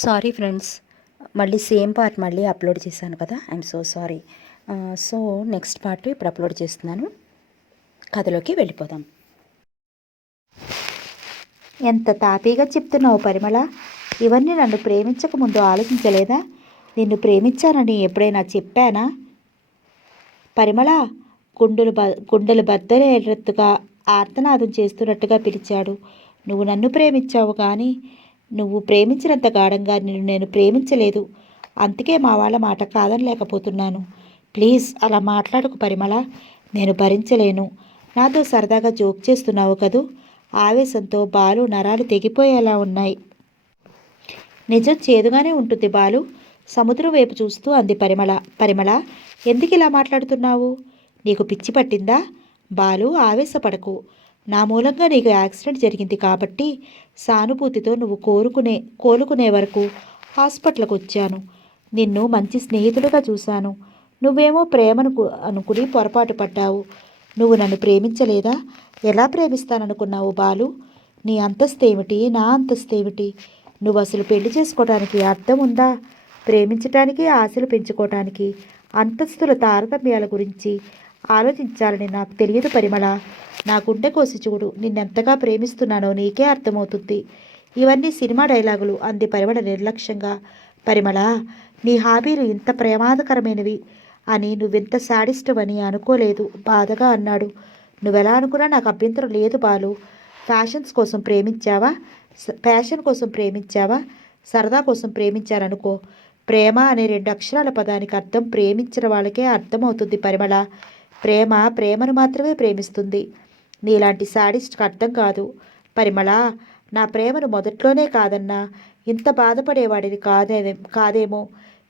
Sorry friends, మళ్ళీ same part మళ్ళీ upload చేశాను కదా. I'm so sorry. So next part ఇప్పుడు అప్లోడ్ చేస్తున్నాను. కథలోకి వెళ్ళిపోదాం. ఎంత తాపీగా చెప్తున్నావు పరిమళ. ఇవన్నీ నన్ను ప్రేమించక ముందు ఆలోచించలేదా? నిన్ను ప్రేమించానని ఎప్పుడైనా చెప్పానా? పరిమళ గుండెలు బద్దలేటట్టుగా ఆర్తనాదం చేస్తున్నట్టుగా పిలిచాడు. నువ్వు నన్ను ప్రేమించావు కానీ నువ్వు ప్రేమించినంత గాఢంగా నిన్ను నేను ప్రేమించలేదు. అందుకే మా వాళ్ళ మాట కాదనలేకపోతున్నాను. ప్లీజ్ అలా మాట్లాడకు పరిమళ, నేను భరించలేను. నాతో సరదాగా జోక్ చేస్తున్నావు కదూ. ఆవేశంతో బాలు నరాలు తెగిపోయేలా ఉన్నాయి. నిజం చేదుగానే ఉంటుంది బాలు. సముద్రం వైపు చూస్తూ అంది పరిమళ. పరిమళ, ఎందుకు ఇలా మాట్లాడుతున్నావు? నీకు పిచ్చి పట్టిందా? బాలు, ఆవేశపడకు. నా మూలంగా నీకు యాక్సిడెంట్ జరిగింది కాబట్టి సానుభూతితో నువ్వు కోలుకునే వరకు హాస్పిటల్కి వచ్చాను. నిన్ను మంచి స్నేహితుడిగా చూశాను. నువ్వేమో ప్రేమను అనుకుని పొరపాటు పడ్డావు. నువ్వు నన్ను ప్రేమించలేదా? ఎలా ప్రేమిస్తాననుకున్నావు బాలు? నీ అంతస్తు ఏమిటి, నా అంతస్తు ఏమిటి? నువ్వు అసలు పెళ్లి చేసుకోవడానికి అర్థం ఉందా? ప్రేమించటానికి, ఆశలు పెంచుకోవటానికి అంతస్తుల తారతమ్యాల గురించి ఆలోచించాలని నాకు తెలియదు పరిమళ. నా గుండె కోసి చూడు, నిన్నెంతగా ప్రేమిస్తున్నానో నీకే అర్థమవుతుంది. ఇవన్నీ సినిమా డైలాగులు అంది పరిమళ నిర్లక్ష్యంగా. పరిమళ, నీ హాబీలు ఇంత ప్రమాదకరమైనవి అని నువ్వెంత శాడిస్టవని అనుకోలేదు బాధగా అన్నాడు. నువ్వెలా అనుకున్నా నాకు అభ్యంతరం లేదు బాలు. ఫ్యాషన్ కోసం ప్రేమించావా, సరదా కోసం ప్రేమించారనుకో. ప్రేమ అనే 2 అక్షరాల పదానికి అర్థం ప్రేమించిన వాళ్ళకే అర్థమవుతుంది పరిమళ. ప్రేమను మాత్రమే ప్రేమిస్తుంది. నీలాంటి శాడిస్ట్కి అర్థం కాదు పరిమళ. నా ప్రేమను మొదట్లోనే కాదన్నా ఇంత బాధపడేవాడిని కాదేమో.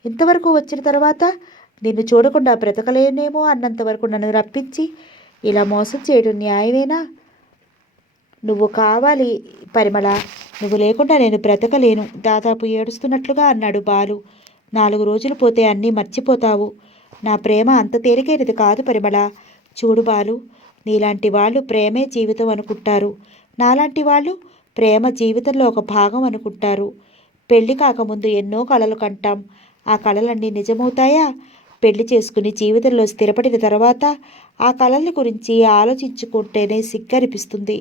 ఇంతవరకు వచ్చిన తర్వాత నిన్ను చూడకుండా బ్రతకలేనేమో అన్నంతవరకు నన్ను రప్పించి ఇలా మోసం చేయడం న్యాయమేనా? నువ్వు కావాలి పరిమళ, నువ్వు లేకుండా నేను బ్రతకలేను దాదాపు ఏడుస్తున్నట్లుగా అన్నాడు బాలు. 4 రోజులు పోతే అన్నీ మర్చిపోతావు. నా ప్రేమ అంత తేలికైనది కాదు పరిమళ. చూడు బాలు, నీలాంటి వాళ్ళు ప్రేమే జీవితం అనుకుంటారు. నాలాంటి వాళ్ళు ప్రేమ జీవితంలో ఒక భాగం అనుకుంటారు. పెళ్లి కాకముందు ఎన్నో కలలు కంటాం. ఆ కలలన్నీ నిజమవుతాయా? పెళ్లి చేసుకుని జీవితంలో స్థిరపడిన తర్వాత ఆ కలల గురించి ఆలోచించుకుంటేనే సిగ్గనిపిస్తుంది.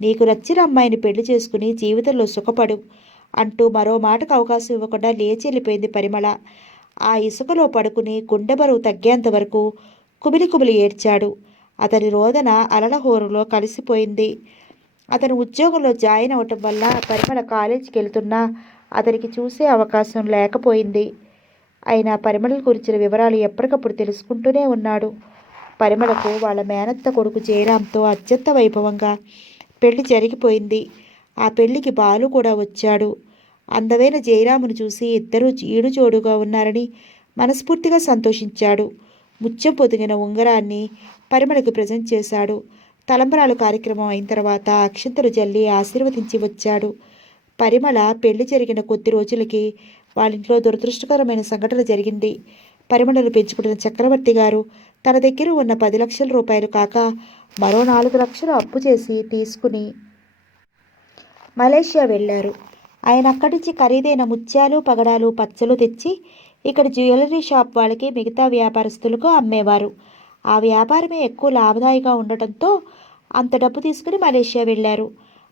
నీకు నచ్చిన అమ్మాయిని పెళ్లి చేసుకుని జీవితంలో సుఖపడు అంటూ మరో మాటకు అవకాశం ఇవ్వకుండా లేచి వెళ్ళిపోయింది పరిమళ. ఆ ఇసుకలో పడుకుని గుండె బరువు తగ్గేంత వరకు కుమిలి ఏడ్చాడు. అతని రోదన అలల హోరులో కలిసిపోయింది. అతను ఉద్యోగంలో జాయిన్ అవటం వల్ల పరిమళ కాలేజీకి వెళ్తున్నా అతనికి చూసే అవకాశం లేకపోయింది. అయినా పరిమళ గురించిన వివరాలు ఎప్పటికప్పుడు తెలుసుకుంటూనే ఉన్నాడు. పరిమళకు వాళ్ళ మేనత్త కొడుకు జయరాంతో అత్యంత వైభవంగా పెళ్లి జరిగిపోయింది. ఆ పెళ్లికి బాలు కూడా వచ్చాడు. అందమైన జయరామును చూసి ఇద్దరూ ఈడుజోడుగా ఉన్నారని మనస్ఫూర్తిగా సంతోషించాడు. ముత్యం పొదిగిన ఉంగరాన్ని పరిమళకి ప్రజెంట్ చేశాడు. తలంబరాలు కార్యక్రమం అయిన తర్వాత అక్షంతలు జల్లి ఆశీర్వదించి వచ్చాడు. పరిమళ పెళ్లి జరిగిన కొద్ది రోజులకి వాళ్ళింట్లో దురదృష్టకరమైన సంఘటన జరిగింది. పరిమళను పెంచుకుంటున్న చక్రవర్తి గారు తన దగ్గర ఉన్న 10 లక్షల రూపాయలు కాక మరో 4 లక్షలు అప్పు చేసి తీసుకుని మలేషియా వెళ్ళారు. ఆయన అక్కడి నుంచి ఖరీదైన ముత్యాలు, పగడాలు, పచ్చలు తెచ్చి ఇక్కడ జ్యువెలరీ షాప్ వాళ్ళకి, మిగతా వ్యాపారస్తులకు అమ్మేవారు. ఆ వ్యాపారమే ఎక్కువ లాభదాయిగా ఉండటంతో అంత డబ్బు తీసుకుని మలేషియా వెళ్ళారు.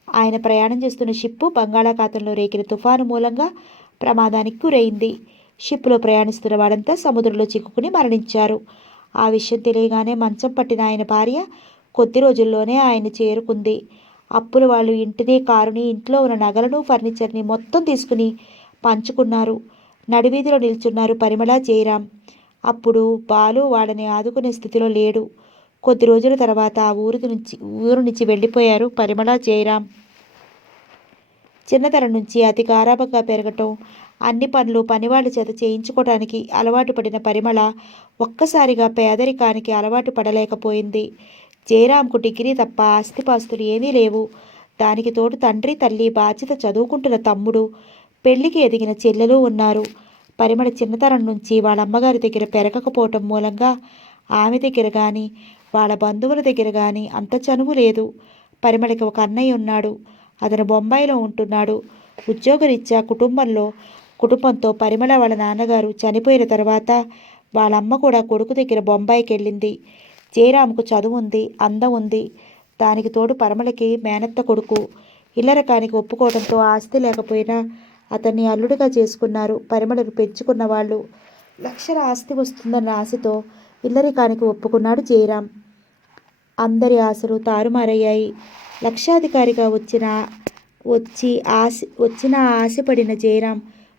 ఆయన ప్రయాణం చేస్తున్న షిప్పు బంగాళాఖాతంలో రేగిన తుఫాను మూలంగా ప్రమాదానికి గురైంది. షిప్లో ప్రయాణిస్తున్న వాడంతా సముద్రంలో చిక్కుకుని మరణించారు. ఆ విషయం తెలియగానే మంచం పట్టిన ఆయన భార్య కొద్ది రోజుల్లోనే ఆయన చేరుకుంది. అప్పుల వాళ్ళు ఇంటిని, కారుని, ఇంట్లో ఉన్న నగలను, ఫర్నిచర్ని మొత్తం తీసుకుని పంచుకున్నారు. నడివీధిలో నిల్చున్నారు పరిమళ, జయరాం. అప్పుడు బాలు వాళ్ళని ఆదుకునే స్థితిలో లేడు. కొద్ది రోజుల తర్వాత ఆ ఊరు నుంచి వెళ్ళిపోయారు పరిమళ, జయరాం. చిన్నతనం నుంచి అతి గారాబంగా పెరగటం, అన్ని పనులు పనివాళ్ళ చేత చేయించుకోవడానికి అలవాటు పడిన పరిమళ ఒక్కసారిగా పేదరికానికి అలవాటు పడలేకపోయింది. జయరాంకు డిగ్రీ తప్ప ఆస్తిపాస్తులు ఏమీ లేవు. దానికి తోడు తండ్రి, తల్లి, బాధ్యత, చదువుకుంటున్న తమ్ముడు, పెళ్లికి ఎదిగిన చెల్లెలు ఉన్నారు. పరిమళ చిన్నతనం నుంచి వాళ్ళ అమ్మగారి దగ్గర పెరగకపోవటం మూలంగా ఆమె దగ్గర కానీ వాళ్ళ బంధువుల దగ్గర కానీ అంత చనువు లేదు. పరిమళకి ఒక అన్నయ్య ఉన్నాడు. అతను బొంబాయిలో ఉంటున్నాడు. ఉద్యోగరీత్యా కుటుంబంలో కుటుంబంతో పరిమళ వాళ్ళ నాన్నగారు చనిపోయిన తర్వాత వాళ్ళమ్మ కూడా కొడుకు దగ్గర బొంబాయికి వెళ్ళింది. జయరామ్కు చదువు ఉంది, అందం ఉంది. దానికి తోడు పరిమళకి మేనత్త కొడుకు. ఇల్లరకానికి ఒప్పుకోవడంతో ఆస్తి లేకపోయినా అతన్ని అల్లుడిగా చేసుకున్నారు పరిమళను పెంచుకున్న వాళ్ళు. లక్షల ఆస్తి వస్తుందన్న ఆశతో ఇల్లరికానికి ఒప్పుకున్నాడు జయరాం. అందరి ఆశలు తారుమారయ్యాయి. లక్షాధికారిగా వచ్చిన ఆశపడిన జయరాం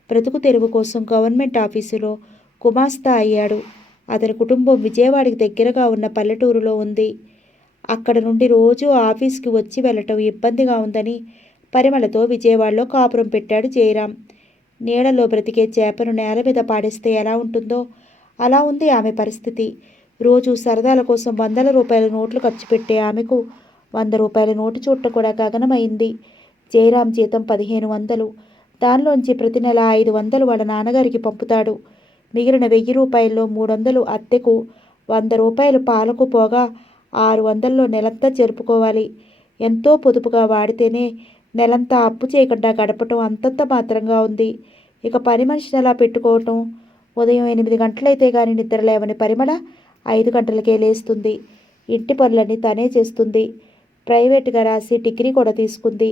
బ్రతుకు తెరువు కోసం గవర్నమెంట్ ఆఫీసులో గుమాస్తా అయ్యాడు. అతని కుటుంబం విజయవాడకి దగ్గరగా ఉన్న పల్లెటూరులో ఉంది. అక్కడ నుండి రోజు ఆఫీస్కి వచ్చి వెళ్ళటం ఇబ్బందిగా ఉందని పరిమళతో విజయవాడలో కాపురం పెట్టాడు జయరాం. నీడలో బ్రతికే చేపను నేల మీద పాడేస్తే ఎలా ఉంటుందో అలా ఉంది ఆమె పరిస్థితి. రోజు సరదాల కోసం వందల రూపాయల నోట్లు ఖర్చు పెట్టే ఆమెకు 100 రూపాయల నోటు చూడటం కూడా గగనమైంది. జయరాం జీతం 1500. దానిలోంచి ప్రతి నెల 500 వాళ్ళ నాన్నగారికి పంపుతాడు. మిగిలిన 1000 రూపాయల్లో 300 అద్దెకు, 100 రూపాయలు పాలకు పోగా 600లో నెలంతా జరుపుకోవాలి. ఎంతో పొదుపుగా వాడితేనే నెలంతా అప్పు చేయకుండా గడపటం అంతంత మాత్రంగా ఉంది. ఇక పని మనిషిని ఎలా పెట్టుకోవటం? ఉదయం 8 గంటలైతే కానీ నిద్ర లేవని పరిమళ 5 గంటలకే లేస్తుంది. ఇంటి పనులన్నీ తనే చేస్తుంది. ప్రైవేటుగా రాసి డిగ్రీ కూడా తీసుకుంది.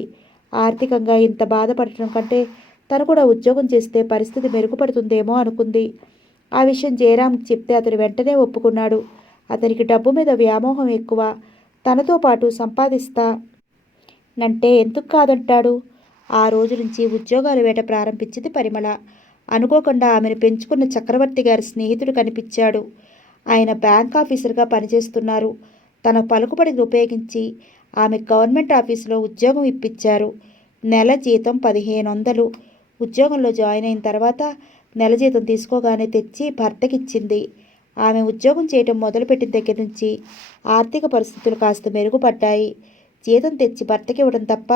ఆర్థికంగా ఇంత బాధపడటం కంటే తను కూడా ఉద్యోగం చేస్తే పరిస్థితి మెరుగుపడుతుందేమో అనుకుంది. ఆ విషయం జయరాంకి చెప్తే అతను వెంటనే ఒప్పుకున్నాడు. అతనికి డబ్బు మీద వ్యామోహం ఎక్కువ. తనతో పాటు సంపాదిస్తానంటే ఎందుకు కాదంటాడు. ఆ రోజు నుంచి ఉద్యోగాల వేట ప్రారంభించింది పరిమళ. అనుకోకుండా ఆమెను పెంచుకున్న చక్రవర్తి గారి స్నేహితుడు కనిపించాడు. ఆయన బ్యాంక్ ఆఫీసర్గా పనిచేస్తున్నారు. తన పలుకుబడిని ఉపయోగించి ఆమె గవర్నమెంట్ ఆఫీసులో ఉద్యోగం ఇప్పించారు. నెల జీతం 1500. ఉద్యోగంలో జాయిన్ అయిన తర్వాత నెల జీతం తీసుకోగానే తెచ్చి భర్తకిచ్చింది. ఆమె ఉద్యోగం చేయటం మొదలుపెట్టిన దగ్గర నుంచి ఆర్థిక పరిస్థితులు కాస్త మెరుగుపడ్డాయి. జీతం తెచ్చి భర్తకి ఇవ్వడం తప్ప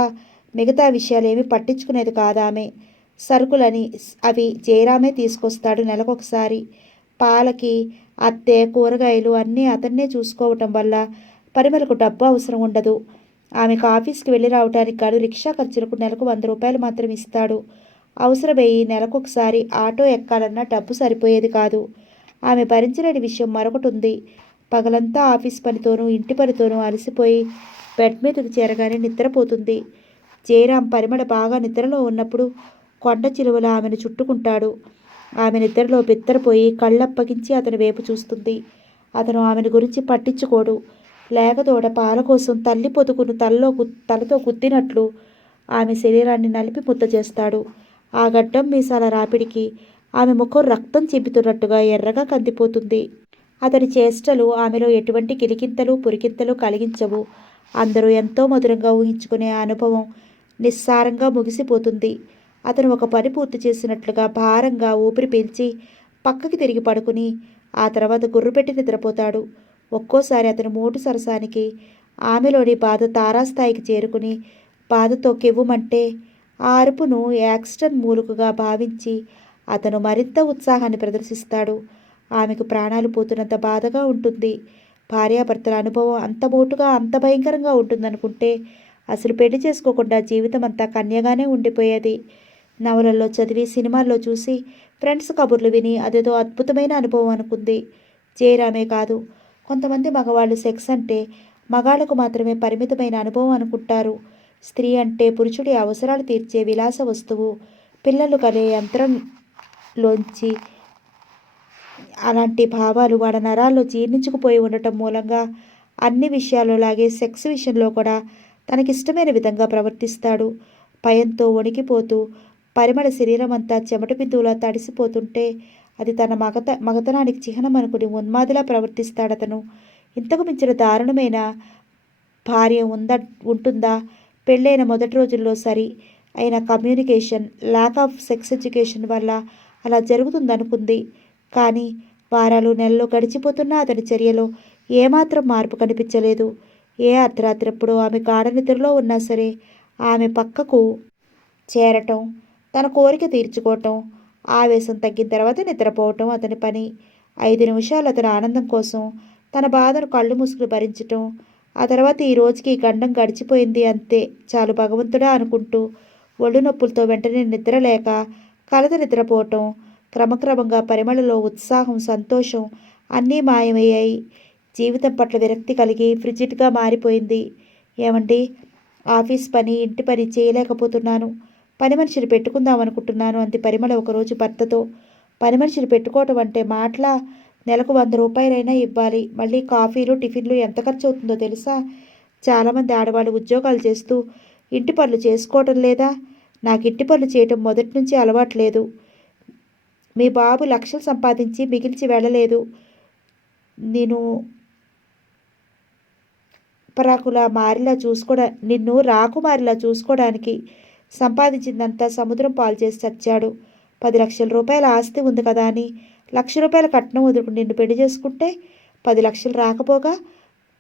మిగతా విషయాలేమీ పట్టించుకునేది కాదామె. సరుకులని అవి జయరామే తీసుకొస్తాడు నెలకొకసారి. పాలకి అద్దె, కూరగాయలు అన్నీ అతన్నే చూసుకోవటం వల్ల పరిమళకు డబ్బు అవసరం ఉండదు. ఆమెకు ఆఫీస్కి వెళ్ళి రావడానికి కాదు రిక్షా ఖర్చులకు నెలకు 100 రూపాయలు మాత్రం ఇస్తాడు. అవసరమయ్యి నెలకొకసారి ఆటో ఎక్కాలన్నా డబ్బు సరిపోయేది కాదు. ఆమె భరించలేని విషయం మరొకటి ఉంది. పగలంతా ఆఫీస్ పనితోనూ ఇంటి పనితోనూ అలసిపోయి బెడ్ మీదకి చేరగానే నిద్రపోతుంది. జయరాం పరిమళ బాగా నిద్రలో ఉన్నప్పుడు కొండ చిలువల ఆమెను చుట్టుకుంటాడు. ఆమె నిద్రలో బిత్తరపోయి కళ్ళప్పగించి అతని వైపు చూస్తుంది. అతను ఆమెను గురించి పట్టించుకోడు. లేగదోడ పాల కోసం తల్లి పొదుగును తలతో గుద్దినట్లు ఆమె శరీరాన్ని నలిపి ముద్ద చేస్తాడు. ఆ గడ్డం మీసాల రాపిడికి ఆమె ముఖం రక్తం చింపుతున్నట్టుగా ఎర్రగా కందిపోతుంది. అతని చేష్టలు ఆమెలో ఎటువంటి కిలికింతలు పురికింతలు కలిగించవు. అందరూ ఎంతో మధురంగా ఊహించుకునే అనుభవం నిస్సారంగా ముగిసిపోతుంది. అతను ఒక పని పూర్తి చేసినట్లుగా భారంగా ఊపిరి పీల్చి పక్కకి తిరిగి పడుకుని ఆ తర్వాత గుర్రుపెట్టి నిద్రపోతాడు. ఒక్కోసారి అతను మోటు సరసానికి ఆమెలోని బాధ తారాస్థాయికి చేరుకుని బాధతో కెవ్వుమంటే ఆ అరుపును యాక్సిడెంట్ మూలుకగా భావించి అతను మరింత ఉత్సాహాన్ని ప్రదర్శిస్తాడు. ఆమెకు ప్రాణాలు పోతున్నంత బాధగా ఉంటుంది. భార్యాభర్తల అనుభవం అంత మోటుగా అంత భయంకరంగా ఉంటుందనుకుంటే అసలు పెళ్లి చేసుకోకుండా జీవితం అంతా కన్యగానే ఉండిపోయేది. నవలల్లో చదివి సినిమాల్లో చూసి ఫ్రెండ్స్ కబుర్లు విని అదేదో అద్భుతమైన అనుభవం అనుకుంది. జయరామే కాదు, కొంతమంది మగవాళ్ళు సెక్స్ అంటే మగాళ్లకు మాత్రమే పరిమితమైన అనుభవం అనుకుంటారు. స్త్రీ అంటే పురుషుడి అవసరాలు తీర్చే విలాస వస్తువు, పిల్లలు కనే యంత్రంలోంచి అలాంటి భావాలు వాడ నరాల్లో జీర్ణించుకుపోయి ఉండటం మూలంగా అన్ని విషయాల్లోలాగే సెక్స్ విషయంలో కూడా తనకిష్టమైన విధంగా ప్రవర్తిస్తాడు. భయంతో వణికిపోతూ పరిమళ శరీరం అంతా చెమట బిందువులా తడిసిపోతుంటే అది తన మగతనానికి చిహ్నం అనుకుని ఉన్మాదిలా ప్రవర్తిస్తాడతను. ఇంతకు మించిన దారుణమైన భార్య ఉంటుందా? పెళ్ళైన మొదటి రోజుల్లో సరి అయిన communication, lack of sex education వల్ల అలా జరుగుతుందనుకుంది. కానీ వారాలు నెలలు గడిచిపోతున్నా అతని చర్యలో ఏమాత్రం మార్పు కనిపించలేదు. ఏ అర్ధరాత్రప్పుడు ఆమె గాఢ నిద్రలో ఉన్నా సరే ఆమె పక్కకు చేరటం, తన కోరిక తీర్చుకోవటం, ఆవేశం తగ్గిన తర్వాత నిద్రపోవటం అతని పని. 5 నిమిషాలు అతని ఆనందం కోసం తన బాధను కళ్ళు మూసుకుని భరించటం. ఆ తర్వాత ఈ రోజుకి గండం గడిచిపోయింది అంతే చాలు భగవంతుడా అనుకుంటూ ఒళ్ళు నొప్పులతో వెంటనే నిద్ర లేక కలత నిద్రపోవటం. క్రమక్రమంగా పరిమళలో ఉత్సాహం, సంతోషం అన్నీ మాయమయ్యాయి. జీవితం పట్ల విరక్తి కలిగి ఫ్రిజిడ్గా మారిపోయింది. ఏమండి, ఆఫీస్ పని, ఇంటి పని చేయలేకపోతున్నాను. పని మనిషిని పెట్టుకుందాం అనుకుంటున్నాను అంది పరిమళ ఒకరోజు భర్తతో. పని మనిషిని పెట్టుకోవటం అంటే మాటలా? నెలకు 100 రూపాయలైనా ఇవ్వాలి. మళ్ళీ కాఫీలు, టిఫిన్లు ఎంత ఖర్చు అవుతుందో తెలుసా? చాలామంది ఆడవాళ్ళు ఉద్యోగాలు చేస్తూ ఇంటి పనులు చేసుకోవటం లేదా? నాకు ఇంటి పనులు చేయటం మొదటి నుంచి అలవాటు లేదు. మీ బాబు లక్షలు సంపాదించి మిగిల్చి వెళ్ళలేదు. నిన్ను రాకుమారిలా చూసుకోవడానికి సంపాదించిందంతా సముద్రం పాలు చేసి చచ్చాడు. 10 లక్షల రూపాయల ఆస్తి ఉంది కదా అని ₹1,00,000 కట్నం వదులుకుని నిన్ను పెళ్లి చేసుకుంటే 10 లక్షలు రాకపోగా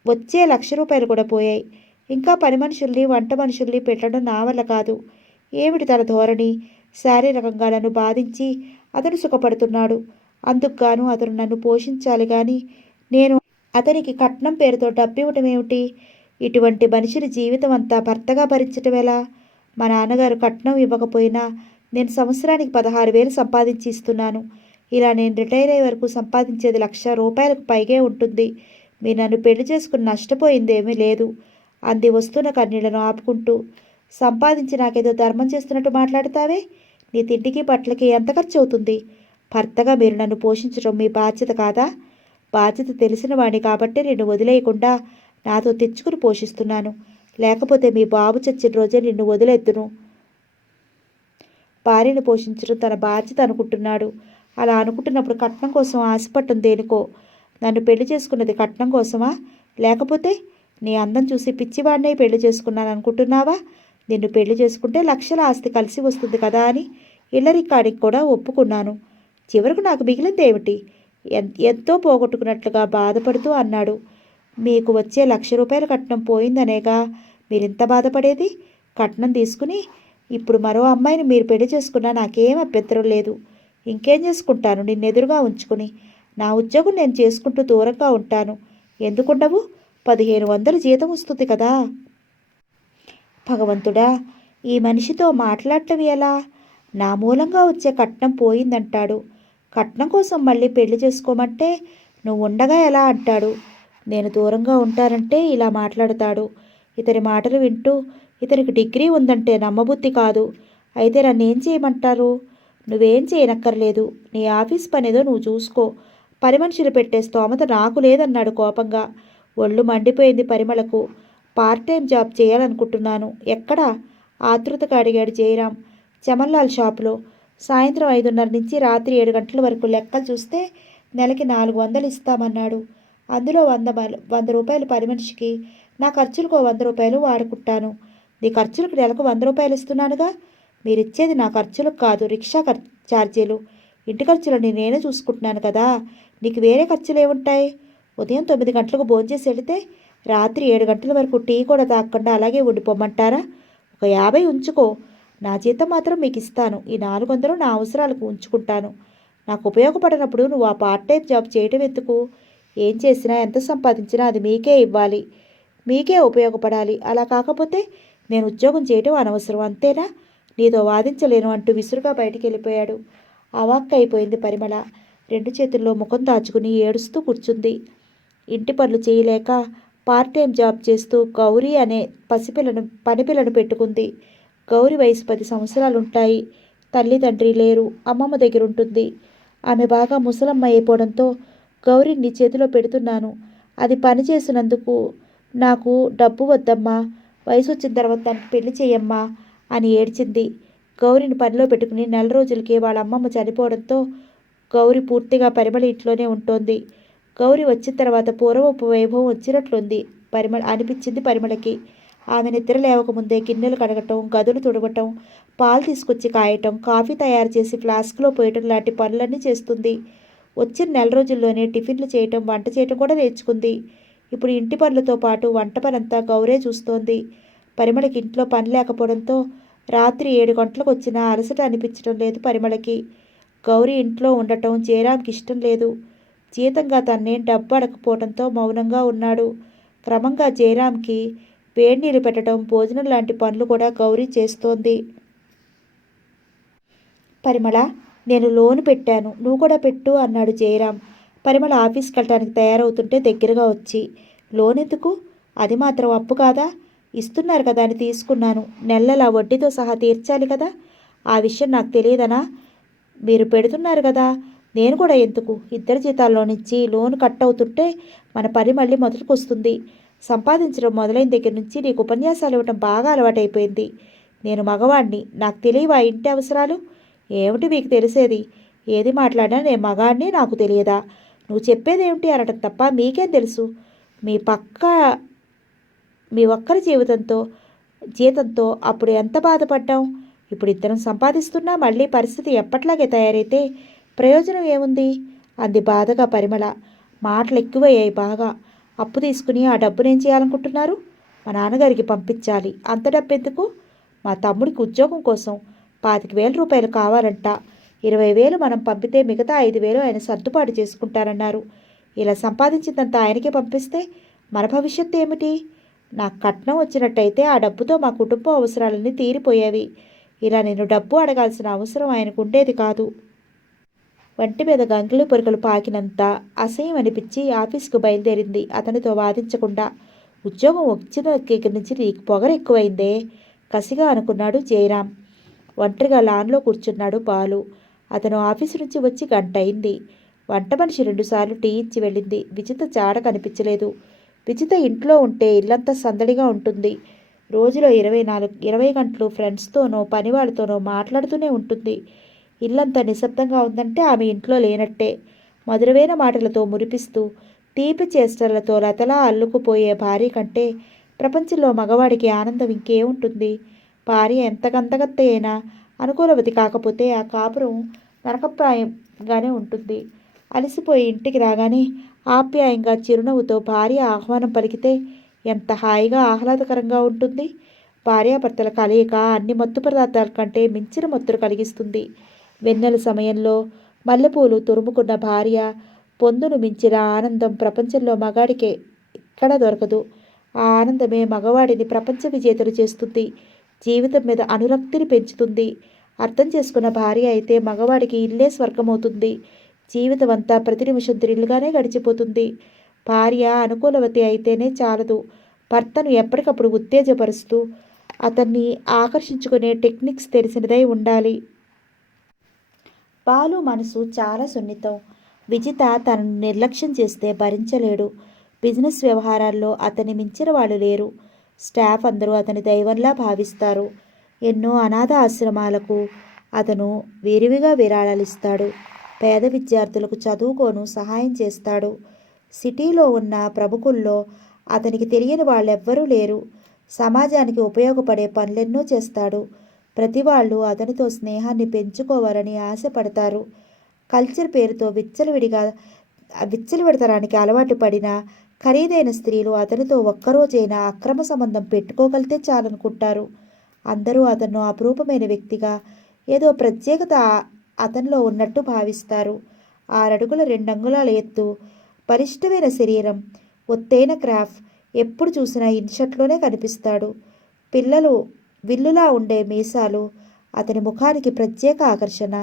వచ్చే ₹1,00,000 కూడా పోయాయి. ఇంకా పని మనుషుల్ని, వంట మనుషుల్ని పెట్టడం నా వల్ల కాదు. ఏమిటి తన ధోరణి? శారీరకంగా నన్ను బాధించి అతను సుఖపడుతున్నాడు. అందుకుగాను అతను నన్ను పోషించాలి కానీ నేను అతనికి కట్నం పేరుతో డబ్బివ్వటం ఏమిటి? ఇటువంటి మనిషిని జీవితం అంతా భర్తగా భరించటం ఎలా? మా నాన్నగారు కట్నం ఇవ్వకపోయినా నేను సంవత్సరానికి 16,000 సంపాదించి ఇస్తున్నాను. ఇలా నేను రిటైర్ అయ్యే వరకు సంపాదించేది ₹1,00,000 పైగే ఉంటుంది. మీరు నన్ను పెళ్లి చేసుకుని నష్టపోయిందేమీ లేదు అంది వస్తున్న కన్నీళ్లను ఆపుకుంటూ. సంపాదించి నాకేదో ధర్మం చేస్తున్నట్టు మాట్లాడతావే? నీ తిండికి బట్టలకి ఎంత ఖర్చు అవుతుంది? భర్తగా మీరు నన్ను పోషించడం మీ బాధ్యత కాదా? బాధ్యత తెలిసిన వాడిని కాబట్టి నిన్ను వదిలేయకుండా నాతో తెచ్చుకుని పోషిస్తున్నాను. లేకపోతే మీ బాబు చచ్చిన రోజే నిన్ను వదిలేద్దును. భార్యను పోషించడం తన బాధ్యత అనుకుంటున్నాడు. అలా అనుకుంటున్నప్పుడు కట్నం కోసం ఆశపట్టం దేనికో? నన్ను పెళ్లి చేసుకున్నది కట్నం కోసమా? లేకపోతే నీ అందం చూసి పిచ్చివాడినే పెళ్లి చేసుకున్నాను అనుకుంటున్నావా? నిన్ను పెళ్లి చేసుకుంటే లక్షల ఆస్తి కలిసి వస్తుంది కదా అని ఇల్లరికాడికి కూడా ఒప్పుకున్నాను. చివరకు నాకు మిగిలిందేమిటి? ఎంతో పోగొట్టుకున్నట్లుగా బాధపడుతూ అన్నాడు. మీకు వచ్చే ₹1,00,000 కట్నం పోయిందనేగా మీరింత బాధపడేది? కట్నం తీసుకుని ఇప్పుడు మరో అమ్మాయిని మీరు పెళ్లి చేసుకున్నా నాకేం అభ్యంతరం లేదు. ఇంకేం చేసుకుంటాను నిన్నెదురుగా ఉంచుకుని? నా ఉద్యోగం నేను చేసుకుంటూ దూరంగా ఉంటాను. ఎందుకుండవు? 1,500 జీతం వస్తుంది కదా. భగవంతుడా, ఈ మనిషితో మాట్లాడటం ఎలా? నా మూలంగా వచ్చే కట్నం పోయిందంటాడు. కట్నం కోసం మళ్ళీ పెళ్లి చేసుకోమంటే నువ్వు ఉండగా ఎలా అంటాడు. నేను దూరంగా ఉంటానంటే ఇలా మాట్లాడతాడు. ఇతని మాటలు వింటూ ఇతనికి డిగ్రీ ఉందంటే నమ్మబుద్ధి కాదు. అయితే నన్నేం చేయమంటారు? నువ్వేం చేయనక్కర్లేదు. నీ ఆఫీస్ పనేదో నువ్వు చూసుకో. పని మనుషులు పెట్టే స్తోమత నాకు లేదన్నాడు కోపంగా. ఒళ్ళు మండిపోయింది పరిమళకు. పార్ట్ టైం జాబ్ చేయాలనుకుంటున్నాను. ఎక్కడా? ఆతృతగా అడిగాడు జయరాం. చమన్లాల్ షాపులో. సాయంత్రం 5:30 నుంచి రాత్రి 7 గంటల వరకు. లెక్కలు చూస్తే నెలకి 400 ఇస్తామన్నాడు. అందులో 100 రూపాయలు పని మనిషికి, నా ఖర్చులకు 100 రూపాయలు వాడుకుంటాను. నీ ఖర్చులకు నెలకు 100 రూపాయలు ఇస్తున్నానుగా. మీరిచ్చేది నా ఖర్చులకు కాదు, రిక్షా ఛార్జీలు. ఇంటి ఖర్చులని నేనే చూసుకుంటున్నాను కదా. నీకు వేరే ఖర్చులు ఏముంటాయి? ఉదయం 9 గంటలకు భోంచేసి వెళితే రాత్రి 7 గంటల వరకు టీ కూడా తాగకుండా అలాగే ఉండిపోమంటారా? ఒక 50 ఉంచుకో. నా జీతం మాత్రం మీకు ఇస్తాను. ఈ 400 నా అవసరాలకు ఉంచుకుంటాను. నాకు ఉపయోగపడినప్పుడు నువ్వు ఆ పార్ట్ టైం జాబ్ చేయటం ఎందుకు? ఏం చేసినా ఎంత సంపాదించినా అది మీకే ఇవ్వాలి, మీకే ఉపయోగపడాలి. అలా కాకపోతే నేను ఉద్యోగం చేయటం అనవసరం, అంతేనా? నీతో వాదించలేను అంటూ విసురుగా బయటికి వెళ్ళిపోయాడు. అవాక్కైపోయింది పరిమళ. 2 చేతుల్లో ముఖం దాచుకుని ఏడుస్తూ కూర్చుంది. ఇంటి పనులు చేయలేక పార్ట్ టైం జాబ్ చేస్తూ గౌరీ అనే పనిపిల్లను పెట్టుకుంది. గౌరీ వయసు 10 సంవత్సరాలుంటాయి. తల్లి తండ్రి లేరు. అమ్మమ్మ దగ్గర ఉంటుంది. ఆమె బాగా ముసలమ్మ అయిపోవడంతో గౌరీని నీ చేతిలో పెడుతున్నాను. అది పని చేసినందుకు నాకు డబ్బు వద్దమ్మా. వయసు వచ్చిన తర్వాత దానికి పెళ్లి చేయమ్మా అని ఏడ్చింది. గౌరీని పనిలో పెట్టుకుని 4 రోజులకే వాళ్ళ అమ్మమ్మ చనిపోవడంతో గౌరీ పూర్తిగా పరిమళ ఇంట్లోనే ఉంటోంది. గౌరీ వచ్చిన తర్వాత పూర్వపు వైభవం వచ్చినట్లుంది అనిపించింది పరిమళకి. ఆమె నిద్ర లేవకముందే గిన్నెలు కడగటం, గదులు తుడవటం, పాలు తీసుకొచ్చి కాయటం, కాఫీ తయారు చేసి ఫ్లాస్క్లో పోయటం లాంటి పనులన్నీ చేస్తుంది. వచ్చిన 4 రోజుల్లోనే టిఫిన్లు చేయటం, వంట చేయటం కూడా నేర్చుకుంది. ఇప్పుడు ఇంటి పనులతో పాటు వంట పనంతా గౌరే చూస్తోంది. పరిమళకి ఇంట్లో పని లేకపోవడంతో రాత్రి 7 గంటలకు వచ్చినా అలసట అనిపించడం లేదు పరిమళకి. గౌరీ ఇంట్లో ఉండటం జయరాంకి ఇష్టం లేదు. జీతంగా తన్నేం డబ్బు అడగకపోవడంతో మౌనంగా ఉన్నాడు. క్రమంగా జయరాంకి వేడినీళ్ళు పెట్టడం, భోజనం లాంటి పనులు కూడా గౌరీ చేస్తోంది. పరిమళ, నేను లోన్ పెట్టాను, నువ్వు కూడా పెట్టు అన్నాడు జయరాం. పరిమళ ఆఫీస్కి వెళ్ళడానికి తయారవుతుంటే దగ్గరగా వచ్చి, లోన్ ఎందుకు? అది మాత్రం అప్పు కాదా? ఇస్తున్నారు కదా అని తీసుకున్నాను. నెలలా వడ్డీతో సహా తీర్చాలి కదా. ఆ విషయం నాకు తెలియదనా? మీరు పెడుతున్నారు కదా, నేను కూడా ఎందుకు? ఇద్దరి జీతాల్లో నుంచి లోన్ కట్ అవుతుంటే మన పని మళ్ళీ మొదటికి వస్తుంది. సంపాదించడం మొదలైన దగ్గర నుంచి నీకు ఉపన్యాసాలు ఇవ్వటం బాగా అలవాటైపోయింది. నేను మగవాణ్ణి, నాకు తెలియవా ఇంటి అవసరాలు? ఏమిటి మీకు తెలిసేది? ఏది మాట్లాడినా నేను మగాడిని, నాకు తెలియదా? నువ్వు చెప్పేదేమిటి అనటం తప్ప మీకేం తెలుసు? మీ ఒక్కరి జీతంతో అప్పుడు ఎంత బాధపడ్డాం? ఇప్పుడు ఇద్దరం సంపాదిస్తున్నా మళ్ళీ పరిస్థితి ఎప్పట్లాగే తయారైతే ప్రయోజనం ఏముంది? అంది బాధగా పరిమళ. మాటలు ఎక్కువయ్యాయి బాగా. అప్పు తీసుకుని ఆ డబ్బునేం చేయాలనుకుంటున్నారు? మా నాన్నగారికి పంపించాలి. అంత డబ్బు ఎందుకు? మా తమ్ముడికి ఉద్యోగం కోసం 25,000 రూపాయలు కావాలంట. 20,000 మనం పంపితే మిగతా 5,000 ఆయన సర్దుబాటు చేసుకుంటారన్నారు. ఇలా సంపాదించిందంతా ఆయనకే పంపిస్తే మన భవిష్యత్తు ఏమిటి? నాకు కట్నం వచ్చినట్టయితే ఆ డబ్బుతో మా కుటుంబ అవసరాలన్నీ తీరిపోయేవి. ఇలా నేను డబ్బు అడగాల్సిన అవసరం ఆయనకు ఉండేది కాదు. వంటి మీద గంగులు పొరకలు పాకినంత అసహ్యం అనిపించి ఆఫీస్కు బయలుదేరింది అతనితో వాదించకుండా. ఉద్యోగం వచ్చిన దగ్గర నుంచి నీకు పొగరు ఎక్కువైందే, కసిగా అనుకున్నాడు జయరాం. ఒంటరిగా లాన్లో కూర్చున్నాడు బాలు. అతను ఆఫీసు నుంచి వచ్చి గంట అయింది. వంట మనిషి 2 సార్లు టీ ఇచ్చి వెళ్ళింది. విజిత జాడ కనిపించలేదు. విజిత ఇంట్లో ఉంటే ఇల్లంతా సందడిగా ఉంటుంది. రోజులో 20 గంటలు ఫ్రెండ్స్తోనో పనివాళ్ళతోనో మాట్లాడుతూనే ఉంటుంది. ఇల్లంతా నిశ్శబ్దంగా ఉందంటే ఆమె ఇంట్లో లేనట్టే. మధురమైన మాటలతో మురిపిస్తూ తీపి చేష్టలతో లతలా అల్లుకుపోయే భార్య కంటే ప్రపంచంలో మగవాడికి ఆనందం ఇంకేముంటుంది? భార్య ఎంత గంతగత్తె అయినా అనుకూలవతి కాకపోతే ఆ కాపురం నరకప్రాయంగానే ఉంటుంది. అలసిపోయి ఇంటికి రాగానే ఆప్యాయంగా చిరునవ్వుతో భార్య ఆహ్వానం పలికితే ఎంత హాయిగా ఆహ్లాదకరంగా ఉంటుంది. భార్యాభర్తల కలయిక అన్ని మత్తు పదార్థాల కంటే మించిన మత్తును కలిగిస్తుంది. వెన్నెల సమయంలో మల్లెపూలు తురుముకున్న భార్య పొందును మించిన ఆనందం ప్రపంచంలో మగాడికే ఎక్కడ దొరకదు. ఆ ఆనందమే మగవాడిని ప్రపంచ విజేతలు చేస్తుంది. జీవితం మీద అనురక్తిని పెంచుతుంది. అర్థం చేసుకున్న భార్య అయితే మగవాడికి ఇల్లే స్వర్గమవుతుంది. జీవితం అంతా ప్రతి నిమిషం థ్రిల్గానే గడిచిపోతుంది. భార్య అనుకూలవతి అయితేనే చాలదు. భర్తను ఎప్పటికప్పుడు ఉత్తేజపరుస్తూ అతన్ని ఆకర్షించుకునే టెక్నిక్స్ తెలిసినదై ఉండాలి. బాలు మనసు చాలా సున్నితం. విజిత తనను నిర్లక్ష్యం చేస్తే భరించలేడు. బిజినెస్ వ్యవహారాల్లో అతన్ని మించిన వాళ్ళు లేరు. స్టాఫ్ అందరూ అతని దైవంలా భావిస్తారు. ఎన్నో అనాథ ఆశ్రమాలకు అతను విరివిగా విరాళాలిస్తాడు. పేద విద్యార్థులకు చదువుకోను సహాయం చేస్తాడు. సిటీలో ఉన్న ప్రముఖుల్లో అతనికి తెలియని వాళ్ళెవ్వరూ లేరు. సమాజానికి ఉపయోగపడే పనులెన్నో చేస్తాడు. ప్రతి వాళ్ళు అతనితో స్నేహాన్ని పెంచుకోవాలని ఆశపడతారు. కల్చర్ పేరుతో విచ్చలవిడతనానికి అలవాటు పడిన ఖరీదైన స్త్రీలు అతనితో ఒక్కరోజైనా అక్రమ సంబంధం పెట్టుకోగలితే చాలనుకుంటారు. అందరూ అతను అపురూపమైన వ్యక్తిగా, ఏదో ప్రత్యేకత అతనిలో ఉన్నట్టు భావిస్తారు. 6 అడుగుల 2 అంగుళాల ఎత్తు, బలిష్టమైన శరీరం, ఒత్తైన క్రాఫ్, ఎప్పుడు చూసినా ఇన్షర్ట్లోనే కనిపిస్తాడు. విల్లులా ఉండే మీసాలు అతని ముఖానికి ప్రత్యేక ఆకర్షణ.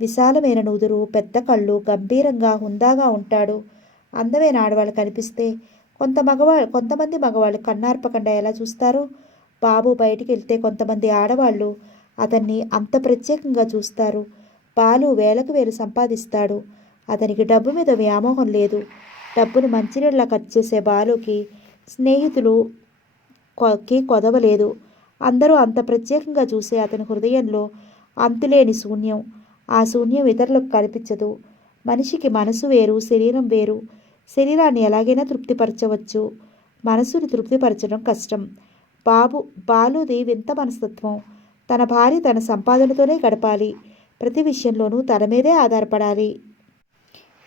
విశాలమైన నుదురు, పెద్ద కళ్ళు, గంభీరంగా హుందాగా ఉంటాడు. అందమైన ఆడవాళ్ళు కనిపిస్తే కొంతమంది మగవాళ్ళు కన్నార్పకుండా ఎలా చూస్తారో బాబు బయటికి వెళ్తే కొంతమంది ఆడవాళ్ళు అతన్ని అంత ప్రత్యేకంగా చూస్తారు. బాలు వేలకు వేలు సంపాదిస్తాడు. అతనికి డబ్బు మీద వ్యామోహం లేదు. డబ్బును మంచినీళ్ళ ఖర్చు చేసే బాలుకి స్నేహితులుకి కొదవలేదు. అందరూ అంత ప్రత్యేకంగా చూసే అతని హృదయంలో అంతులేని శూన్యం. ఆ శూన్యం ఇతరులకు కనిపించదు. మనిషికి మనసు వేరు, శరీరం వేరు. శరీరాన్ని ఎలాగైనా తృప్తిపరచవచ్చు, మనసుని తృప్తిపరచడం కష్టం. బాలుది వింత మనస్తత్వం. తన భార్య తన సంపాదనతోనే గడపాలి. ప్రతి విషయంలోనూ తన మీదే ఆధారపడాలి.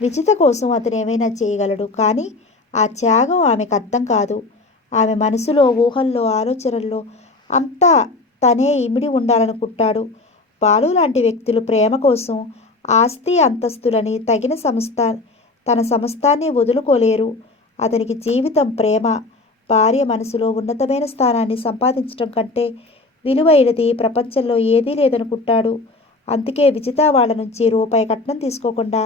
విజిత కోసం అతను ఏమైనా చేయగలడు. కానీ ఆ త్యాగం ఆమెకు అర్థం కాదు. ఆమె మనసులో, ఊహల్లో, ఆలోచనల్లో అంతా తనే ఇమిడి ఉండాలనుకుంటాడు. బాలు లాంటి వ్యక్తులు ప్రేమ కోసం ఆస్తి అంతస్తులని తన సమస్తాన్ని వదులుకోలేరు. అతనికి జీవితం ప్రేమ. భార్య మనసులో ఉన్నతమైన స్థానాన్ని సంపాదించడం కంటే విలువైనది ప్రపంచంలో ఏదీ లేదనుకుంటాడు. అందుకే విజిత వాళ్ళ నుంచి రూపాయి కట్నం తీసుకోకుండా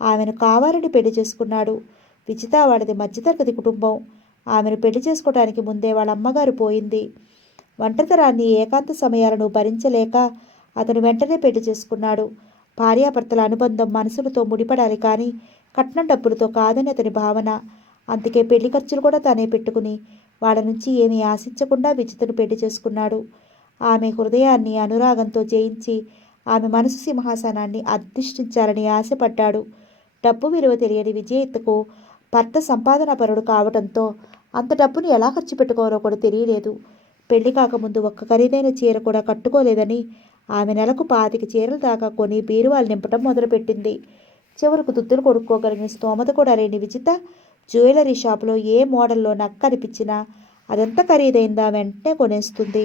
ఆమెను కావాలని పెళ్లి చేసుకున్నాడు. విజిత వాళ్ళది మధ్యతరగతి కుటుంబం. ఆమెను పెళ్లి చేసుకోవడానికి ముందే వాళ్ళ అమ్మగారు పోయింది. ఒంటరితనాన్ని, ఏకాంత సమయాలను భరించలేక అతను వెంటనే పెళ్లి చేసుకున్నాడు. భార్యాభర్తల అనుబంధం మనసులతో ముడిపడాలి కానీ కట్నం డబ్బులతో కాదని అతని భావన. అందుకే పెళ్లి ఖర్చులు కూడా తానే పెట్టుకుని వాళ్ళ నుంచి ఏమీ ఆశించకుండా విజితను పెళ్లి చేసుకున్నాడు. ఆమె హృదయాన్ని అనురాగంతో జయించి ఆమె మనసు సింహాసనాన్ని అధిష్ఠించాలని ఆశపడ్డాడు. డబ్బు విలువ తెలియని విజేతకు భర్త సంపాదనాపరుడు కావడంతో అంత డబ్బును ఎలా ఖర్చు పెట్టుకోవాలో కూడా తెలియలేదు. పెళ్లి కాకముందు ఒక్క ఖరీదైన చీర కూడా కట్టుకోలేదని ఆమె నెలకు 25 చీరల దాకా కొని బీరువాలు నింపటం మొదలుపెట్టింది. చివరకు దుద్దులు కొనుక్కోగలిగిన స్తోమత కూడా లేని విజిత జ్యువెలరీ షాపులో ఏ మోడల్లో నక్క కనిపించినా అదెంత ఖరీదైందా వెంటనే కొనేస్తుంది.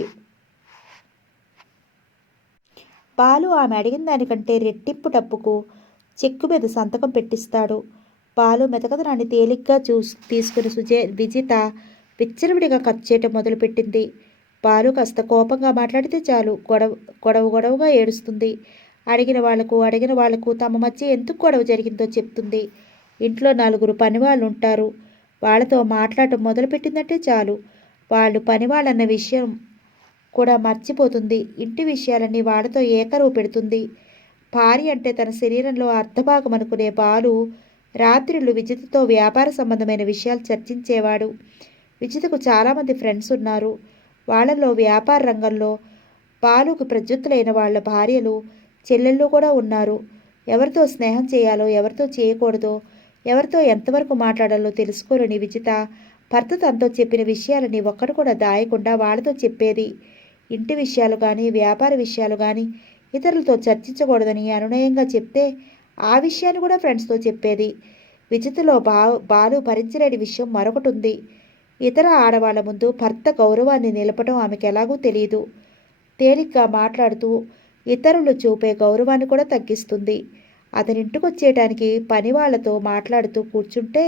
బాలు ఆమె అడిగిన దానికంటే రెట్టింపు డబ్బుకు చెక్కు మీద సంతకం పెట్టిస్తాడు. బాలు మెతకదనాన్ని తేలిగ్గా తీసుకుని విజిత విచ్చలవిడిగా ఖర్చు చేయటం మొదలుపెట్టింది. బాలు కాస్త కోపంగా మాట్లాడితే చాలు గొడవగా ఏడుస్తుంది. అడిగిన వాళ్లకు తమ మధ్య ఎందుకు గొడవ జరిగిందో చెప్తుంది. ఇంట్లో 4 పనివాళ్ళు ఉంటారు. వాళ్ళతో మాట్లాడటం మొదలుపెట్టిందంటే చాలు వాళ్ళు పనివాళ్ళన్న విషయం కూడా మర్చిపోతుంది. ఇంటి విషయాలన్నీ వాళ్ళతో ఏకరువు పెడుతుంది. భార్య అంటే తన శరీరంలో అర్ధభాగం అనుకునే బాలు రాత్రిళ్ళు విజితతో వ్యాపార సంబంధమైన విషయాలు చర్చించేవాడు. విజితకు చాలామంది ఫ్రెండ్స్ ఉన్నారు. వాళ్ళలో వ్యాపార రంగంలో బాలుకు ప్రత్యుత్తులైన వాళ్ళ భార్యలు, చెల్లెళ్ళు కూడా ఉన్నారు. ఎవరితో స్నేహం చేయాలో, ఎవరితో చేయకూడదో, ఎవరితో ఎంతవరకు మాట్లాడాలో తెలుసుకోలేని విజిత భర్త తనతో చెప్పిన విషయాలని ఒక్కడు కూడా దాయకుండా వాళ్ళతో చెప్పేది. ఇంటి విషయాలు కానీ, వ్యాపార విషయాలు కానీ ఇతరులతో చర్చించకూడదని అనునయంగా చెప్తే ఆ విషయాన్ని కూడా ఫ్రెండ్స్తో చెప్పేది. విజితలో బాలు భరించలేని విషయం మరొకటి ఉంది. ఇతర ఆడవాళ్ల ముందు భర్త గౌరవాన్ని నిలపడం ఆమెకు ఎలాగూ తెలియదు. తేలిగ్గా మాట్లాడుతూ ఇతరులు చూపే గౌరవాన్ని కూడా తగ్గిస్తుంది. అతని ఇంటికొచ్చేయటానికి పనివాళ్లతో మాట్లాడుతూ కూర్చుంటే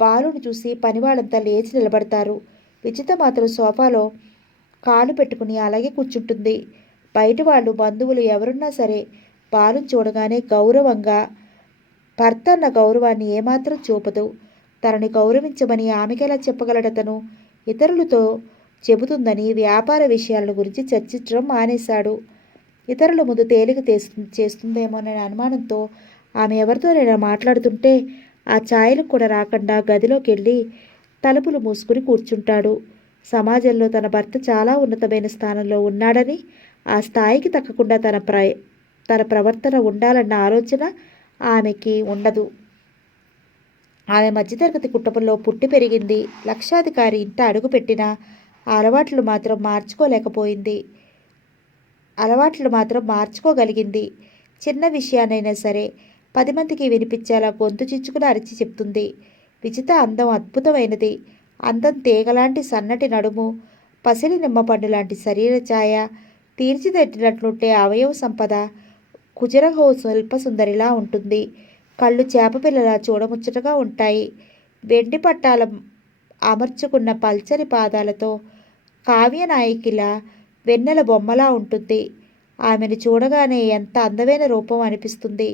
బాలును చూసి పనివాళ్ళంతా లేచి నిలబడతారు. విజిత మాత్రం సోఫాలో కాలు పెట్టుకుని అలాగే కూర్చుంటుంది. బయట వాళ్ళు, బంధువులు ఎవరున్నా సరే బాలును చూడగానే గౌరవంగా, భర్త అన్న గౌరవాన్ని ఏమాత్రం చూపదు. తనని గౌరవించమని ఆమెకెలా చెప్పగలడతను? ఇతరులతో చెబుతుందని వ్యాపార విషయాల గురించి చర్చించడం మానేశాడు. ఇతరుల ముందు తేలిక చేస్తుందేమోననే అనుమానంతో ఆమె ఎవరితోనైనా మాట్లాడుతుంటే ఆ ఛాయలకు కూడా రాకుండా గదిలోకి వెళ్ళి తలుపులు మూసుకుని కూర్చుంటాడు. సమాజంలో తన భర్త చాలా ఉన్నతమైన స్థానంలో ఉన్నాడని, ఆ స్థాయికి తగ్గకుండా తన ప్రవర్తన ఉండాలన్న ఆలోచన ఆమెకి ఉండదు. ఆమె మధ్యతరగతి కుటుంబంలో పుట్టి పెరిగింది. లక్షాధికారి ఇంట అడుగుపెట్టిన అలవాట్లు మాత్రం మార్చుకోగలిగింది. చిన్న విషయానైనా సరే 10 మందికి వినిపించేలా గొంతు చించుకుని అరిచి చెప్తుంది. విజిత అందం అద్భుతమైనది. అందం తీగలాంటి సన్నటి నడుము, పసిలి నిమ్మపండు లాంటి శరీర ఛాయ, తీర్చిదిద్దినట్లుంటే అవయవ సంపద, కుజరహో శిల్పసుందరిలా ఉంటుంది. కళ్ళు చేపపిల్లలా చూడముచ్చటగా ఉంటాయి. వెండి పట్టాల అమర్చుకున్న పల్చని పాదాలతో కావ్యనాయకిలా వెన్నెల బొమ్మలా ఉంటుంది. ఆమెను చూడగానే ఎంత అందమైన రూపం అనిపిస్తుంది.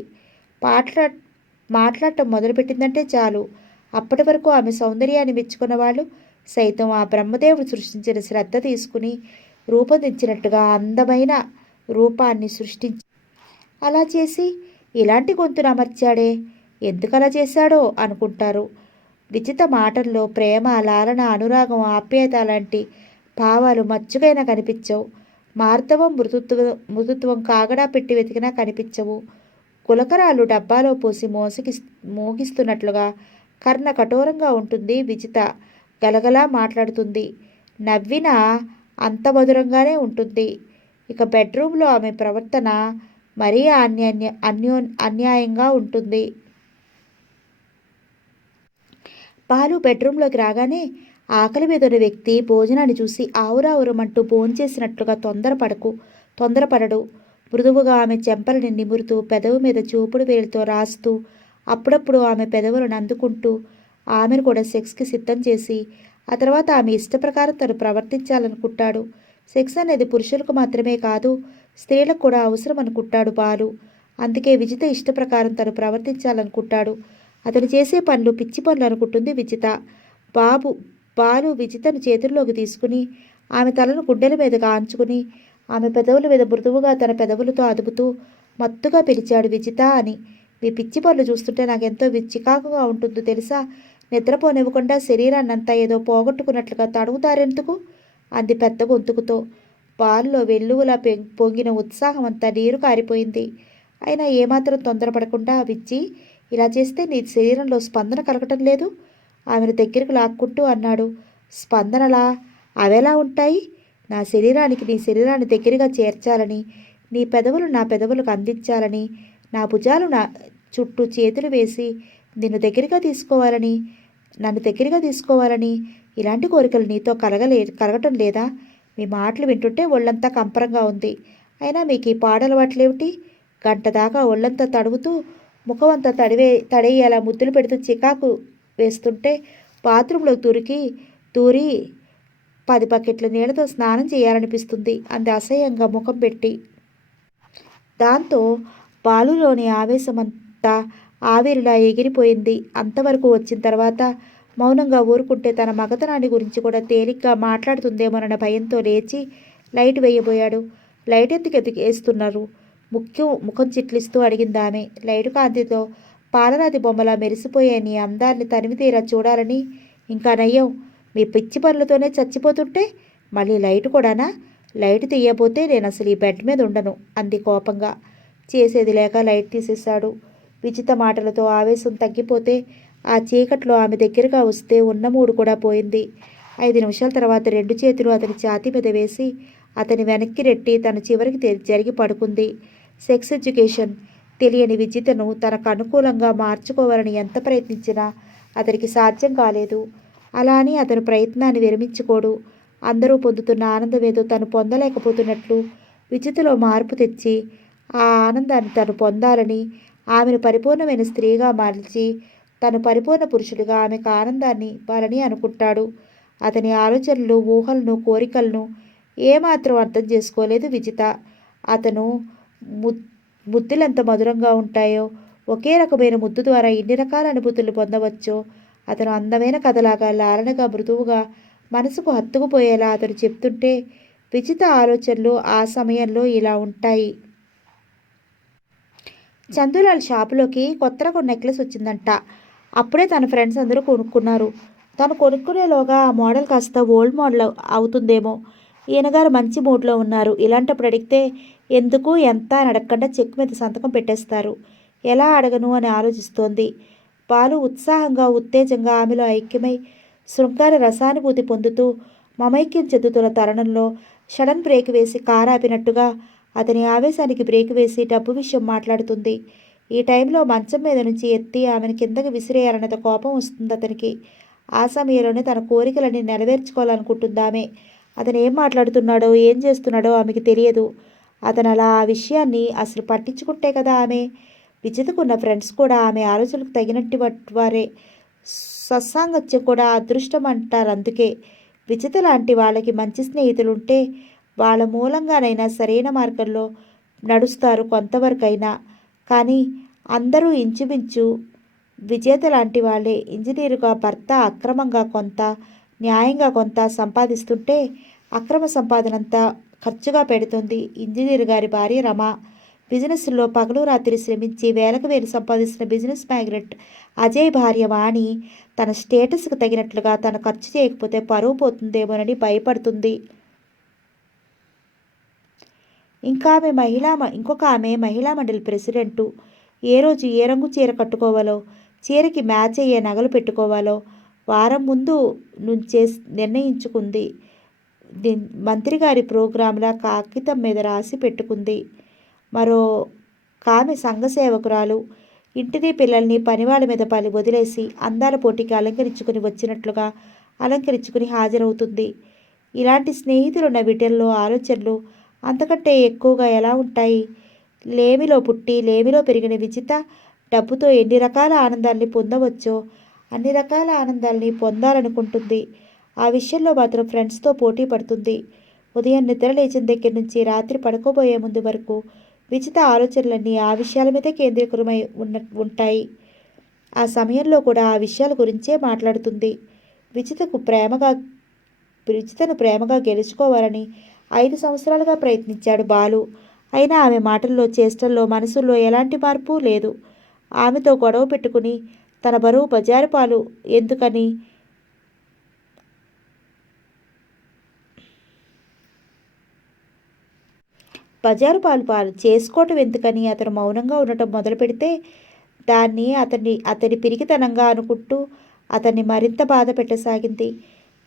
మాట్లాడటం మొదలుపెట్టిందంటే చాలు అప్పటి వరకు ఆమె సౌందర్యాన్ని మెచ్చుకున్న వాళ్ళు సైతం ఆ బ్రహ్మదేవుడు సృష్టించిన శ్రద్ధ తీసుకుని రూపొందించినట్టుగా అందమైన రూపాన్ని సృష్టించి అలా చేసి ఇలాంటి గొంతును అమర్చాడే, ఎందుకలా చేశాడో అనుకుంటారు. విజిత మాటల్లో ప్రేమ, లాలన, అనురాగం, ఆప్యాయత లాంటి భావాలు మచ్చుకైనా కనిపించవు. మార్దవం, మృదుత్వం కాగడా పెట్టి వెతికినా కనిపించవు. కులకరాలు డబ్బాలో పోసి మోగిస్తున్నట్లుగా కర్ణ కఠోరంగా ఉంటుంది. విజిత గలగలా మాట్లాడుతుంది. నవ్వినా అంత మధురంగానే ఉంటుంది. ఇక బెడ్రూమ్లో ఆమె ప్రవర్తన మరీ అన్యాయంగా ఉంటుంది. బాలు బెడ్రూమ్లోకి రాగానే ఆకలి మీద ఉన్న వ్యక్తి భోజనాన్ని చూసి ఆవురావురమంటూ భోంచేసినట్లుగా తొందరపడడు. మృదువుగా ఆమె చెంపలని నిమురుతూ పెదవి మీద చూపుడు వేలుతో రాస్తూ అప్పుడప్పుడు ఆమె పెదవులను అందుకుంటూ ఆమెను కూడా సెక్స్కి సిద్ధం చేసి ఆ తర్వాత ఆమె ఇష్టప్రకారం తను ప్రవర్తించాలనుకుంటాడు. సెక్స్ అనేది పురుషులకు మాత్రమే కాదు, స్త్రీలకు కూడా అవసరం అనుకుంటాడు బాలు. అందుకే విజిత ఇష్ట ప్రకారం తను ప్రవర్తించాలనుకుంటాడు. అతను చేసే పనులు పిచ్చి పనులు అనుకుంటుంది విజిత. బాలు విజితను చేతుల్లోకి తీసుకుని ఆమె తలను గుడ్డెల మీదగా ఆంచుకుని ఆమె పెదవుల మీద మృదువుగా తన పెదవులతో అదుపుతూ మత్తుగా పిలిచాడు విజిత అని. మీ పిచ్చి పనులు చూస్తుంటే నాకెంతో చికాకుగా ఉంటుందో తెలుసా. నిద్రపోనివ్వకుండా శరీరాన్నంతా ఏదో పోగొట్టుకున్నట్లుగా తడుగుతారెందుకు అంది పెద్ద గొంతుకుతో. బాలులో వెల్లువలా పొంగిన ఉత్సాహం అంతా నీరు కారిపోయింది. అయినా ఏమాత్రం తొందరపడకుండా విచ్చి, ఇలా చేస్తే నీ శరీరంలో స్పందన కలగటం లేదు ఆమెను దగ్గరకు లాక్కుంటూ అన్నాడు. స్పందనలా? అవెలా ఉంటాయి? నా శరీరానికి నీ శరీరాన్ని దగ్గరగా చేర్చాలని, నీ పెదవులు నా పెదవులకు అందించాలని, నా భుజాలు నా చుట్టూ చేతులు వేసి నన్ను దగ్గరగా తీసుకోవాలని ఇలాంటి కోరికలు నీతో కలగటం లేదా? మీ మాటలు వింటుంటే ఒళ్ళంతా కంపరంగా ఉంది. అయినా మీకు ఈ పాడలవాట్లేమిటి? గంట దాకా ఒళ్ళంతా తడుగుతూ ముఖమంతా తడేయాలా ముద్దులు పెడుతూ చికాకు వేస్తుంటే బాత్రూంలో దూరి 10 బకెట్ల నీళ్లతో స్నానం చేయాలనిపిస్తుంది అంది అసహ్యంగా ముఖం పెట్టి. దాంతో బాలులోని ఆవేశమంతా ఆవిరిలా ఎగిరిపోయింది. అంతవరకు వచ్చిన తర్వాత మౌనంగా ఊరుకుంటే తన మగతనాన్ని గురించి కూడా తేలిగ్గా మాట్లాడుతుందేమోనన్న భయంతో లేచి లైట్ వేయబోయాడు. లైట్ ఎందుకు వేస్తున్నారు? ముఖం చిట్లిస్తూ అడిగిందామె. లైటు కాంతితో పాలరాతి బొమ్మలా మెరిసిపోయే నీ అందాన్ని తనివితీరా చూడాలని. ఇంకా నయ్యం, మీ పిచ్చి పనులతోనే చచ్చిపోతుంటే మళ్ళీ లైటు కూడానా? లైట్ తీయబోతే నేను అసలు ఈ బెడ్ మీద ఉండను అంది కోపంగా. చేసేది లేక లైట్ తీసేశాడు. విజిత మాటలతో ఆవేశం తగ్గిపోతే ఆ చీకట్లో ఆమె దగ్గరగా వస్తే ఉన్న మూడు కూడా పోయింది. 5 నిమిషాల తర్వాత 2 చేతులు అతని ఛాతీ మీద వేసి అతని వెనక్కి రెట్టి తన చివరికి జరిగి పడుకుంది. సెక్స్ ఎడ్యుకేషన్ తెలియని విజితను తనకు అనుకూలంగా మార్చుకోవాలని ఎంత ప్రయత్నించినా అతనికి సాధ్యం కాలేదు. అలా అని అతను ప్రయత్నాన్ని విరమించుకోడు. అందరూ పొందుతున్న ఆనందమేదో తను పొందలేకపోతున్నట్లు విజితలో మార్పు తెచ్చి ఆ ఆనందాన్ని తను పొందాలని, ఆమెను పరిపూర్ణమైన స్త్రీగా మార్చి తను పరిపూర్ణ పురుషుడిగా ఆమెకు ఆనందాన్ని ఇవ్వాలని అనుకుంటాడు. అతని ఆలోచనలు, ఊహలను, కోరికలను ఏమాత్రం అర్థం చేసుకోలేదు విజిత. అతను ముద్దులెంత మధురంగా ఉంటాయో, ఒకే రకమైన ముద్దు ద్వారా ఎన్ని రకాల అనుభూతులు పొందవచ్చో అతను అందమైన కథలాగా, లాలనగా, మృదువుగా, మనసుకు హత్తుకుపోయేలా అతను చెప్తుంటే విజిత ఆలోచనలు ఆ సమయంలో ఇలా ఉంటాయి. చందులాల్ షాపులోకి కొత్త రకం నెక్లెస్ వచ్చిందంట. అప్పుడే తన ఫ్రెండ్స్ అందరూ కొనుక్కున్నారు. తను కొనుక్కునేలోగా ఆ మోడల్ కాస్త ఓల్డ్ మోడల్ అవుతుందేమో. ఈయనగారు మంచి మూడ్లో ఉన్నారు. ఇలాంటప్పుడు అడిగితే ఎందుకు, ఎంత అని అడగకుండా చెక్ మీద సంతకం పెట్టేస్తారు. ఎలా అడగను అని ఆలోచిస్తోంది. బాలు ఉత్సాహంగా, ఉత్తేజంగా ఆమెలో ఐక్యమై శృంగార రసానుభూతి పొందుతూ మమైక్యం చెందుతున్న తరుణంలో సడన్ బ్రేక్ వేసి కారు ఆపినట్టుగా అతని ఆవేశానికి బ్రేక్ వేసి డబ్బు విషయం మాట్లాడుతుంది. ఈ టైంలో మంచం మీద నుంచి ఎత్తి ఆమెను కిందకి విసిరేయాలన్నంత కోపం వస్తుంది అతనికి. ఆ సమయంలోనే తన కోరికలన్నీ నెరవేర్చుకోవాలనుకుంటుందామె. అతను ఏం మాట్లాడుతున్నాడో, ఏం చేస్తున్నాడో ఆమెకి తెలియదు. అతను అలా ఆ విషయాన్ని అసలు పట్టించుకుంటే కదా ఆమె. విజితకున్న ఫ్రెండ్స్ కూడా ఆమె ఆలోచనలకు తగినట్టు వారే. సత్సాంగత్యం కూడా అదృష్టం అంటారు. అందుకే విజిత లాంటి వాళ్ళకి మంచి స్నేహితులుంటే వాళ్ళ మూలంగానైనా సరైన మార్గంలో నడుస్తారు కొంతవరకైనా. కానీ అందరూ ఇంచుమించు విజేత లాంటి వాళ్ళే. ఇంజనీరుగా భర్త అక్రమంగా కొంత, న్యాయంగా కొంత సంపాదిస్తుంటే అక్రమ సంపాదనంతా ఖర్చుగా పెడుతుంది ఇంజనీరు గారి భార్య రమ. బిజినెస్లో పగలు రాత్రి శ్రమించి వేలకు వేలు సంపాదిస్తున్న బిజినెస్ మ్యాగ్నెట్ అజయ్ భార్య వాణి తన స్టేటస్కు తగినట్లుగా తను ఖర్చు చేయకపోతే పరువు పోతుందేమోనని భయపడుతుంది. ఇంకొక ఆమె మహిళా మండలి ప్రెసిడెంటు. ఏ రోజు ఏ రంగు చీర కట్టుకోవాలో, చీరకి మ్యాచ్ అయ్యే నగలు పెట్టుకోవాలో వారం ముందు నుంచే నిర్ణయించుకుంది. మంత్రి గారి ప్రోగ్రాంలా కాగితం మీద రాసి పెట్టుకుంది. మరో ఆమె సంఘ సేవకురాలు. ఇంటిని, పిల్లల్ని పనివాళ్ళ మీద వదిలేసి అందాల పోటీకి అలంకరించుకుని హాజరవుతుంది. ఇలాంటి స్నేహితులున్న వీటిల్లో ఆలోచనలు అంతకంటే ఎక్కువగా ఎలా ఉంటాయి? లేమిలో పుట్టి లేమిలో పెరిగిన విజిత డబ్బుతో ఎన్ని రకాల ఆనందాల్ని పొందవచ్చో అన్ని రకాల ఆనందాల్ని పొందాలనుకుంటుంది. ఆ విషయంలో మాత్రం ఫ్రెండ్స్తో పోటీ పడుతుంది. ఉదయం నిద్ర లేచిన దగ్గర నుంచి రాత్రి పడుకోబోయే ముందు వరకు విచిత ఆలోచనలన్నీ ఆ విషయాల మీదే కేంద్రీకృతమై ఉంటాయి. ఆ సమయంలో కూడా ఆ విషయాల గురించే మాట్లాడుతుంది. విజితను ప్రేమగా గెలుచుకోవాలని 5 సంవత్సరాలుగా ప్రయత్నించాడు బాలు. అయినా ఆమె మాటల్లో, చేష్టల్లో, మనసుల్లో ఎలాంటి మార్పు లేదు. ఆమెతో గొడవ పెట్టుకుని తన బరువు బజారు పాలు ఎందుకని బజారు పాలు చేసుకోవటం ఎందుకని అతను మౌనంగా ఉండటం మొదలు పెడితే దాన్ని అతని పిరికితనంగా అనుకుంటూ అతన్ని మరింత బాధ పెట్టసాగింది.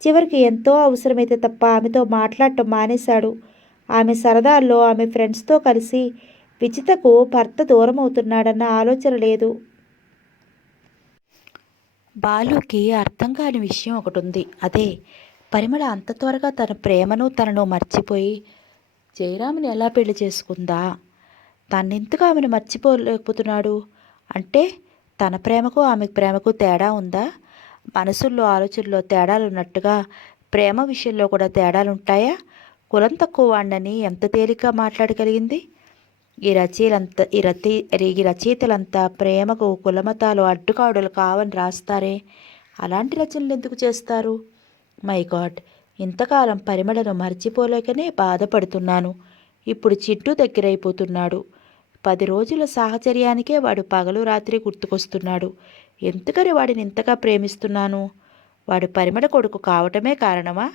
చివరికి ఎంతో అవసరమైతే తప్ప ఆమెతో మాట్లాడటం మానేశాడు. ఆమె సరదాల్లో ఆమె ఫ్రెండ్స్తో కలిసి విచితకు భర్త దూరం అవుతున్నాడన్న ఆలోచన లేదు. బాలుకి అర్థం కాని విషయం ఒకటి ఉంది. అదే పరిమళ అంత త్వరగా తన ప్రేమను తనను మర్చిపోయి జయరాముని ఎలా పెళ్లి చేసుకుందా? తన్నెందుకు ఆమెను మర్చిపోలేకపోతున్నాడు? అంటే తన ప్రేమకు ఆమె ప్రేమకు తేడా ఉందా? మనసుల్లో ఆలోచనలో తేడాలున్నట్టుగా ప్రేమ విషయంలో కూడా తేడాలుంటాయా? కులం తక్కువ వాణ్ణని ఎంత తేలిగ్గా మాట్లాడగలిగింది? ఈ రచయితలంతా ప్రేమకు కులమతాలు అడ్డుకాడులు కావని రాస్తారే, అలాంటి రచనలు ఎందుకు చేస్తారు? మై గాడ్, ఇంతకాలం పరిమళను మర్చిపోలేకనే బాధపడుతున్నాను. ఇప్పుడు చిట్టు దగ్గరైపోతున్నాడు. 10 రోజుల సాహచర్యానికే వాడు పగలు రాత్రి గుర్తుకొస్తున్నాడు. ఎందుకని వాడిని ఇంతగా ప్రేమిస్తున్నాను? వాడు పరిమళ కొడుకు కావటమే కారణమా?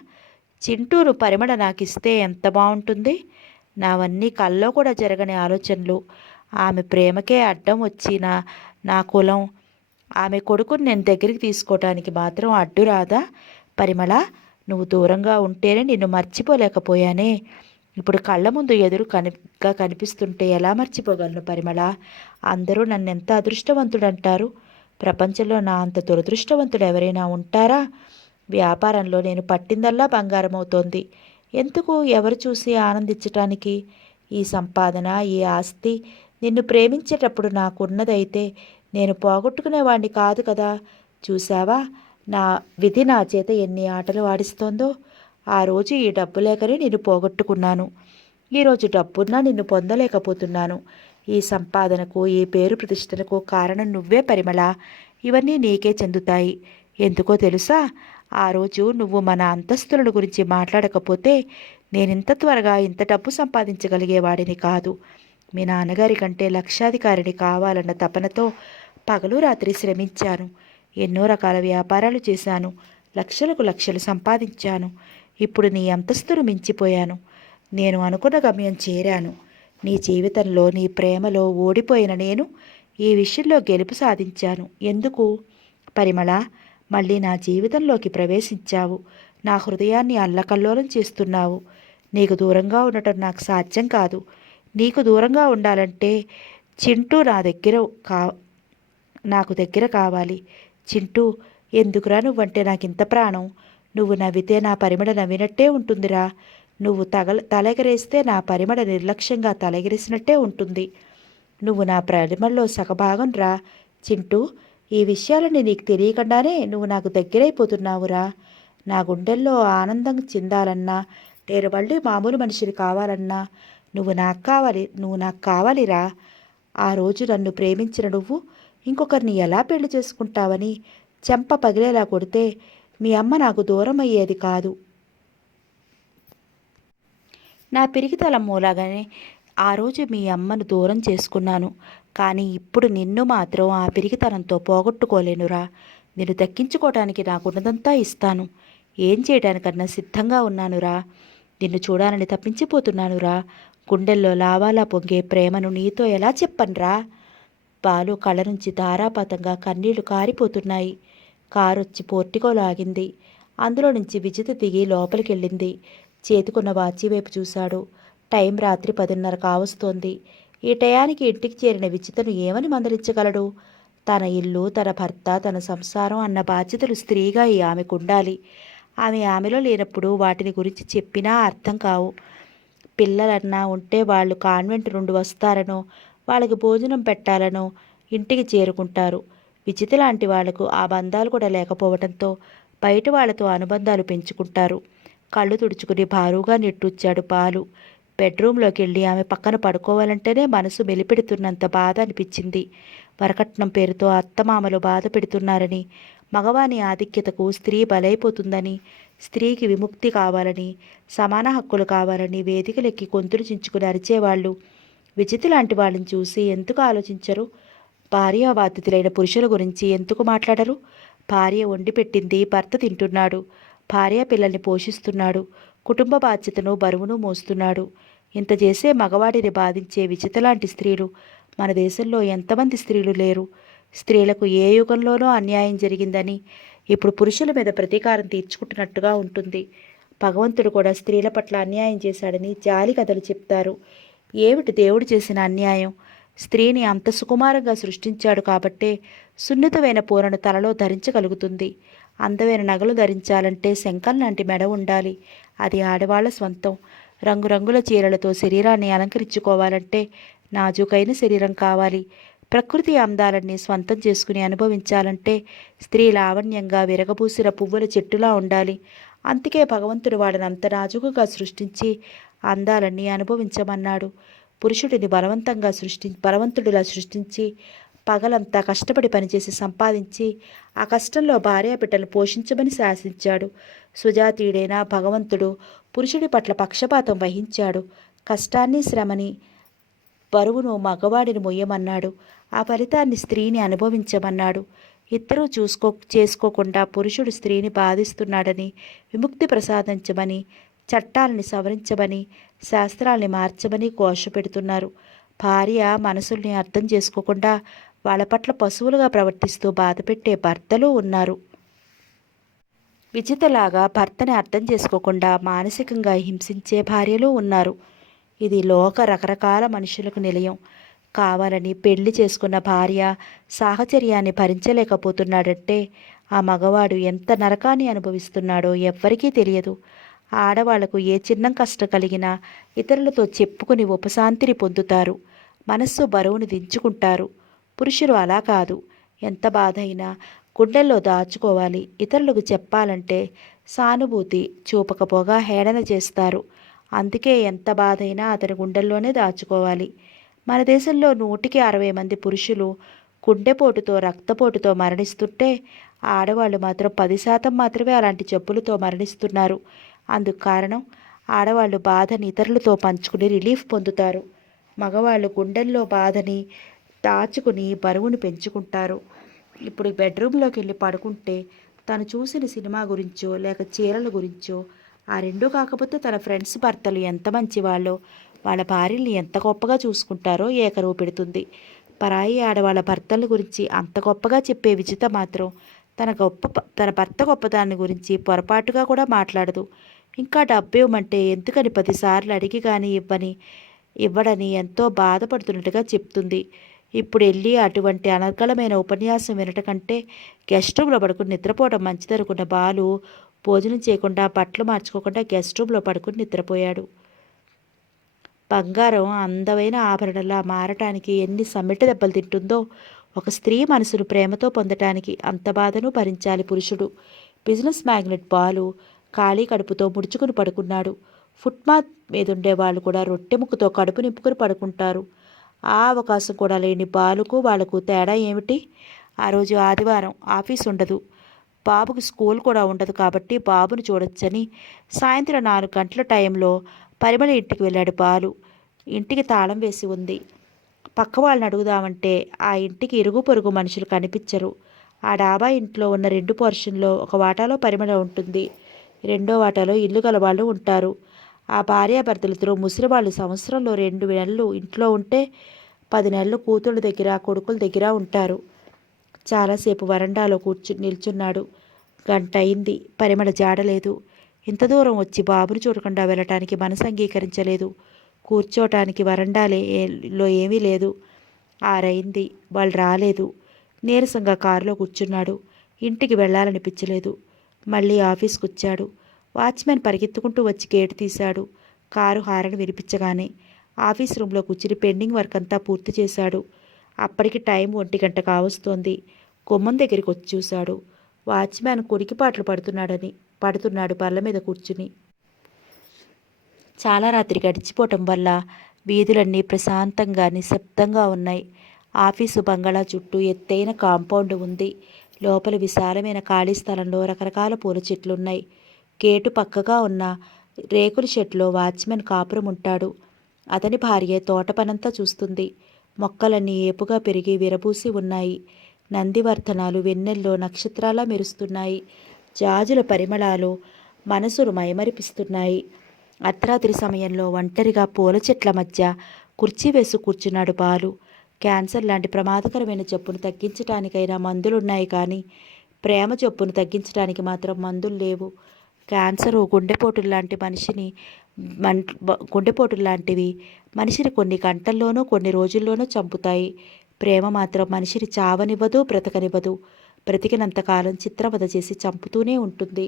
చింటూను పరిమళ నాకిస్తే ఎంత బాగుంటుంది? నావన్నీ కల్లో కూడా జరగని ఆలోచనలు. ఆమె ప్రేమకే అడ్డం వచ్చిన నా కులం, ఆమె కొడుకుని నేను దగ్గరికి తీసుకోవటానికి మాత్రం అడ్డు రాదా? పరిమళ, నువ్వు దూరంగా ఉంటేనే నిన్ను మర్చిపోలేకపోయానే. ఇప్పుడు కళ్ళ ముందు కనిపిస్తుంటే ఎలా మర్చిపోగలను పరిమళ? అందరూ నన్నెంత అదృష్టవంతుడంటారు. ప్రపంచంలో నా అంత దురదృష్టవంతుడు ఎవరైనా ఉంటారా? వ్యాపారంలో నేను పట్టిందల్లా బంగారం అవుతోంది. ఎందుకు? ఎవరు చూసి ఆనందించటానికి? ఈ సంపాదన, ఈ ఆస్తి నిన్ను ప్రేమించేటప్పుడు నాకున్నదైతే నేను పోగొట్టుకునేవాణ్ణి కాదు కదా. చూసావా, నా విధి నా చేత ఎన్ని ఆటలు ఆడిస్తోందో. ఆ రోజు ఈ డబ్బు లేకనే నిన్ను పోగొట్టుకున్నాను. ఈరోజు డబ్బున్నా నిన్ను పొందలేకపోతున్నాను. ఈ సంపాదనకు, ఈ పేరు ప్రతిష్టలకు కారణం నువ్వే పరిమళ. ఇవన్నీ నీకే చెందుతాయి. ఎందుకో తెలుసా? ఆ రోజు నువ్వు మన అంతస్తుల గురించి మాట్లాడకపోతే నేనింత త్వరగా ఇంత డబ్బు సంపాదించగలిగేవాడిని కాదు. మీ నాన్నగారి కంటే లక్షాధికారిని కావాలన్న తపనతో పగలు రాత్రి శ్రమించాను. ఎన్నో రకాల వ్యాపారాలు చేశాను. లక్షలకు లక్షలు సంపాదించాను. ఇప్పుడు నీ అంతస్తును మించిపోయాను. నేను అనుకున్న గమ్యం చేరాను. నీ జీవితంలో, నీ ప్రేమలో ఓడిపోయిన నేను ఈ విషయంలో గెలుపు సాధించాను. ఎందుకు? పరిమళ, మళ్ళీ నా జీవితంలోకి ప్రవేశించావు. నా హృదయాన్ని అల్లకల్లోలం చేస్తున్నావు. నీకు దూరంగా ఉండటం నాకు సాధ్యం కాదు. నీకు దూరంగా ఉండాలంటే చింటూ నాకు దగ్గర కావాలి. చింటూ, ఎందుకురా నువ్వంటే నాకింత ప్రాణం? నువ్వు నవ్వితే నా పరిమళ నవ్వినట్టే ఉంటుందిరా. నువ్వు తలెగరేస్తే నా పరిమళ నిర్లక్ష్యంగా తలెగరేసినట్టే ఉంటుంది. నువ్వు నా పరిమళలో సగభాగం రా. చింటూ, ఈ విషయాలని నీకు తెలియకుండానే నువ్వు నాకు దగ్గరైపోతున్నావురా. నా గుండెల్లో ఆనందం చెందాలన్నా, నేను మళ్ళీ మామూలు మనిషిని కావాలన్నా నువ్వు నాకు కావాలిరా. ఆ రోజు నన్ను ప్రేమించిన నువ్వు ఇంకొకరిని ఎలా పెళ్లి చేసుకుంటావని చెంప పగిలేలా కొడితే మీ అమ్మ నాకు దూరం అయ్యేది కాదు. నా పిరికితలం మూలాగానే ఆ రోజు మీ అమ్మను దూరం చేసుకున్నాను. కానీ ఇప్పుడు నిన్ను మాత్రం ఆ పిరికితనంతో పోగొట్టుకోలేనురా. నిన్ను దక్కించుకోవటానికి నాకున్నదంతా ఇస్తాను. ఏం చేయడానికన్నా సిద్ధంగా ఉన్నానురా. నిన్ను చూడాలని తప్పించిపోతున్నానురా. గుండెల్లో లావాలా పొంగే ప్రేమను నీతో ఎలా చెప్పనురా? బాలు కళ్ళ నుంచి ధారాపాతంగా కన్నీళ్లు కారిపోతున్నాయి. కారొచ్చి పోర్టికోలో ఆగింది. అందులో నుంచి విజిత దిగి లోపలికెళ్ళింది. చేతికున్న వాచి వైపు చూశాడు. టైం రాత్రి 10:30 కావస్తోంది. ఈ టయానికి ఇంటికి చేరిన విజితను ఏమని మందలించగలడు? తన ఇల్లు, తన భర్త, తన సంసారం అన్న బాధ్యతలు స్త్రీగా ఆమెకుండాలి. ఆమెలో లేనప్పుడు వాటిని గురించి చెప్పినా అర్థం కావు. పిల్లలన్నా ఉంటే వాళ్ళు కాన్వెంట్ నుండి వస్తారనో, వాళ్ళకి భోజనం పెట్టాలనో ఇంటికి చేరుకుంటారు. విజిత లాంటి వాళ్లకు ఆ బంధాలు కూడా లేకపోవడంతో బయట వాళ్లతో అనుబంధాలు పెంచుకుంటారు. కళ్ళు తుడుచుకుని భారుగా నిట్టూర్చాడు బాలు. బెడ్రూంలోకి వెళ్ళి ఆమె పక్కన పడుకోవాలంటేనే మనసు మెలిపెడుతున్నంత బాధ అనిపించింది. వరకట్నం పేరుతో అత్తమామలు బాధ పెడుతున్నారని, మగవాని ఆధిక్యతకు స్త్రీ బలైపోతుందని, స్త్రీకి విముక్తి కావాలని, సమాన హక్కులు కావాలని వేదికలెక్కి గొంతులు చించుకుని అరిచేవాళ్ళు విజిత్ లాంటి వాళ్ళని చూసి ఎందుకు ఆలోచించరు? భార్యాబాధితులైన పురుషుల గురించి ఎందుకు మాట్లాడరు? భార్య వండి పెట్టింది భర్త తింటున్నాడు. భార్య పిల్లల్ని పోషిస్తున్నాడు. కుటుంబ బాధ్యతను బరువును మోస్తున్నాడు. ఇంత చేసే మగవాడిని బాధించే విజిత లాంటి స్త్రీలు మన దేశంలో ఎంతమంది స్త్రీలు లేరు? స్త్రీలకు ఏ యుగంలోనో అన్యాయం జరిగిందని ఇప్పుడు పురుషుల మీద ప్రతీకారం తీర్చుకుంటున్నట్టుగా ఉంటుంది. భగవంతుడు కూడా స్త్రీల పట్ల అన్యాయం చేశాడని జాలి కథలు చెప్తారు. ఏమిటి దేవుడు చేసిన అన్యాయం? స్త్రీని అంత సుకుమారంగా సృష్టించాడు కాబట్టే సున్నితమైన పూలను తలలో ధరించగలుగుతుంది. అందమైన నగలు ధరించాలంటే శంఖం లాంటి మెడ ఉండాలి. అది ఆడవాళ్ల స్వంతం. రంగురంగుల చీరలతో శరీరాన్ని అలంకరించుకోవాలంటే నాజూకైన శరీరం కావాలి. ప్రకృతి అందాలన్నీ స్వంతం చేసుకుని అనుభవించాలంటే స్త్రీ లావణ్యంగా విరగబూసిన పువ్వుల చెట్టులా ఉండాలి. అందుకే భగవంతుడు వాడిని అంత నాజుకుగా సృష్టించి అందాలన్నీ అనుభవించమన్నాడు. పురుషుడిని బలవంతుడిలా సృష్టించి పగలంతా కష్టపడి పనిచేసి సంపాదించి ఆ కష్టంలో భార్యాబిడ్డలు పోషించమని శాసించాడు. సుజాతీయుడైన భగవంతుడు పురుషుడి పట్ల పక్షపాతం వహించాడు. కష్టాన్ని, శ్రమని, బరువును మగవాడిని మొయ్యమన్నాడు. ఆ ఫలితాన్ని స్త్రీని అనుభవించమన్నాడు. ఇద్దరూ చేసుకోకుండా పురుషుడు స్త్రీని బాధిస్తున్నాడని, విముక్తి ప్రసాదించమని, చట్టాలని సవరించమని, శాస్త్రాల్ని మార్చమని ఘోష పెడుతున్నారు. భార్య మనసుల్ని అర్థం చేసుకోకుండా వాళ్ళ పట్ల పశువులుగా ప్రవర్తిస్తూ బాధపెట్టే భర్తలు ఉన్నారు. విజితలాగా భర్తని అర్థం చేసుకోకుండా మానసికంగా హింసించే భార్యలు ఉన్నారు. ఇది రకరకాల మనుషులకు నిలయం. కావాలని పెళ్లి చేసుకున్న భార్య సాహచర్యాన్ని భరించలేకపోతున్నాడంటే ఆ మగవాడు ఎంత నరకాన్ని అనుభవిస్తున్నాడో ఎవ్వరికీ తెలియదు. ఆడవాళ్లకు ఏ చిన్న కష్టం కలిగినా ఇతరులతో చెప్పుకుని ఉపశాంతిని పొందుతారు. మనస్సు బరువును దించుకుంటారు. పురుషులు అలా కాదు. ఎంత బాధ అయినా గుండెల్లో దాచుకోవాలి. ఇతరులకు చెప్పాలంటే సానుభూతి చూపకపోగా హేళన చేస్తారు. అందుకే ఎంత బాధ అయినా అతని గుండెల్లోనే దాచుకోవాలి. మన దేశంలో 160 మంది పురుషులు గుండెపోటుతో, రక్తపోటుతో మరణిస్తుంటే ఆడవాళ్ళు మాత్రం 10% మాత్రమే అలాంటి జబ్బులతో మరణిస్తున్నారు. అందుకు కారణం ఆడవాళ్ళు బాధని ఇతరులతో పంచుకుని రిలీఫ్ పొందుతారు. మగవాళ్ళు గుండెల్లో బాధని దాచుకుని బరువును పెంచుకుంటారు. ఇప్పుడు బెడ్రూమ్లోకి వెళ్ళి పడుకుంటే తను చూసిన సినిమా గురించో లేక చీరల గురించో, ఆ రెండూ కాకపోతే తన ఫ్రెండ్స్ భర్తలు ఎంత మంచివాళ్ళో, వాళ్ళ భార్యల్ని ఎంత గొప్పగా చూసుకుంటారో ఏకరువు పెడుతుంది. పరాయి ఆడవాళ్ళ భర్తల గురించి అంత గొప్పగా చెప్పే విజిత మాత్రం తన భర్త గొప్పదాన్ని గురించి పొరపాటుగా కూడా మాట్లాడదు. ఇంకా డబ్బు ఇవ్వమంటే ఎందుకని 10 సార్లు అడిగి కానీ ఇవ్వడని ఎంతో బాధపడుతున్నట్టుగా చెప్తుంది. ఇప్పుడు వెళ్ళి అటువంటి అనర్గళమైన ఉపన్యాసం వినట కంటే గెస్ట్ రూమ్లో పడుకుని నిద్రపోవడం మంచిదనుకున్న బాలు భోజనం చేయకుండా, బట్టలు మార్చుకోకుండా గెస్ట్ రూమ్లో పడుకుని నిద్రపోయాడు. బంగారం అందమైన ఆభరణలా మారటానికి ఎన్ని సమ్మెట దెబ్బలు తింటుందో, ఒక స్త్రీ మనసును ప్రేమతో పొందటానికి అంత బాధను భరించాలి పురుషుడు. బిజినెస్ మ్యాగ్నెట్ బాలు ఖాళీ కడుపుతో ముడుచుకుని పడుకున్నాడు. ఫుట్పాత్ మీదుండే వాళ్ళు కూడా రొట్టె ముక్కుతో కడుపు నింపుకుని పడుకుంటారు. ఆ అవకాశం కూడా లేని బాలుకు వాళ్లకు తేడా ఏమిటి? ఆ రోజు ఆదివారం, ఆఫీస్ ఉండదు. బాబుకి స్కూల్ కూడా ఉండదు కాబట్టి బాబుని చూడొచ్చని సాయంత్రం 4 గంటల టైంలో పరిమళ ఇంటికి వెళ్ళాడు బాలు. ఇంటికి తాళం వేసి ఉంది. పక్క వాళ్ళని అడుగుదామంటే ఆ ఇంటికి ఇరుగు పొరుగు మనుషులు కనిపించరు. ఆ డాబా ఇంట్లో ఉన్న 2 పోర్షన్లో ఒక వాటాలో పరిమళ ఉంటుంది. 2వ వాటాలో ఇల్లు గల వాళ్ళు ఉంటారు. ఆ భార్యాభర్తలిద్దరూ ముసలివాళ్ళు సంవత్సరంలో 2 నెలలు ఇంట్లో ఉంటే 10 నెలలు కూతుళ్ళ దగ్గర, కొడుకుల దగ్గర ఉంటారు. చాలాసేపు వరండాలో నిల్చున్నాడు. గంట అయింది. పరిమళ జాడలేదు. ఇంత దూరం వచ్చి బాబుని చూడకుండా వెళ్ళటానికి మనసు అంగీకరించలేదు. కూర్చోటానికి వరండాలో ఏమీ లేదు. 6 అయింది. వాళ్ళు రాలేదు. నీరసంగా కారులో కూర్చున్నాడు. ఇంటికి వెళ్ళాలనిపించలేదు. మళ్ళీ ఆఫీస్కి వచ్చాడు. వాచ్మెన్ పరిగెత్తుకుంటూ వచ్చి గేటు తీశాడు. కారు హారన్ వినిపించగానే ఆఫీస్ రూమ్లో కూర్చుని పెండింగ్ వర్క్ అంతా పూర్తి చేశాడు. అప్పటికి టైం 1 గంట కావస్తోంది. గుమ్మం దగ్గరికి వచ్చి చూశాడు. వాచ్మ్యాన్ కుడికిపాట్లు పడుతున్నాడు బల్ల మీద కూర్చుని. చాలా రాత్రి గడిచిపోవటం వల్ల వీధులన్నీ ప్రశాంతంగా నిశ్శబ్దంగా ఉన్నాయి. ఆఫీసు బంగళా చుట్టూ ఎత్తైన కాంపౌండ్ ఉంది. లోపల విశాలమైన ఖాళీ స్థలంలో రకరకాల పూల చెట్లున్నాయి. గేటు పక్కగా ఉన్న రేకుల షెడ్లో వాచ్మెన్ కాపురం ఉంటాడు. అతని భార్య తోట పనంతా చూస్తుంది. మొక్కలన్నీ ఏపుగా పెరిగి విరబూసి ఉన్నాయి. నందివర్ధనాలు వెన్నెల్లో నక్షత్రాలా మెరుస్తున్నాయి. జాజుల పరిమళాలు మనసును మైమరిపిస్తున్నాయి. అర్ధరాత్రి సమయంలో ఒంటరిగా పూల చెట్ల మధ్య కుర్చీ వేసి కూర్చున్నాడు బాలు. క్యాన్సర్ లాంటి ప్రమాదకరమైన జబ్బును తగ్గించడానికైనా మందులున్నాయి, కానీ ప్రేమ జబ్బును తగ్గించడానికి మాత్రం మందులు లేవు. క్యాన్సరు గుండెపోటులు లాంటివి మనిషిని కొన్ని గంటల్లోనూ కొన్ని రోజుల్లోనూ చంపుతాయి. ప్రేమ మాత్రం మనిషిని చావనివ్వదు, బ్రతకనివ్వదు. బ్రతికినంతకాలం చిత్రవద చేసి చంపుతూనే ఉంటుంది.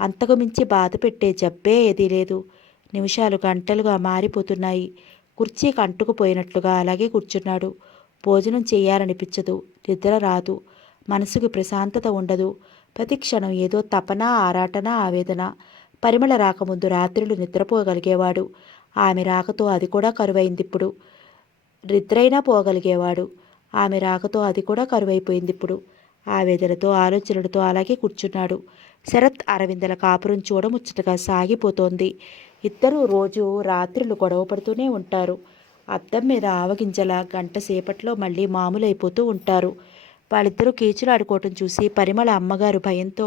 అంతకు మించి బాధ పెట్టే జబ్బే ఏదీ లేదు. నిమిషాలు గంటలుగా మారిపోతున్నాయి. కుర్చీకి అంటుకుపోయినట్లుగా అలాగే కూర్చున్నాడు. భోజనం చేయాలనిపించదు, నిద్ర రాదు, మనసుకి ప్రశాంతత ఉండదు. ప్రతి క్షణం ఏదో తపన, ఆరాటన, ఆవేదన. పరిమళ రాకముందు రాత్రులు నిద్రపోగలిగేవాడు. ఆమె రాకతో అది కూడా కరువైందిప్పుడు. నిద్రైనా పోగలిగేవాడు. ఆమె రాకతో అది కూడా కరువైపోయిందిప్పుడు. ఆవేదనతో, ఆలోచనలతో అలాగే కూర్చున్నాడు. శరత్ అరవిందల కాపురం చూడముచ్చటగా సాగిపోతోంది. ఇద్దరూ రోజు రాత్రులు గొడవ పడుతూనే ఉంటారు. అద్దం మీద ఆవగింజల గంట సేపట్లో మళ్ళీ మామూలైపోతూ ఉంటారు. వాళ్ళిద్దరూ కీచులాడుకోవటం చూసి పరిమళ అమ్మగారు భయంతో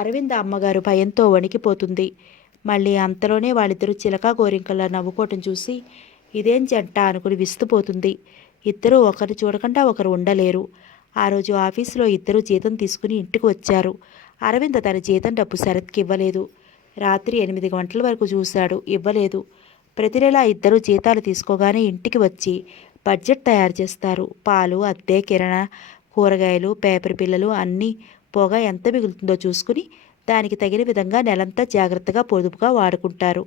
అరవింద అమ్మగారు భయంతో వణికిపోతుంది. మళ్ళీ అంతలోనే వాళ్ళిద్దరూ చిలకా గోరింకల్లా నవ్వుకోవటం చూసి ఇదేం జంట అనుకుని విస్తుపోతుంది. ఇద్దరూ ఒకరు చూడకుండా ఒకరు ఉండలేరు. ఆ రోజు ఆఫీసులో ఇద్దరూ జీతం తీసుకుని ఇంటికి వచ్చారు. అరవింద తన జీతం డబ్బు శరత్కి ఇవ్వలేదు. రాత్రి 8 గంటల వరకు చూశాడు, ఇవ్వలేదు. ప్రతి నెల ఇద్దరూ జీతాలు తీసుకోగానే ఇంటికి వచ్చి బడ్జెట్ తయారు చేస్తారు. పాలు, అద్దె, కిరాణా, కూరగాయలు, పేపర్ పిల్లలు అన్నీ పోగా ఎంత మిగులుతుందో చూసుకుని దానికి తగిన విధంగా నెలంతా జాగ్రత్తగా పొదుపుగా వాడుకుంటారు.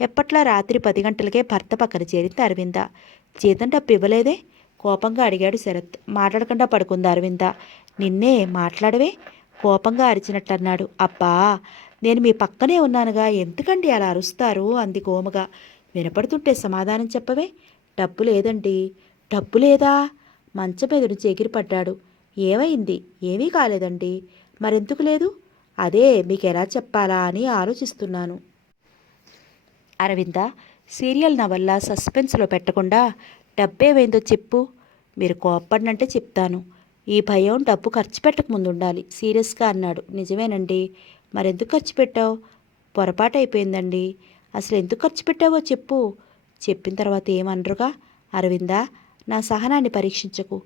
ఎప్పట్లా రాత్రి 10 గంటలకే భర్త పక్కన చేరింది అరవింద. జీతం డబ్బు ఇవ్వలేదే? కోపంగా అడిగాడు శరత్. మాట్లాడకుండా పడుకుంది అరవింద. నిన్నే మాట్లాడవే? కోపంగా అరిచినట్టు అన్నాడు. అబ్బా, నేను మీ పక్కనే ఉన్నానుగా, ఎందుకండి అలా అరుస్తారు అంది గోముగా. వినపడుతుంటే సమాధానం చెప్పవే. డబ్బు లేదండి. డబ్బు లేదా? మంచం మీద నుంచి ఎగిరిపడ్డాడు. ఏమైంది? ఏమీ కాలేదండి. మరెందుకు లేదు? అదే మీకు ఎలా చెప్పాలా అని ఆలోచిస్తున్నాను. అరవింద, సీరియల్ నవల్లా సస్పెన్స్లో పెట్టకుండా డబ్బేమైందో చెప్పు. మీరు కోప్పడినంటే చెప్తాను. ఈ భయం డబ్బు ఖర్చు పెట్టక ముందు ఉండాలి సీరియస్గా అన్నాడు. నిజమేనండి. మరెందుకు ఖర్చు పెట్టావు? పొరపాటు అయిపోయిందండి. అసలు ఎందుకు ఖర్చు పెట్టావో చెప్పు. చెప్పిన తర్వాత ఏమనరుగా. అరవింద, నా సహనాన్ని పరీక్షించకు.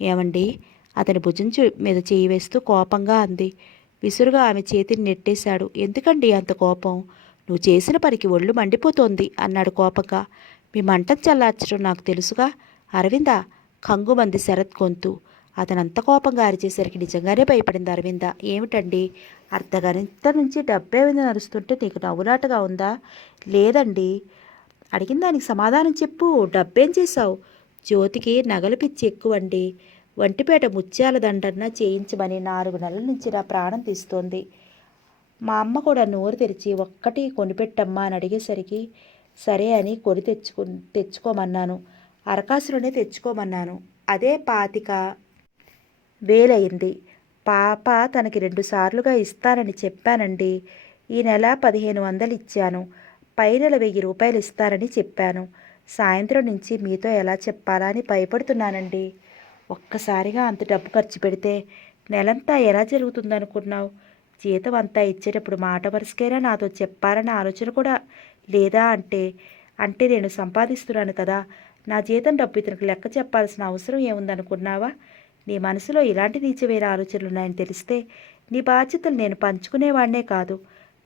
ఏమండి? అతని భుజం మీద చేయి వేస్తూ కోపంగా అంది. విసురుగా ఆమె చేతిని నెట్టేశాడు. ఎందుకండి అంత కోపం? నువ్వు చేసిన పనికి ఒళ్ళు మండిపోతోంది అన్నాడు కోపంగా. మీ మంటను చల్లార్చడం నాకు తెలుసుగా. అరవింద, కంగుమంది శరత్ గొంతు. అతనంత కోపంగా అరిచేసరికి నిజంగానే భయపడింది అరవింద. ఏమిటండి? అర్ధగంట నుంచి డబ్బే మీద నడుస్తుంటే నీకు నవ్వులాటగా ఉందా? లేదండి. అడిగిన దానికి సమాధానం చెప్పు. డబ్బేం చేశావు? జ్యోతికి నగలు పిచ్చి ఎక్కువండి. వంటిపేట ముత్యాల దండన్నా చేయించమని 4 నెలల నుంచి నా ప్రాణం తీస్తోంది. మా అమ్మ కూడా నోరు తెరిచి ఒక్కటి కొనిపెట్టమ్మా అని అడిగేసరికి సరే అని కొని తెచ్చుకోమన్నాను. అరకాసులోనే తెచ్చుకోమన్నాను. అదే 25,000 అయింది. పాప తనకి 2 సార్లుగా ఇస్తానని చెప్పానండి. ఈ నెల 1,500 ఇచ్చాను. పై నెల 1,000 రూపాయలు ఇస్తానని చెప్పాను. సాయంత్రం నుంచి మీతో ఎలా చెప్పాలా అని భయపడుతున్నానండి. ఒక్కసారిగా అంత డబ్బు ఖర్చు పెడితే నెలంతా ఎలా జరుగుతుందనుకున్నావు? జీతం అంతా ఇచ్చేటప్పుడు మాట వరుసకైనా నాతో చెప్పాలన్న ఆలోచన కూడా లేదా? అంటే నేను సంపాదిస్తున్నాను కదా, నా జీతం డబ్బు ఇతనికి లెక్క చెప్పాల్సిన అవసరం ఏముందనుకున్నావా? నీ మనసులో ఇలాంటి నీచమైన ఆలోచనలు ఉన్నాయని తెలిస్తే నీ బాధ్యతలు నేను పంచుకునేవాడినే కాదు.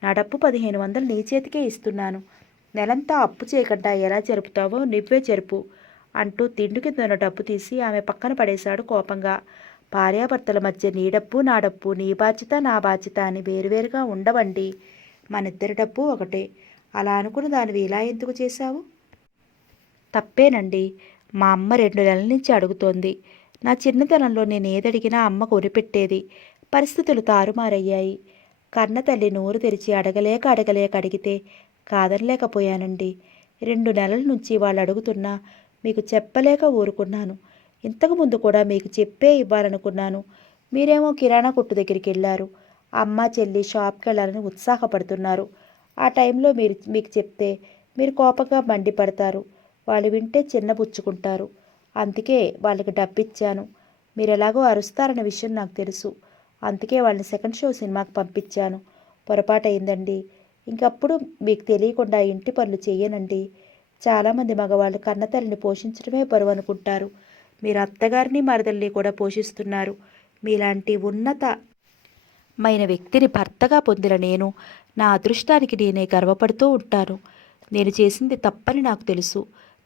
నా డబ్బు 1,500 నీ చేతికే ఇస్తున్నాను. నెలంతా అప్పు చేయకుండా ఎలా జరుపుతావో నువ్వే జరుపు అంటూ తిండి కింద ఉన్న డబ్బు తీసి ఆమె పక్కన పడేశాడు కోపంగా. భార్యాభర్తల మధ్య నీ డబ్బు నా డబ్బు, నీ బాధ్యత నా బాధ్యత అని వేరువేరుగా ఉండవండి. మనిద్దరి డబ్బు ఒకటే. అలా అనుకుని దానివి ఇలా ఎందుకు చేశావు? తప్పేనండి. మా అమ్మ 2 నెలల నుంచి అడుగుతోంది. నా చిన్నతనంలో నేను ఏదడిగినా అమ్మ కొనిపెట్టేది. పరిస్థితులు తారుమారయ్యాయి. కన్న తల్లి నోరు తెరిచి అడగలేక అడగలేక అడిగితే కాదనలేకపోయానండి. 2 నెలల నుంచి వాళ్ళు అడుగుతున్నా మీకు చెప్పలేక ఊరుకున్నాను. ఇంతకుముందు కూడా మీకు చెప్పే ఇవ్వాలనుకున్నాను. మీరేమో కిరాణా కొట్టు దగ్గరికి వెళ్ళారు. అమ్మ చెల్లి షాప్కి వెళ్ళాలని ఉత్సాహపడుతున్నారు. ఆ టైంలో మీకు చెప్తే మీరు కోపంగా మండిపడతారు. వాళ్ళు వింటే చిన్నబుచ్చుకుంటారు. అందుకే వాళ్ళకి డబ్బిచ్చాను. మీరు ఎలాగో అరుస్తారన్న విషయం నాకు తెలుసు. అందుకే వాళ్ళని సెకండ్ షో సినిమాకి పంపించాను. పొరపాటు అయిందండి. ఇంకప్పుడు మీకు తెలియకుండా ఇంటి పనులు చెయ్యనండి. చాలామంది మగవాళ్ళు కన్నతల్లిని పోషించడమే బరువు అనుకుంటారు. మీరు అత్తగారిని మరదల్ని కూడా పోషిస్తున్నారు. మీలాంటి ఉన్నతమైన వ్యక్తిని భర్తగా పొందిన నేను నా అదృష్టానికి నేనే గర్వపడుతూ ఉంటాను. నేను చేసింది తప్పని నాకు తెలుసు.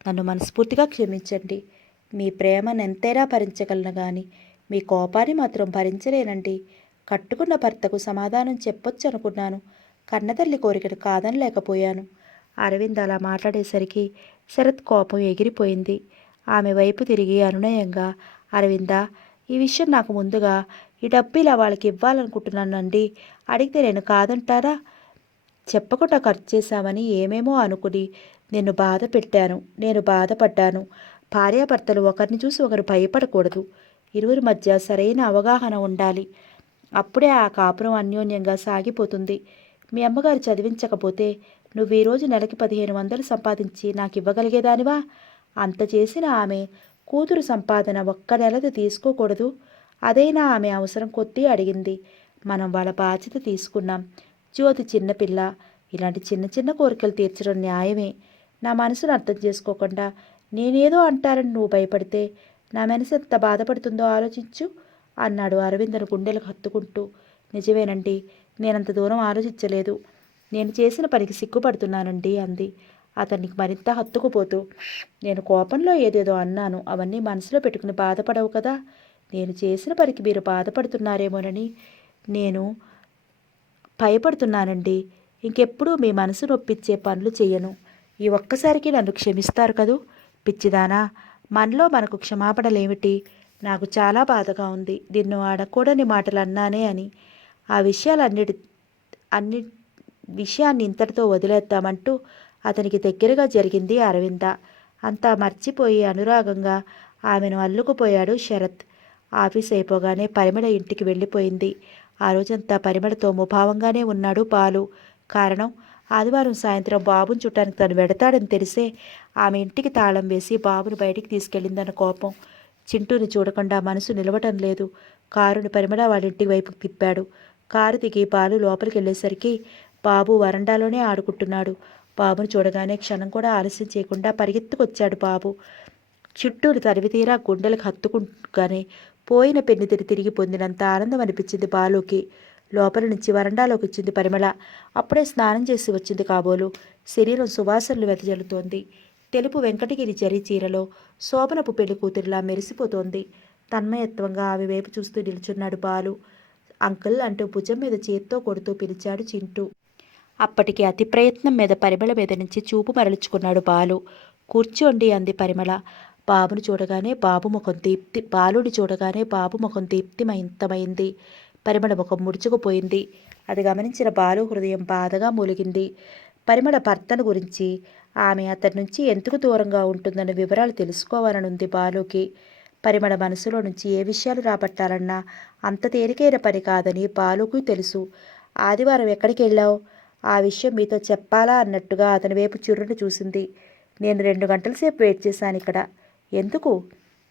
నన్ను మనస్ఫూర్తిగా క్షమించండి. మీ ప్రేమను ఎంతైనా భరించగలను కానీ మీ కోపాన్ని మాత్రం భరించలేనండి. కట్టుకున్న భర్తకు సమాధానం చెప్పొచ్చు అనుకున్నాను. కన్నతల్లి కోరికను కాదనలేకపోయాను. అరవింద్ అలా మాట్లాడేసరికి శరత్ కోపం ఎగిరిపోయింది. ఆమె వైపు తిరిగి అనునయంగా, అరవిందా, ఈ విషయం నాకు ముందుగా ఈ డబ్బు ఇలా వాళ్ళకి ఇవ్వాలనుకుంటున్నానండి. అడిగితే నేను కాదంటారా? చెప్పకుండా ఖర్చు చేశామని ఏమేమో అనుకుని నిన్ను బాధ పెట్టాను. నేను బాధపడ్డాను. భార్యాభర్తలు ఒకరిని చూసి ఒకరు భయపడకూడదు. ఇరువురి మధ్య సరైన అవగాహన ఉండాలి. అప్పుడే ఆ కాపురం అన్యోన్యంగా సాగిపోతుంది. మీ అమ్మగారు చదివించకపోతే నువ్వు ఈరోజు నెలకి 1500 సంపాదించి నాకు ఇవ్వగలిగేదానివా? అంత చేసిన ఆమె కూతురు సంపాదన ఒక్క నెలది తీసుకోకూడదు. అదైనా ఆమె అవసరం కొద్దీ అడిగింది. మనం వాళ్ళ బాధ్యత తీసుకున్నాం. జ్యోతి చిన్నపిల్ల. ఇలాంటి చిన్న చిన్న కోరికలు తీర్చడం న్యాయమే. నా మనసును అర్థం చేసుకోకుండా నేనేదో అంటారని నువ్వు భయపడితే నా మనసు ఎంత బాధపడుతుందో ఆలోచించు అన్నాడు అరవిందను గుండెలకు హత్తుకుంటూ. నిజమేనండి, నేనంత దూరం ఆలోచించలేదు. నేను చేసిన పనికి సిగ్గుపడుతున్నానండి అంది అతనికి మరింత హత్తుకుపోతూ. నేను కోపంలో ఏదేదో అన్నాను. అవన్నీ మనసులో పెట్టుకుని బాధపడవు కదా. నేను చేసిన పనికి మీరు బాధపడుతున్నారేమోనని నేను భయపడుతున్నానండి. ఇంకెప్పుడూ మీ మనసు నొప్పించే పనులు చెయ్యను. ఈ ఒక్కసారికి నన్ను క్షమిస్తారు కదూ? పిచ్చిదానా, మనలో మనకు క్షమాపణలేమిటి? నాకు చాలా బాధగా ఉంది. నిన్ను ఆడకూడని మాటలు అన్నానే అని. ఆ అన్ని విషయాన్ని ఇంతటితో వదిలేద్దామంటూ అతనికి దగ్గరగా జరిగింది అరవింద. అంతా మర్చిపోయి అనురాగంగా ఆమెను అల్లుకుపోయాడు శరత్. ఆఫీస్ అయిపోగానే పరిమళ ఇంటికి వెళ్ళిపోయింది. ఆ రోజంతా పరిమళతో ముభావంగానే ఉన్నాడు బాలు. కారణం, ఆదివారం సాయంత్రం బాబుని చుట్టానికి తను వెడతాడని తెలిసే ఆమె ఇంటికి తాళం వేసి బాబును బయటికి తీసుకెళ్ళిందన్న కోపం. చింటూని చూడకుండా మనసు నిలవటం లేదు. కారుని పరిమళ వాళ్ళ ఇంటి వైపు తిప్పాడు. కారు దిగి బాలు లోపలికి వెళ్ళేసరికి బాబు వరండాలోనే ఆడుకుంటున్నాడు. బాబును చూడగానే క్షణం కూడా ఆలస్యం చేయకుండా పరిగెత్తుకొచ్చాడు బాబు. చుట్టూరు తరివితీరా గుండెలకు హత్తుకుంటూగానే పోయిన పెన్నితిని తిరిగి పొందినంత ఆనందం అనిపించింది బాలుకి. లోపల నుంచి వరండాలోకి వచ్చింది పరిమళ. అప్పుడే స్నానం చేసి వచ్చింది కాబోలు. శరీరం సువాసనలు వెదజల్లుతోంది. తెలుపు వెంకటగిరి జరీ చీరలో శోభనపు పెళ్లి కూతురిలా మెరిసిపోతోంది. తన్మయత్వంగా ఆమె వైపు చూస్తూ నిల్చున్నాడు బాలు. అంకుల్ అంటూ భుజం మీద చేత్తో కొడుతూ పిలిచాడు చింటూ. అప్పటికి అతి ప్రయత్నం మీద పరిమళ మీద నుంచి చూపు మరల్చుకున్నాడు బాలు. కూర్చోండి అంది పరిమళ. బాలుని చూడగానే బాబు ముఖం దీప్తిమయంతమైంది. పరిమళ ముఖం ముడుచుకుపోయింది. అది గమనించిన బాలు హృదయం బాధగా మూలిగింది. పరిమళ భర్తను గురించి, ఆమె అతని నుంచి ఎందుకు దూరంగా ఉంటుందన్న వివరాలు తెలుసుకోవాలనుంది బాలుకి. పరిమళ మనసులో నుంచి ఏ విషయాలు రాబట్టాలన్నా అంత తేలికైన పని కాదని బాలుకు తెలుసు. ఆదివారం ఎక్కడికి వెళ్ళావు? ఆ విషయం మీతో చెప్పాలా అన్నట్టుగా అతని వైపు చుర్రును చూసింది. నేను 2 గంటల సేపు వెయిట్ చేశాను ఇక్కడ. ఎందుకు?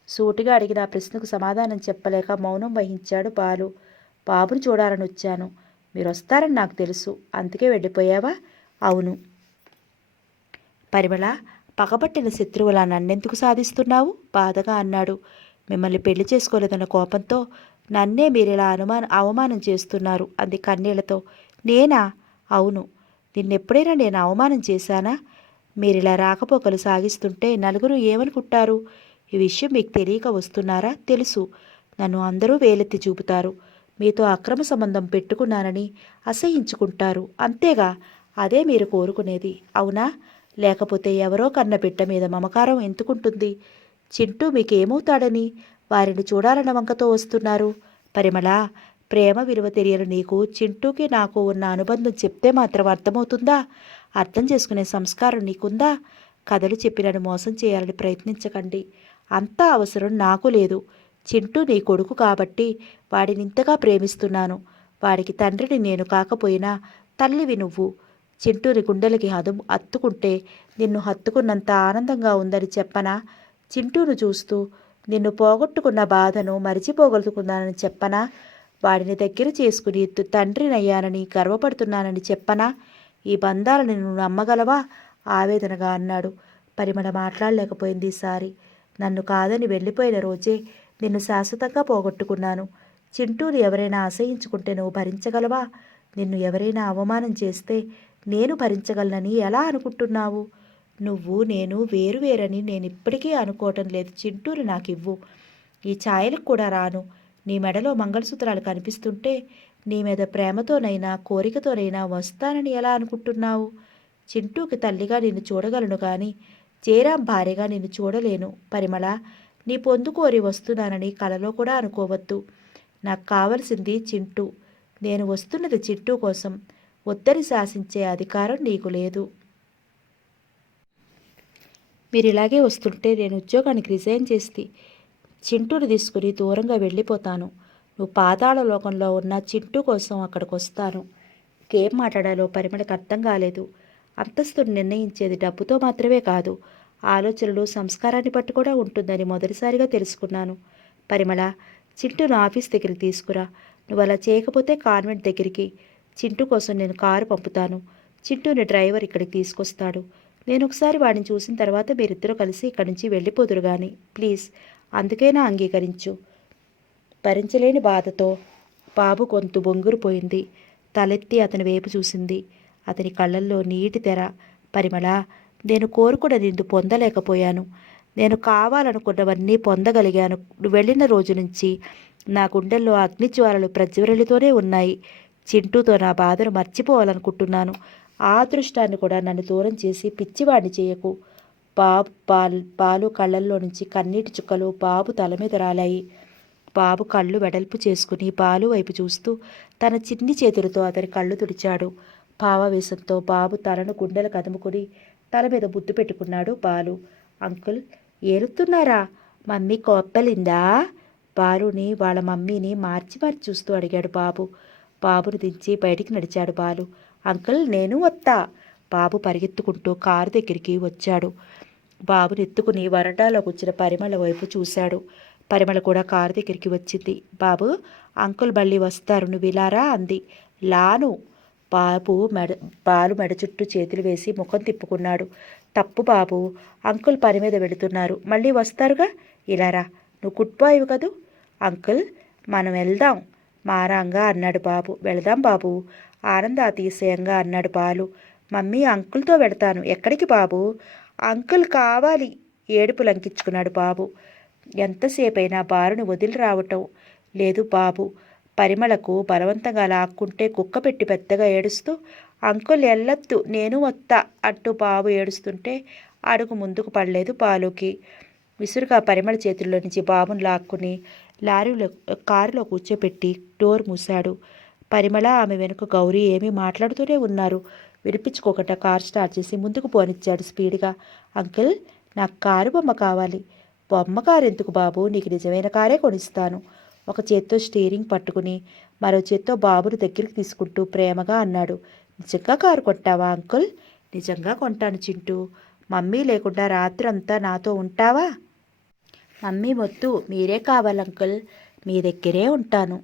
సూటిగా అడిగిన ఆ ప్రశ్నకు సమాధానం చెప్పలేక మౌనం వహించాడు బాలు. బాబుని చూడాలని వచ్చాను. మీరు వస్తారని నాకు తెలుసు. అందుకే వెళ్ళిపోయావా? అవును. పరిమళ, పగబట్టిన శత్రువులా నన్నెందుకు సాధిస్తున్నావు? బాధగా అన్నాడు. మిమ్మల్ని పెళ్లి చేసుకోలేదన్న కోపంతో నన్నే మీరిలా అవమానం చేస్తున్నారు అంది కన్నీళ్లతో. నేనా? అవును. నిన్నెప్పుడైనా నేను అవమానం చేశానా? మీరిలా రాకపోకలు సాగిస్తుంటే నలుగురు ఏమనుకుంటారు? ఈ విషయం మీకు తెలియక వస్తున్నారా? తెలుసు. నన్ను అందరూ వేలెత్తి చూపుతారు. మీతో అక్రమ సంబంధం పెట్టుకున్నానని అసహించుకుంటారు. అంతేగా? అదే మీరు కోరుకునేది, అవునా? లేకపోతే ఎవరో కన్న బిడ్డ మీద మమకారం ఎందుకుంటుంది? చింటూ మీకేమవుతాడని వారిని చూడాలన్న వంకతో వస్తున్నారు? పరిమళ, ప్రేమ విలువ తెలియని నీకు చింటూకి నాకు ఉన్న అనుబంధం చెప్తే మాత్రం అర్థమవుతుందా? అర్థం చేసుకునే సంస్కారం నీకుందా? కథలు చెప్పి నన్ను మోసం చేయాలని ప్రయత్నించకండి. అంత అవసరం నాకు లేదు. చింటూ నీ కొడుకు కాబట్టి వాడిని ఇంతగా ప్రేమిస్తున్నాను. వాడికి తండ్రిని నేను కాకపోయినా తల్లివి నువ్వు. చింటూని గుండెలకి హత్తుకుంటే నిన్ను హత్తుకున్నంత ఆనందంగా ఉందని చెప్పనా? చింటూను చూస్తూ నిన్ను పోగొట్టుకున్న బాధను మరిచిపోగలుగుతున్నానని చెప్పనా? వాడిని దగ్గర చేసుకుని తండ్రినయ్యానని గర్వపడుతున్నానని చెప్పనా? ఈ బంధాలను నువ్వు నమ్మగలవా? ఆవేదనగా అన్నాడు. పరిమళ మాట్లాడలేకపోయింది. ఈసారి నన్ను కాదని వెళ్ళిపోయిన రోజే నిన్ను శాశ్వతంగా పోగొట్టుకున్నాను. చింటూని ఎవరైనా అసహించుకుంటే నువ్వు భరించగలవా? నిన్ను ఎవరైనా అవమానం చేస్తే నేను భరించగలనని ఎలా అనుకుంటున్నావు? నువ్వు నేను వేరువేరని నేను ఇప్పటికీ అనుకోవటం లేదు. చింటూని నాకు ఇవ్వు. ఈ ఛాయలకు కూడా రాను. నీ మెడలో మంగళసూత్రాలు కనిపిస్తుంటే నీ మీద ప్రేమతోనైనా కోరికతోనైనా వస్తానని ఎలా అనుకుంటున్నావు? చింటూకి తల్లిగా నిన్ను చూడగలను కానీ జయరాం భార్యగా నిన్ను చూడలేను. పరిమళ, నీ పొందు కోరి వస్తున్నానని కలలో కూడా అనుకోవద్దు. నాకు కావలసింది చింటూ. నేను వస్తున్నది చింటూ కోసం. వద్దని శాసించే అధికారం నీకు లేదు. మీరు ఇలాగే వస్తుంటే నేను ఉద్యోగానికి రిజైన్ చేసి చింటూని తీసుకుని దూరంగా వెళ్ళిపోతాను. నువ్వు పాతాళ లోకంలో ఉన్న చింటూ కోసం అక్కడికి వస్తాను. ఇంకేం మాట్లాడాలో పరిమళకు అర్థం కాలేదు. అంతస్తును నిర్ణయించేది డబ్బుతో మాత్రమే కాదు, ఆలోచనలు సంస్కారాన్ని బట్టి కూడా ఉంటుందని మొదటిసారిగా తెలుసుకున్నాను. పరిమళ, చింటూను ఆఫీస్ దగ్గరికి తీసుకురా. నువ్వు అలా చేయకపోతే కాన్వెంట్ దగ్గరికి. చింటూ కోసం నేను కారు పంపుతాను. చింటూని డ్రైవర్ ఇక్కడికి తీసుకొస్తాడు. నేను ఒకసారి వాడిని చూసిన తర్వాత మీరిద్దరూ కలిసి ఇక్కడి నుంచి వెళ్ళిపోదురు కానీ ప్లీజ్, అందుకైనా అంగీకరించు. భరించలేని బాధతో బాబు గొంతు బొంగురుపోయింది. తలెత్తి అతని వైపు చూసింది. అతని కళ్ళల్లో నీటి తెర. పరిమళ, నేను కోరుకున్న నిన్ను పొందలేకపోయాను. నేను కావాలనుకున్నవన్నీ పొందగలిగాను. నువ్వు వెళ్ళిన రోజు నుంచి నా గుండెల్లో అగ్నిజ్వాలలు ప్రజ్వరలితోనే ఉన్నాయి. చింటూతో నా బాధను మర్చిపోవాలనుకుంటున్నాను. ఆ అదృష్టాన్ని కూడా నన్ను దూరం చేసి పిచ్చివాడిని చేయకు. బాలు కళ్ళల్లో నుంచి కన్నీటి చుక్కలు బాబు తల మీద రాలాయి. బాబు కళ్ళు వెడల్పు చేసుకుని బాలు వైపు చూస్తూ తన చిన్ని చేతులతో అతని కళ్ళు తుడిచాడు. భావావేశంతో బాబు తలను గుండెలు కదుముకుని తల మీద ముద్దు పెట్టుకున్నాడు బాలు. అంకుల్, ఏరుతున్నారా? మమ్మీ కోప్పలిందా? బాలుని వాళ్ళ మమ్మీని మార్చి మార్చి చూస్తూ అడిగాడు బాబు. బాబును దించి బయటికి నడిచాడు బాలు. అంకుల్, నేను వత్తా. బాబు పరిగెత్తుకుంటూ కారు దగ్గరికి వచ్చాడు. బాబుని ఎత్తుకుని వరండాలో కూర్చున్న పరిమళ వైపు చూశాడు. పరిమళ కూడా కారు దగ్గరికి వచ్చింది. బాబు, అంకుల్ మళ్ళీ వస్తారు, నువ్వు ఇలారా అంది. లాను. బాలు మెడ చుట్టూ చేతులు వేసి ముఖం తిప్పుకున్నాడు. తప్పు బాబు, అంకుల్ పని మీద వెళుతున్నారు, మళ్ళీ వస్తారుగా. ఇలారా, నువ్వు గుడ్ బాయ్ కదూ. అంకుల్, మనం వెళ్దాం మారాంగా అన్నాడు బాబు. వెళదాం బాబు, ఆనందాతిశయంగా అన్నాడు బాలు. మమ్మీ, అంకుల్తో వెడతాను. ఎక్కడికి బాబు? అంకుల్ కావాలి, ఏడుపు లంకించుకున్నాడు బాబు. ఎంతసేపైనా బాలుని వదిలి రావటం లేదు బాబు. పరిమళకు బలవంతంగా లాక్కుంటే కుక్క పెట్టి పెద్దగా ఏడుస్తూ అంకుల్ ఎల్లొద్దు, నేను వత్తా అంటూ బాబు ఏడుస్తుంటే అడుగు ముందుకు పడలేదు బాలుకి. విసురుగా పరిమళ చేతుల్లో నుంచి బాబును లాక్కుని కారులో కూర్చోపెట్టి డోర్ మూశాడు. పరిమళ, ఆమె వెనుక గౌరీ ఏమీ మాట్లాడుతూనే ఉన్నారు. వినిపించుకోకుండా కారు స్టార్ట్ చేసి ముందుకు పోనిచ్చాడు స్పీడ్గా. అంకుల్, నాకు కారు బొమ్మ కావాలి. బొమ్మ కారు ఎందుకు బాబు? నీకు నిజమైన కారే కొనిస్తాను. ఒక చేత్తో స్టీరింగ్ పట్టుకుని మరో చేత్తో బాబును దగ్గరికి తీసుకుంటూ ప్రేమగా అన్నాడు. నిజంగా కారు కొంటావా అంకుల్? నిజంగా కొంటాను చింటూ. మమ్మీ లేకుండా రాత్రి అంతా నాతో ఉంటావా? మమ్మీ వద్దు, మీరే కావాలి అంకుల్, మీ దగ్గరే ఉంటాను.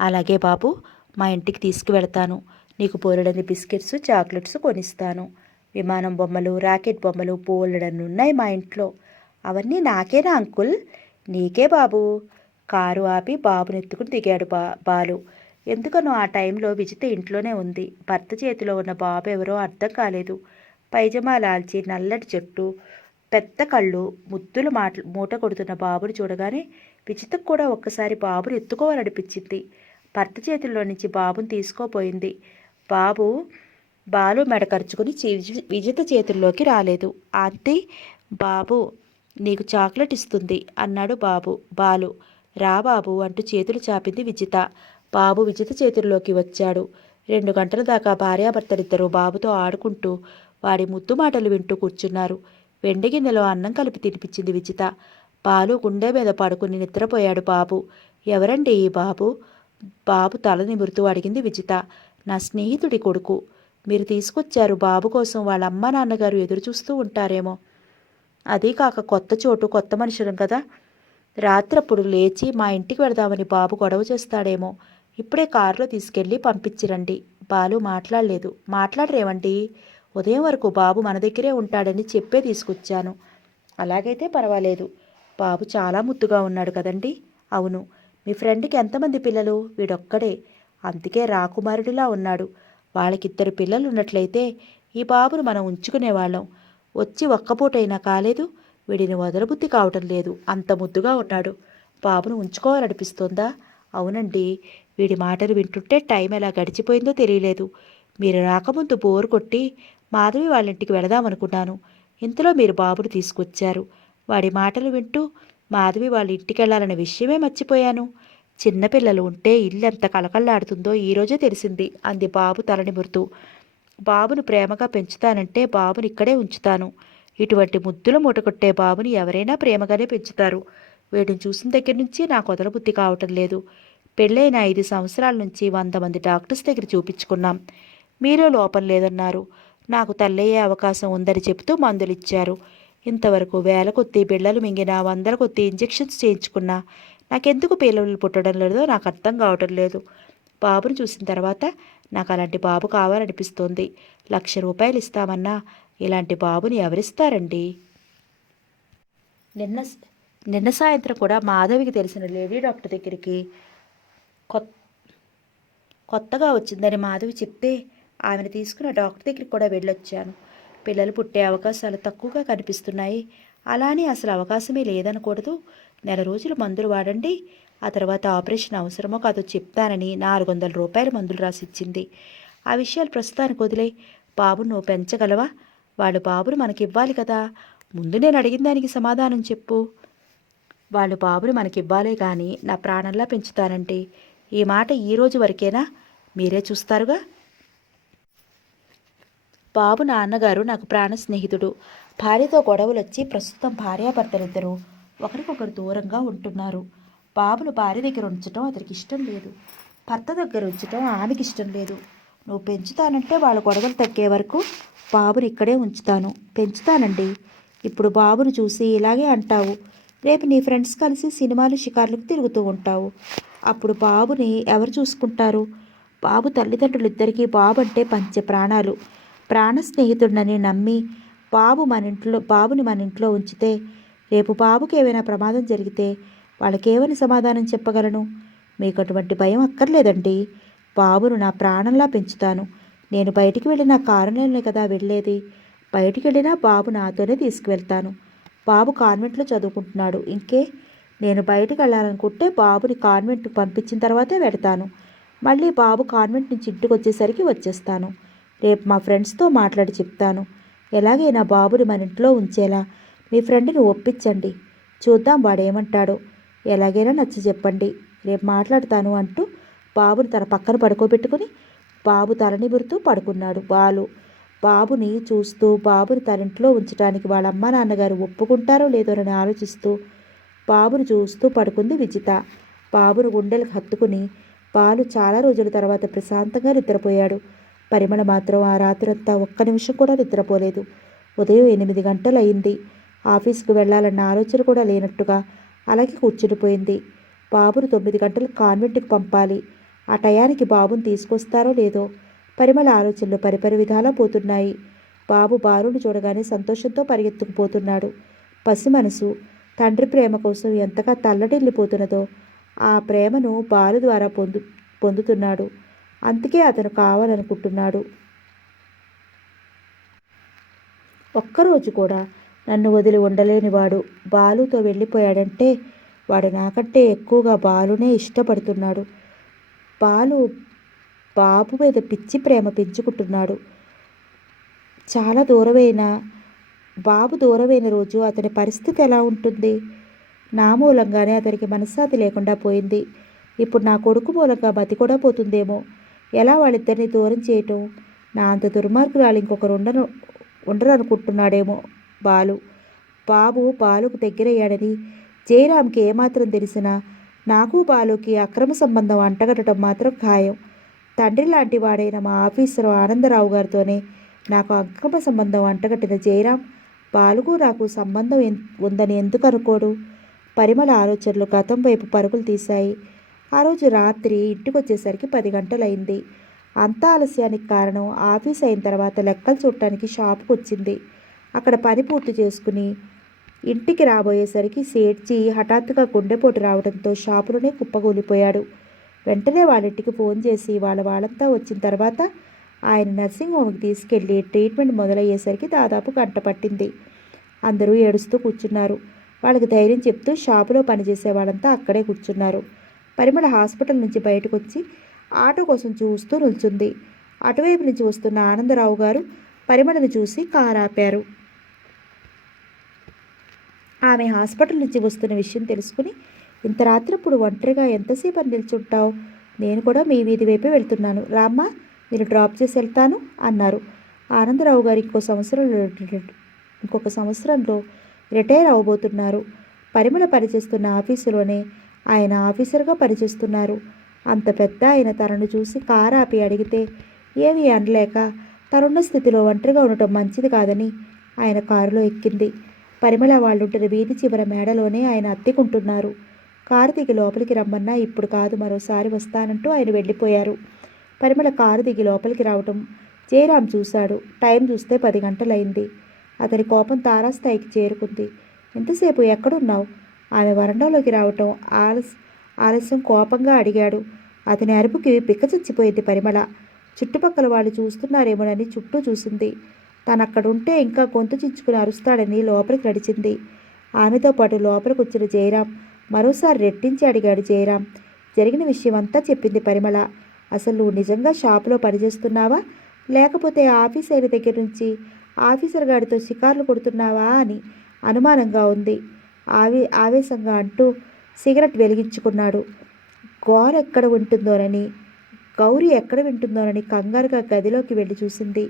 అలాగే బాబు, మా ఇంటికి తీసుకువెళతాను. నీకు బోలెడని బిస్కెట్స్, చాక్లెట్స్ కొనిస్తాను. విమానం బొమ్మలు, రాకెట్ బొమ్మలు బోలెడన్ని ఉన్నాయి మా ఇంట్లో. అవన్నీ నాకేనా అంకుల్? నీకే బాబు. కారు ఆపి బాబుని ఎత్తుకుని దిగాడు బాలు. ఎందుకనో ఆ టైంలో విజిత ఇంట్లోనే ఉంది. భర్త చేతిలో ఉన్న బాబు ఎవరో అర్థం కాలేదు. పైజమా లాల్చి, నల్లటి జట్టు, పెద్ద కళ్ళు, ముద్దులు మూట కొడుతున్న బాబుని చూడగానే విజితకు కూడా ఒక్కసారి బాబుని ఎత్తుకోవాలనిపించింది. భర్త చేతుల్లో నుంచి బాబుని తీసుకోపోయింది. బాలు మెడ ఖర్చుకుని విజిత చేతుల్లోకి రాలేదు. ఆంటీ, బాబు నీకు చాక్లెట్ ఇస్తుంది అన్నాడు బాలు. రా బాబు అంటూ చేతులు చాపింది విజిత. బాబు విజిత చేతుల్లోకి వచ్చాడు. 2 గంటల దాకా భార్యాభర్తలిద్దరూ బాబుతో ఆడుకుంటూ వాడి ముద్దు మాటలు వింటూ కూర్చున్నారు. వెండి గిన్నెలో అన్నం కలిపి తినిపించింది విజిత. బాలు గుండె మీద పడుకుని నిద్రపోయాడు బాబు. ఎవరండి ఈ బాబు? బాబు తల నిమురుతూ అడిగింది విజిత. నా స్నేహితుడి కొడుకు. మీరు తీసుకొచ్చారు. బాబు కోసం వాళ్ళ అమ్మ నాన్నగారు ఎదురు చూస్తూ ఉంటారేమో. అదీ కాక కొత్త చోటు, కొత్త మనుషులం కదా. రాత్రప్పుడు లేచి మా ఇంటికి వెళదామని బాబు గొడవ చేస్తాడేమో. ఇప్పుడే కారులో తీసుకెళ్ళి పంపించిరండి. బాలు మాట్లాడలేదు. మాట్లాడరేమండి? ఉదయం వరకు బాబు మన దగ్గరే ఉంటాడని చెప్పే తీసుకొచ్చాను. అలాగైతే పర్వాలేదు. బాబు చాలా ముద్దుగా ఉన్నాడు కదండి. అవును. మీ ఫ్రెండ్కి ఎంతమంది పిల్లలు? వీడొక్కడే. అందుకే రాకుమారుడిలా ఉన్నాడు. వాళ్ళకిద్దరు పిల్లలు ఉన్నట్లయితే ఈ బాబును మనం ఉంచుకునేవాళ్ళం. వచ్చి ఒక్కపూటైనా కాలేదు. వీడిని వదలబుద్ధి కావటం లేదు. అంత ముద్దుగా ఉన్నాడు. బాబును ఉంచుకోవాలనిపిస్తోందా? అవునండి. వీడి మాటలు వింటుంటే టైం ఎలా గడిచిపోయిందో తెలియలేదు. మీరు రాకముందు బోరు కొట్టి మాధవి వాళ్ళ ఇంటికి వెళదామనుకున్నాను. ఇంతలో మీరు బాబును తీసుకొచ్చారు. వాడి మాటలు వింటూ మాధవి వాళ్ళ ఇంటికి వెళ్ళాలన్న విషయమే మర్చిపోయాను. చిన్నపిల్లలు ఉంటే ఇల్లు ఎంత కలకల్లాడుతుందో ఈరోజే తెలిసింది అంది బాబు తల నిమురుతూ. బాబును ప్రేమగా పెంచుతానంటే బాబుని ఇక్కడే ఉంచుతాను. ఇటువంటి ముద్దుల మూటకొట్టే బాబుని ఎవరైనా ప్రేమగానే పెంచుతారు. వీటిని చూసిన దగ్గర నుంచి నాకు వదలబుద్ధి కావటం లేదు. పెళ్ళైన 5 సంవత్సరాల నుంచి 100 మంది డాక్టర్స్ దగ్గర చూపించుకున్నాం. మీలో లోపం లేదన్నారు. నాకు తల్లయ్యే అవకాశం ఉందని చెబుతూ మందులిచ్చారు. ఇంతవరకు వేల కొద్దీ బిళ్ళలు మింగినా, 100ల కొద్దీ ఇంజెక్షన్స్ చేయించుకున్నా నాకెందుకు పిల్లలు పుట్టడం లేదో నాకు అర్థం కావటం లేదు. బాబును చూసిన తర్వాత నాకు అలాంటి బాబు కావాలనిపిస్తోంది. 1,00,000 రూపాయలు ఇస్తామన్నా ఇలాంటి బాబుని ఎవరిస్తారండి? నిన్న నిన్న సాయంత్రం కూడా మాధవికి తెలిసిన లేడీ డాక్టర్ దగ్గరికి కొత్తగా వచ్చిందని మాధవి చెప్తే ఆమెను తీసుకున్న డాక్టర్ దగ్గరికి కూడా వెళ్ళొచ్చాను. పిల్లలు పుట్టే అవకాశాలు తక్కువగా కనిపిస్తున్నాయి. అలానే అసలు అవకాశమే లేదనకూడదు. 1 నెల రోజులు మందులు వాడండి. ఆ తర్వాత ఆపరేషన్ అవసరమో కాదో చెప్తానని 400 రూపాయల మందులు రాసిచ్చింది. ఆ విషయాలు ప్రస్తుతానికి వదిలే. బాబును నువ్వు పెంచగలవా? వాళ్ళు బాబును మనకివ్వాలి కదా. ముందు నేను అడిగిన దానికి సమాధానం చెప్పు. వాళ్ళు బాబుని మనకివ్వాలే కానీ నా ప్రాణంలా పెంచుతానంటే ఈ మాట ఈ రోజు వరకేనా? మీరే చూస్తారుగా. బాబు నాన్నగారు నాకు ప్రాణ స్నేహితుడు. భార్యతో గొడవలు వచ్చి ప్రస్తుతం భార్యాభర్తలిద్దరూ ఒకరికొకరు దూరంగా ఉంటున్నారు. బాబును భార్య దగ్గర ఉంచడం అతనికి ఇష్టం లేదు. భర్త దగ్గర ఉంచడం ఆమెకి ఇష్టం లేదు. నువ్వు పెంచుతానంటే వాళ్ళ గొడవలు తగ్గే వరకు బాబుని ఇక్కడే ఉంచుతాను. పెంచుతానండి. ఇప్పుడు బాబును చూసి ఇలాగే అంటావు. రేపు నీ ఫ్రెండ్స్ కలిసి సినిమాలు షికార్లకు తిరుగుతూ ఉంటావు. అప్పుడు బాబుని ఎవరు చూసుకుంటారు? బాబు తల్లిదండ్రులిద్దరికీ బాబు అంటే పంచ ప్రాణాలు. ప్రాణ స్నేహితుడినని నమ్మి బాబుని మన ఇంట్లో ఉంచితే రేపు బాబుకి ఏమైనా ప్రమాదం జరిగితే వాళ్ళకేమని సమాధానం చెప్పగలను? మీకు అటువంటి భయం అక్కర్లేదండి. బాబును నా ప్రాణంలా పెంచుతాను. నేను బయటికి వెళ్ళిన కారులోనే కదా వెళ్ళేది. బయటికి వెళ్ళినా బాబు నాతోనే తీసుకువెళ్తాను. బాబు కాన్వెంట్లో చదువుకుంటున్నాడు. ఇంకే నేను బయటికి వెళ్ళాలనుకుంటే బాబుని కాన్వెంట్కి పంపించిన తర్వాతే వెడతాను. మళ్ళీ బాబు కాన్వెంట్ నుంచి ఇంటికి వచ్చేసరికి వచ్చేస్తాను. రేపు మా ఫ్రెండ్స్తో మాట్లాడి చెప్తాను. ఎలాగైనా బాబుని మన ఇంట్లో ఉంచేలా మీ ఫ్రెండ్ని ఒప్పించండి. చూద్దాం వాడేమంటాడో. ఎలాగైనా నచ్చ చెప్పండి. రేపు మాట్లాడతాను అంటూ బాబుని తన పక్కన పడుకోబెట్టుకుని బాబు తలనిబురుతూ పడుకున్నాడు బాలు. బాబుని చూస్తూ బాబుని తన ఇంట్లో ఉంచడానికి వాళ్ళ అమ్మ నాన్నగారు ఒప్పుకుంటారో లేదోనని ఆలోచిస్తూ బాబును చూస్తూ పడుకుంది విజిత. బాబును గుండెలకు హత్తుకుని బాలు చాలా రోజుల తర్వాత ప్రశాంతంగా నిద్రపోయాడు. పరిమళ మాత్రం ఆ రాత్రంతా ఒక్క నిమిషం కూడా నిద్రపోలేదు. ఉదయం 8 గంటలు అయింది. ఆఫీస్కు వెళ్లాలన్న ఆలోచన కూడా లేనట్టుగా అలాగే కూర్చునిపోయింది. బాబును 9 గంటలకు కాన్వెంట్కి పంపాలి. ఆ టయానికి బాబుని తీసుకొస్తారో లేదో పరిమళ ఆలోచనలు పరిపరి విధాలా పోతున్నాయి. బాబు బాలుని చూడగానే సంతోషంతో పరిగెత్తుకుపోతున్నాడు. పసి మనసు తండ్రి ప్రేమ కోసం ఎంతగా తల్లడిల్లిపోతున్నదో ఆ ప్రేమను బాలు ద్వారా పొందుతున్నాడు. అందుకే అతను కావాలనుకుంటున్నాడు. ఒక్కరోజు కూడా నన్ను వదిలి ఉండలేనివాడు బాలుతో వెళ్ళిపోయాడంటే వాడు నాకంటే ఎక్కువగా బాలునే ఇష్టపడుతున్నాడు. బాబు మీద పిచ్చి ప్రేమ పెంచుకుంటున్నాడు. చాలా బాబు దూరమైన రోజు అతని పరిస్థితి ఎలా ఉంటుంది? నా మూలంగానే అతనికి మనశ్శాంతి లేకుండా పోయింది. ఇప్పుడు నా కొడుకు మూలంగా మతి కూడా పోతుందేమో. ఎలా వాళ్ళిద్దరిని దూరం చేయటం? నా అంత దుర్మార్గురాలు ఇంకొకరు ఉండరు అనుకుంటున్నాడేమో బాలు. బాలుకు దగ్గరయ్యాడని జయరాంకి ఏమాత్రం తెలిసినా నాకు బాలుకి అక్రమ సంబంధం అంటగట్టడం మాత్రం ఖాయం. తండ్రి లాంటి వాడైన మా ఆఫీసరు ఆనందరావు గారితోనే నాకు అక్రమ సంబంధం అంటగట్టిన జయరాం బాలుకు నాకు సంబంధం ఉందని ఎందుకు అనుకోడు? పరిమళ ఆలోచనలు గతం వైపు పరుగులు తీశాయి. ఆ రోజు రాత్రి ఇంటికొచ్చేసరికి 10 గంటలైంది. అంత ఆలస్యానికి కారణం ఆఫీస్ అయిన తర్వాత లెక్కలు చూడటానికి షాపుకు వచ్చింది. అక్కడ పని పూర్తి చేసుకుని ఇంటికి రాబోయేసరికి సేట్జీ హఠాత్తుగా గుండెపోటు రావడంతో షాపులోనే కుప్పకూలిపోయాడు. వెంటనే వాళ్ళింటికి ఫోన్ చేసి వాళ్ళంతా వచ్చిన తర్వాత ఆయన నర్సింగ్ హోమ్కి తీసుకెళ్ళి ట్రీట్మెంట్ మొదలయ్యేసరికి దాదాపు గంట పట్టింది. అందరూ ఏడుస్తూ కూర్చున్నారు. వాళ్ళకి ధైర్యం చెప్తూ షాపులో పనిచేసే వాళ్ళంతా అక్కడే కూర్చున్నారు. పరిమళ హాస్పిటల్ నుంచి బయటకు వచ్చి ఆటో కోసం చూస్తూ నిల్చుంది. అటువైపు నుంచి వస్తున్న ఆనందరావు గారు పరిమళను చూసి కారు ఆపారు. ఆమె హాస్పిటల్ నుంచి వస్తున్న విషయం తెలుసుకుని, ఇంత రాత్రిప్పుడు ఒంటరిగా ఎంతసేపు అని నిల్చుంటావు? నేను కూడా మీ వీధి వైపే వెళ్తున్నాను, రామ్మా, నేను డ్రాప్ చేసి వెళ్తాను అన్నారు. ఆనందరావు గారు ఇంకొక సంవత్సరంలో రిటైర్ అవ్వబోతున్నారు. పరిమళ పనిచేస్తున్న ఆఫీసులోనే ఆయన ఆఫీసర్గా పనిచేస్తున్నారు. అంత పెద్ద ఆయన తనను చూసి కారు ఆపి అడిగితే ఏమీ అనలేక తనున్న స్థితిలో ఒంటరిగా ఉండటం మంచిది కాదని ఆయన కారులో ఎక్కింది. పరిమళ వాళ్ళుంటున్న వీధి చివర మేడలోనే ఆయన అద్దెకుంటున్నారు. కారు దిగి లోపలికి రమ్మన్నా ఇప్పుడు కాదు, మరోసారి వస్తానంటూ ఆయన వెళ్ళిపోయారు. పరిమళ కారు దిగి లోపలికి రావటం జయరాం చూశాడు. టైం చూస్తే 10 గంటలైంది. అతని కోపం తారాస్థాయికి చేరుకుంది. ఎంతసేపు ఎక్కడున్నావు? ఆమె వరండాలోకి రావటం ఆలస్యం కోపంగా అడిగాడు. అతని అరుపుకి బిక్కచచ్చిపోయింది పరిమళ. చుట్టుపక్కల వాళ్ళు చూస్తున్నారేమోనని చుట్టూ చూసింది. తనక్కడుంటే ఇంకా గొంతు చించుకుని అరుస్తాడని లోపలికి నడిచింది. ఆమెతో పాటు లోపలికి వచ్చిన జయరాం మరోసారి రెట్టించి అడిగాడు. జయరాం జరిగిన విషయం అంతా చెప్పింది పరిమళ. అసలు నువ్వు నిజంగా షాపులో పనిచేస్తున్నావా, లేకపోతే ఆఫీస్ అయిన దగ్గర నుంచి ఆఫీసర్ గారితో షికార్లు కొడుతున్నావా అని అనుమానంగా ఉంది. ఆవేశంగా అంటూ సిగరెట్ వెలిగించుకున్నాడు. గౌరి ఎక్కడ వింటుందోనని కంగారుగా గదిలోకి వెళ్ళి చూసింది.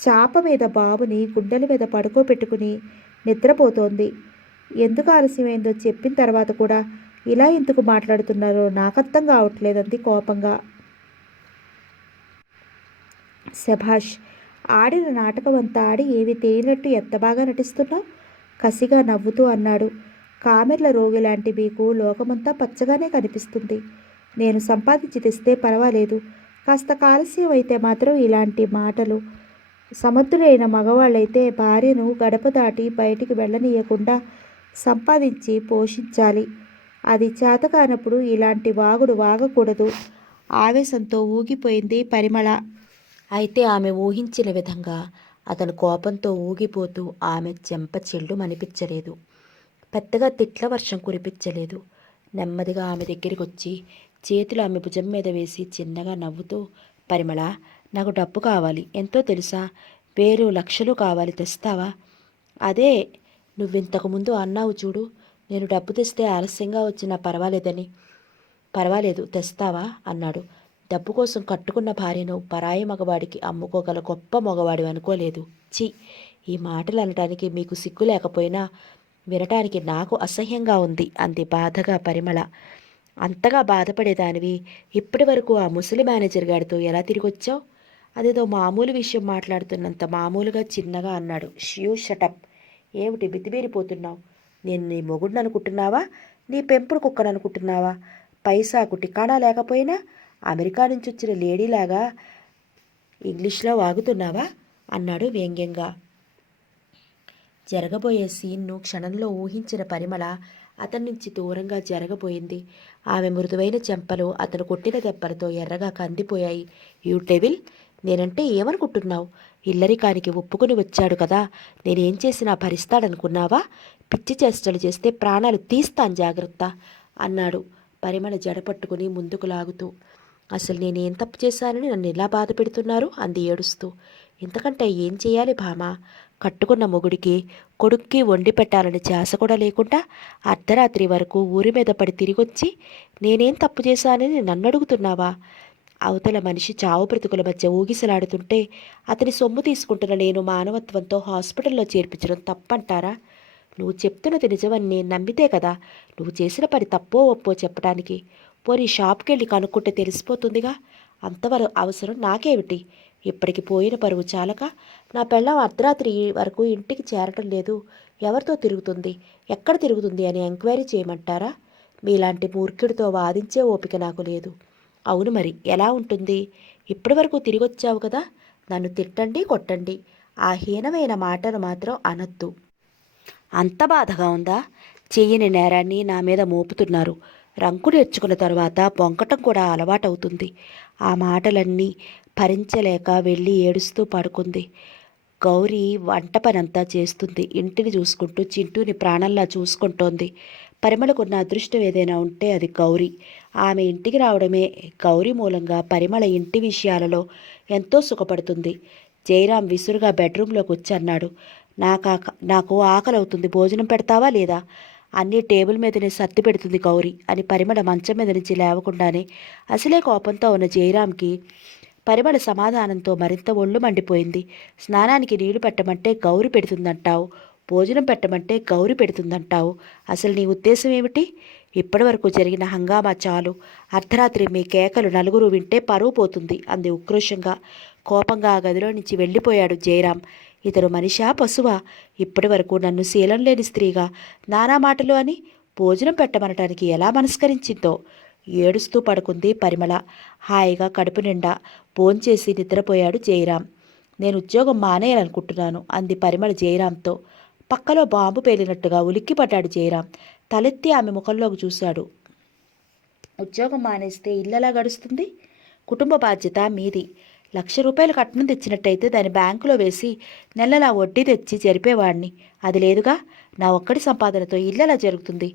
చాప మీద బాబుని గుండెల మీద పడుకోబెట్టుకుని నిద్రపోతోంది. ఎందుకు ఆలస్యమైందో చెప్పిన తర్వాత కూడా ఇలా ఎందుకు మాట్లాడుతున్నారో నాకు అర్థం కావట్లేదంది కోపంగా. శభాష్, ఆడిన నాటకం అంతా ఆడి ఏవి తెలియనట్టు ఎంత బాగా నటిస్తున్నావు, కసిగా నవ్వుతూ అన్నాడు. కామెర్ల రోగి లాంటి మీకు లోకమంతా పచ్చగానే కనిపిస్తుంది. నేను సంపాదించి తెస్తే పర్వాలేదు, కాస్త ఆలస్యం అయితే మాత్రం ఇలాంటి మాటలు. సమర్థులైన మగవాళ్ళైతే భార్యను గడప దాటి బయటికి వెళ్ళనీయకుండా సంపాదించి పోషించాలి. అది చేతకానప్పుడు ఇలాంటి వాగుడు వాగకూడదు. ఆవేశంతో ఊగిపోయింది పరిమళ. అయితే ఆమె ఊహించిన విధంగా అతను కోపంతో ఊగిపోతూ ఆమె చెంప చెల్లుమనిపించలేదు. పెద్దగా తిట్ల వర్షం కురిపించలేదు. నెమ్మదిగా ఆమె దగ్గరికి వచ్చి చేతులు ఆమె భుజం మీద వేసి చిన్నగా నవ్వుతూ, పరిమళ, నాకు డబ్బు కావాలి, ఎంతో తెలుసా? 1000 లక్షలు కావాలి, తెస్తావా? అదే నువ్వింతకుముందు అన్నావు చూడు, నేను డబ్బు తెస్తే ఆలస్యంగా వచ్చినా పర్వాలేదని. పర్వాలేదు, తెస్తావా అన్నాడు. డబ్బు కోసం కట్టుకున్న భార్యను పరాయి మగవాడికి అమ్ముకోగల గొప్ప మగవాడి అనుకోలేదు. చి, ఈ మాటలు అనటానికి మీకు సిగ్గు లేకపోయినా వినటానికి నాకు అసహ్యంగా ఉంది అంది బాధగా పరిమళ. అంతగా బాధపడేదానివి ఇప్పటి వరకు ఆ ముసలి మేనేజర్ గారితో ఎలా తిరిగొచ్చావు? అదేదో మామూలు విషయం మాట్లాడుతున్నంత మామూలుగా చిన్నగా అన్నాడు. Shoe shut up. ఏమిటి బితిబీరిపోతున్నావు? నేను నీ మొగుడిని అనుకుంటున్నావా, నీ పెంపుడు కుక్కను అనుకుంటున్నావా? పైసాకు టికాణా లేకపోయినా అమెరికా నుంచి వచ్చిన లేడీలాగా ఇంగ్లీష్లో వాగుతున్నావా అన్నాడు వ్యంగ్యంగా. జరగబోయే సీన్ను క్షణంలో ఊహించిన పరిమళ అతని నుంచి దూరంగా జరగబోయింది. ఆమె మృదువైన చెంపలు అతను కొట్టిన దెబ్బలతో ఎర్రగా కందిపోయాయి. యూ డెవిల్, నేనంటే ఏమనుకుంటున్నావు? ఇల్లరికానికి ఒప్పుకుని వచ్చాడు కదా, నేనేం చేసినా భరిస్తాడనుకున్నావా? పిచ్చి చేష్టలు చేస్తే ప్రాణాలు తీస్తాను, జాగ్రత్త అన్నాడు పరిమళ జడపట్టుకుని ముందుకు లాగుతూ. అసలు నేనేం తప్పు చేశానని నన్ను ఇలా బాధ పెడుతున్నారు అంది ఏడుస్తూ. ఇంతకంటే ఏం చేయాలి భామా? కట్టుకున్న మొగుడికి కొడుక్కి వండి పెట్టాలని ధ్యాస కూడా లేకుండా అర్ధరాత్రి వరకు ఊరి మీద పడి తిరిగొచ్చి నేనేం తప్పు చేశానని నన్ను అడుగుతున్నావా? అవతల మనిషి చావు బ్రతుకుల మధ్య ఊగిసలాడుతుంటే అతని సొమ్ము తీసుకుంటున్న నేను మానవత్వంతో హాస్పిటల్లో చేర్పించడం తప్పంటారా? నువ్వు చెప్తున్నది నిజమని నేను నమ్మితే కదా నువ్వు చేసిన పని తప్పో ఒప్పో చెప్పడానికి. పోనీ షాప్కి వెళ్ళి కనుక్కుంటే తెలిసిపోతుందిగా. అంతవరకు అవసరం నాకేమిటి? ఇప్పటికి పోయిన పరువు చాలక నా పెళ్ళాం అర్ధరాత్రి వరకు ఇంటికి చేరటం లేదు, ఎవరితో తిరుగుతుంది, ఎక్కడ తిరుగుతుంది అని ఎంక్వైరీ చేయమంటారా? మీలాంటి మూర్ఖుడితో వాదించే ఓపిక నాకు లేదు. అవును మరి ఎలా ఉంటుంది? ఇప్పటి వరకు తిరిగొచ్చావు కదా, నన్ను తిట్టండి కొట్టండి, ఆ హీనమైన మాటలు మాత్రం అనొద్దు. అంత బాధగా ఉందా? చెయ్యని నేరాన్ని నా మీద మోపుతున్నారు. రంకు నేర్చుకున్న తరువాత పొంకటం కూడా అలవాటవుతుంది. ఆ మాటలన్నీ భరించలేక వెళ్ళి ఏడుస్తూ పడుకుంది. గౌరీ వంట పనంతా చేస్తుంది, ఇంటిని చూసుకుంటూ చింటూని ప్రాణంలా చూసుకుంటోంది. పరిమళకున్న అదృష్టం ఏదైనా ఉంటే అది గౌరీ. ఆమె ఇంటికి రావడమే గౌరీ మూలంగా పరిమళ ఇంటి విషయాలలో ఎంతో సుఖపడుతుంది. జయరాం విసురుగా బెడ్రూమ్లోకి వచ్చి అన్నాడు, నాకు ఆకలి అవుతుంది, భోజనం పెడతావా లేదా? అన్నీ టేబుల్ మీదనే సర్ది పెడుతుంది గౌరీ అని పరిమళ మంచం మీద నుంచి లేవకుండానే అసలే కోపంతో ఉన్న జయరాంకి పరిమళ సమాధానంతో మరింత ఒళ్ళు మండిపోయింది. స్నానానికి నీళ్లు పెట్టమంటే గౌరి పెడుతుందంటావు, భోజనం పెట్టమంటే గౌరి పెడుతుందంటావు. అసలు నీ ఉద్దేశం ఏమిటి? ఇప్పటి వరకు జరిగిన హంగామా చాలు. అర్ధరాత్రి మీ కేకలు నలుగురు వింటే పరువు పోతుంది అంది ఉక్రోషంగా. కోపంగా ఆ గదిలో నుంచి వెళ్ళిపోయాడు జయరాం. ఇతరు మనిషా పశువా? ఇప్పటి వరకు నన్ను శీలం లేని స్త్రీగా నానా మాటలు అని భోజనం పెట్టమనటానికి ఎలా మనస్కరించిందో. ఏడుస్తూ పడుకుంది పరిమళ. హాయిగా కడుపు నిండా భోంచేసి నిద్రపోయాడు జయరాం. నేను ఉద్యోగం మానేయాలనుకుంటున్నాను అంది పరిమళ జయరాంతో. పక్కలో బాంబు పేలినట్టుగా ఉలిక్కిపడ్డాడు జయరాం. తలెత్తి ఆమె ముఖంలోకి చూశాడు. ఉద్యోగం మానేస్తే ఇల్లెలా గడుస్తుంది? కుటుంబ బాధ్యత మీది. 1,00,000 రూపాయలు కట్నం తెచ్చినట్టయితే దాన్ని బ్యాంకులో వేసి నెలలా వడ్డీ తెచ్చి జరిపేవాడిని. అది లేదుగా. నా ఒక్కడి సంపాదనతో ఇల్లెలా జరుగుతుంది?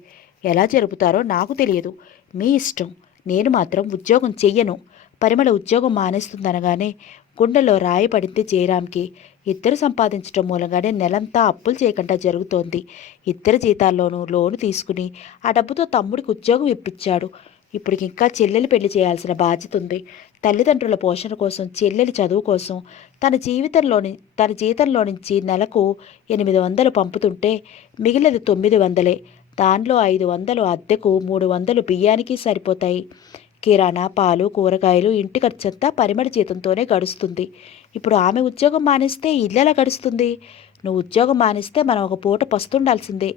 ఎలా జరుపుతారో నాకు తెలియదు, మీ ఇష్టం. నేను మాత్రం ఉద్యోగం చెయ్యను. పరిమళ ఉద్యోగం మానేస్తుందనగానే గుండెలో రాయి పడింది జయరాంకి. ఇద్దరు సంపాదించడం మూలంగానే నెలంతా అప్పులు చేయకుండా జరుగుతోంది. ఇద్దరి జీతాల్లోనూ లోను తీసుకుని ఆ డబ్బుతో తమ్ముడికి ఉద్యోగం ఇప్పించాడు. ఇప్పుడు ఇంకా చెల్లెలు పెళ్లి చేయాల్సిన బాధ్యత ఉంది. తల్లిదండ్రుల పోషణ కోసం, చెల్లెలి చదువు కోసం తన జీతంలో నుంచి నెలకు 800 పంపుతుంటే మిగిలినది 900. దానిలో 500 అద్దెకు, 300 బియ్యానికి సరిపోతాయి. కిరాణా, పాలు, కూరగాయలు, ఇంటి ఖర్చంతా పరిమళ జీతంతోనే గడుస్తుంది. ఇప్పుడు ఆమె ఉద్యోగం మానేస్తే ఇల్లెలా గడుస్తుంది? నువ్వు ఉద్యోగం మానేస్తే మనం ఒక పూట పస్తుండాల్సిందే.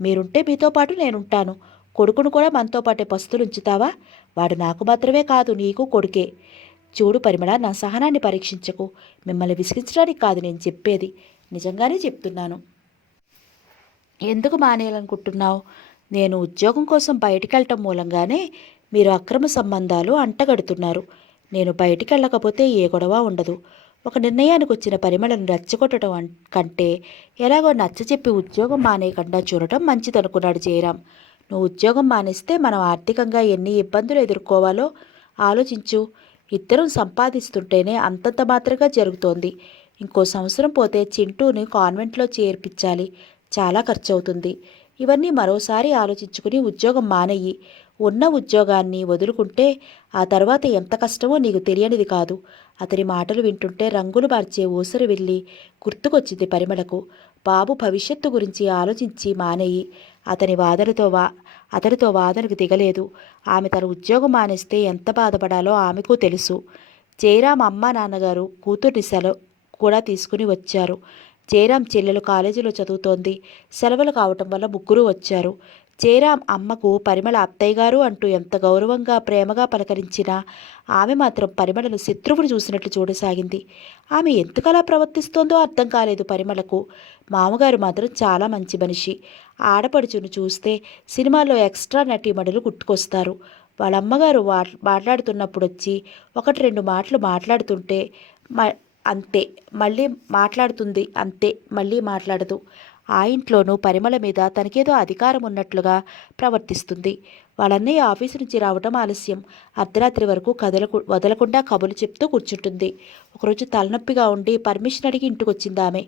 మీరుంటే మీతో పాటు నేనుంటాను. కొడుకును కూడా మనతో పాటే పస్తులుంచుతావా? వాడు నాకు మాత్రమే కాదు, నీకు కొడుకే. చూడు పరిమళ, నా సహనాన్ని పరీక్షించకు. మిమ్మల్ని విసిగించడానికి కాదు నేను చెప్పేది, నిజంగానే చెప్తున్నాను. ఎందుకు మానేయాలనుకుంటున్నావు? నేను ఉద్యోగం కోసం బయటికి వెళ్ళటం మూలంగానే మీరు అక్రమ సంబంధాలు అంటగడుతున్నారు. నేను బయటికి వెళ్ళకపోతే ఏ గొడవ ఉండదు. ఒక నిర్ణయానికి వచ్చిన పరిమళను రెచ్చగొట్టడం కంటే ఎలాగో నచ్చచెప్పి ఉద్యోగం మానేయకుండా చూడటం మంచిదనుకున్నాడు జయరాం. నువ్వు ఉద్యోగం మానేస్తే మనం ఆర్థికంగా ఎన్ని ఇబ్బందులు ఎదుర్కోవాలో ఆలోచించు. ఇద్దరం సంపాదిస్తుంటేనే అంతంత మాత్రంగా జరుగుతోంది. ఇంకో సంవత్సరం పోతే చింటూని కాన్వెంట్లో చేర్పించాలి, చాలా ఖర్చు అవుతుంది. ఇవన్నీ మరోసారి ఆలోచించుకుని ఉద్యోగం మానేయి. ఉన్న ఉద్యోగాన్ని వదులుకుంటే ఆ తర్వాత ఎంత కష్టమో నీకు తెలియనిది కాదు. అతని మాటలు వింటుంటే రంగులు మార్చే ఊసరి వెళ్ళి గుర్తుకొచ్చింది పరిమళకు. బాబు భవిష్యత్తు గురించి ఆలోచించి మానేయి. అతనితో వాదనకు దిగలేదు. ఆమె తన ఉద్యోగం మానేస్తే ఎంత బాధపడాలో ఆమెకు తెలుసు. జయరాం అమ్మ నాన్నగారు కూతుర్ని సెలవు కూడా తీసుకుని వచ్చారు. జయరాం చెల్లెలు కాలేజీలో చదువుతోంది. సెలవులు కావటం వల్ల ముగ్గురు వచ్చారు. జయరాం అమ్మకు పరిమళ అత్తయ్య గారు అంటూ ఎంత గౌరవంగా ప్రేమగా పలకరించినా ఆమె మాత్రం పరిమళను శత్రువును చూసినట్లు చూడసాగింది. ఆమె ఎందుకలా ప్రవర్తిస్తోందో అర్థం కాలేదు పరిమళకు. మామగారు మాత్రం చాలా మంచి మనిషి. ఆడపడుచును చూస్తే సినిమాల్లో ఎక్స్ట్రా నటీమణులు గుర్తుకొస్తారు. వాళ్ళ అమ్మగారు మాట్లాడుతున్నప్పుడు వచ్చి 1-2 మాటలు మాట్లాడుతుంటే అంతే, మళ్ళీ మాట్లాడుతుంది, అంతే, మళ్ళీ మాట్లాడదు. ఆ ఇంట్లోనూ పరిమళ మీద తనకేదో అధికారం ఉన్నట్లుగా ప్రవర్తిస్తుంది. వాళ్ళన్నయ్య ఆఫీసు నుంచి రావటం ఆలస్యం. అర్ధరాత్రి వరకు వదలకుండా కబుర్లు చెప్తూ కూర్చుంటుంది. ఒకరోజు తలనొప్పిగా ఉండి పర్మిషన్ అడిగి ఇంటికి వచ్చింది ఆమె.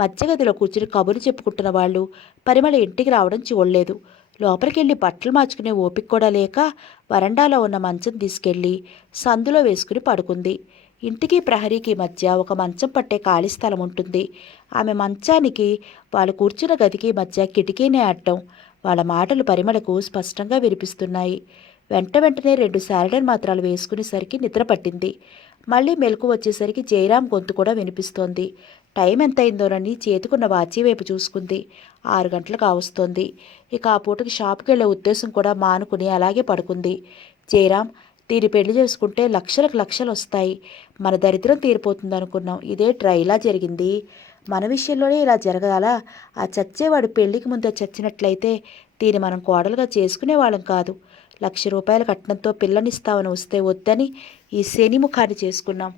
మధ్య గదిలో కూర్చుని కబుర్లు చెప్పుకుంటున్న వాళ్ళు పరిమళ ఇంటికి రావడం చూడలేదు. లోపలికెళ్ళి బట్టలు మార్చుకునే ఓపిక కూడా లేక వరండాలో ఉన్న మంచం తీసుకెళ్ళి సందులో వేసుకుని పడుకుంది. ఇంటికి ప్రహరీకి మధ్య ఒక మంచం పట్టే ఖాళీ స్థలం ఉంటుంది. ఆమె మంచానికి వాళ్ళు కూర్చున్న గదికి మధ్య కిటికీనే అడ్డం. వాళ్ళ మాటలు పరిమళకు స్పష్టంగా వినిపిస్తున్నాయి. వెంటనే 2 శారడన్ మాత్రలు వేసుకునేసరికి నిద్ర పట్టింది. మళ్ళీ మెలకు వచ్చేసరికి జయరాం గొంతు కూడా వినిపిస్తోంది. టైం ఎంతయిందోనని చేతికున్న వాచి వైపు చూసుకుంది. 6 గంటలు కావస్తోంది. ఇక ఆ పూటకి షాప్కి వెళ్ళే ఉద్దేశం కూడా మానుకుని అలాగే పడుకుంది. జయరాం, దీన్ని పెళ్లి చేసుకుంటే లక్షలకు లక్షలు వస్తాయి, మన దరిద్రం తీరిపోతుంది అనుకున్నాం. ఇదే ట్రైలా జరిగింది. మన విషయంలోనే ఇలా జరగాలా? ఆ చచ్చేవాడు పెళ్లికి ముందే చచ్చినట్లయితే దీన్ని మనం కోడలుగా చేసుకునేవాళ్ళం కాదు. ₹1,00,000 కట్నంతో పిల్లనిస్తామని వస్తే వద్దని ఈ శని ముఖాన్ని చేసుకున్నాం.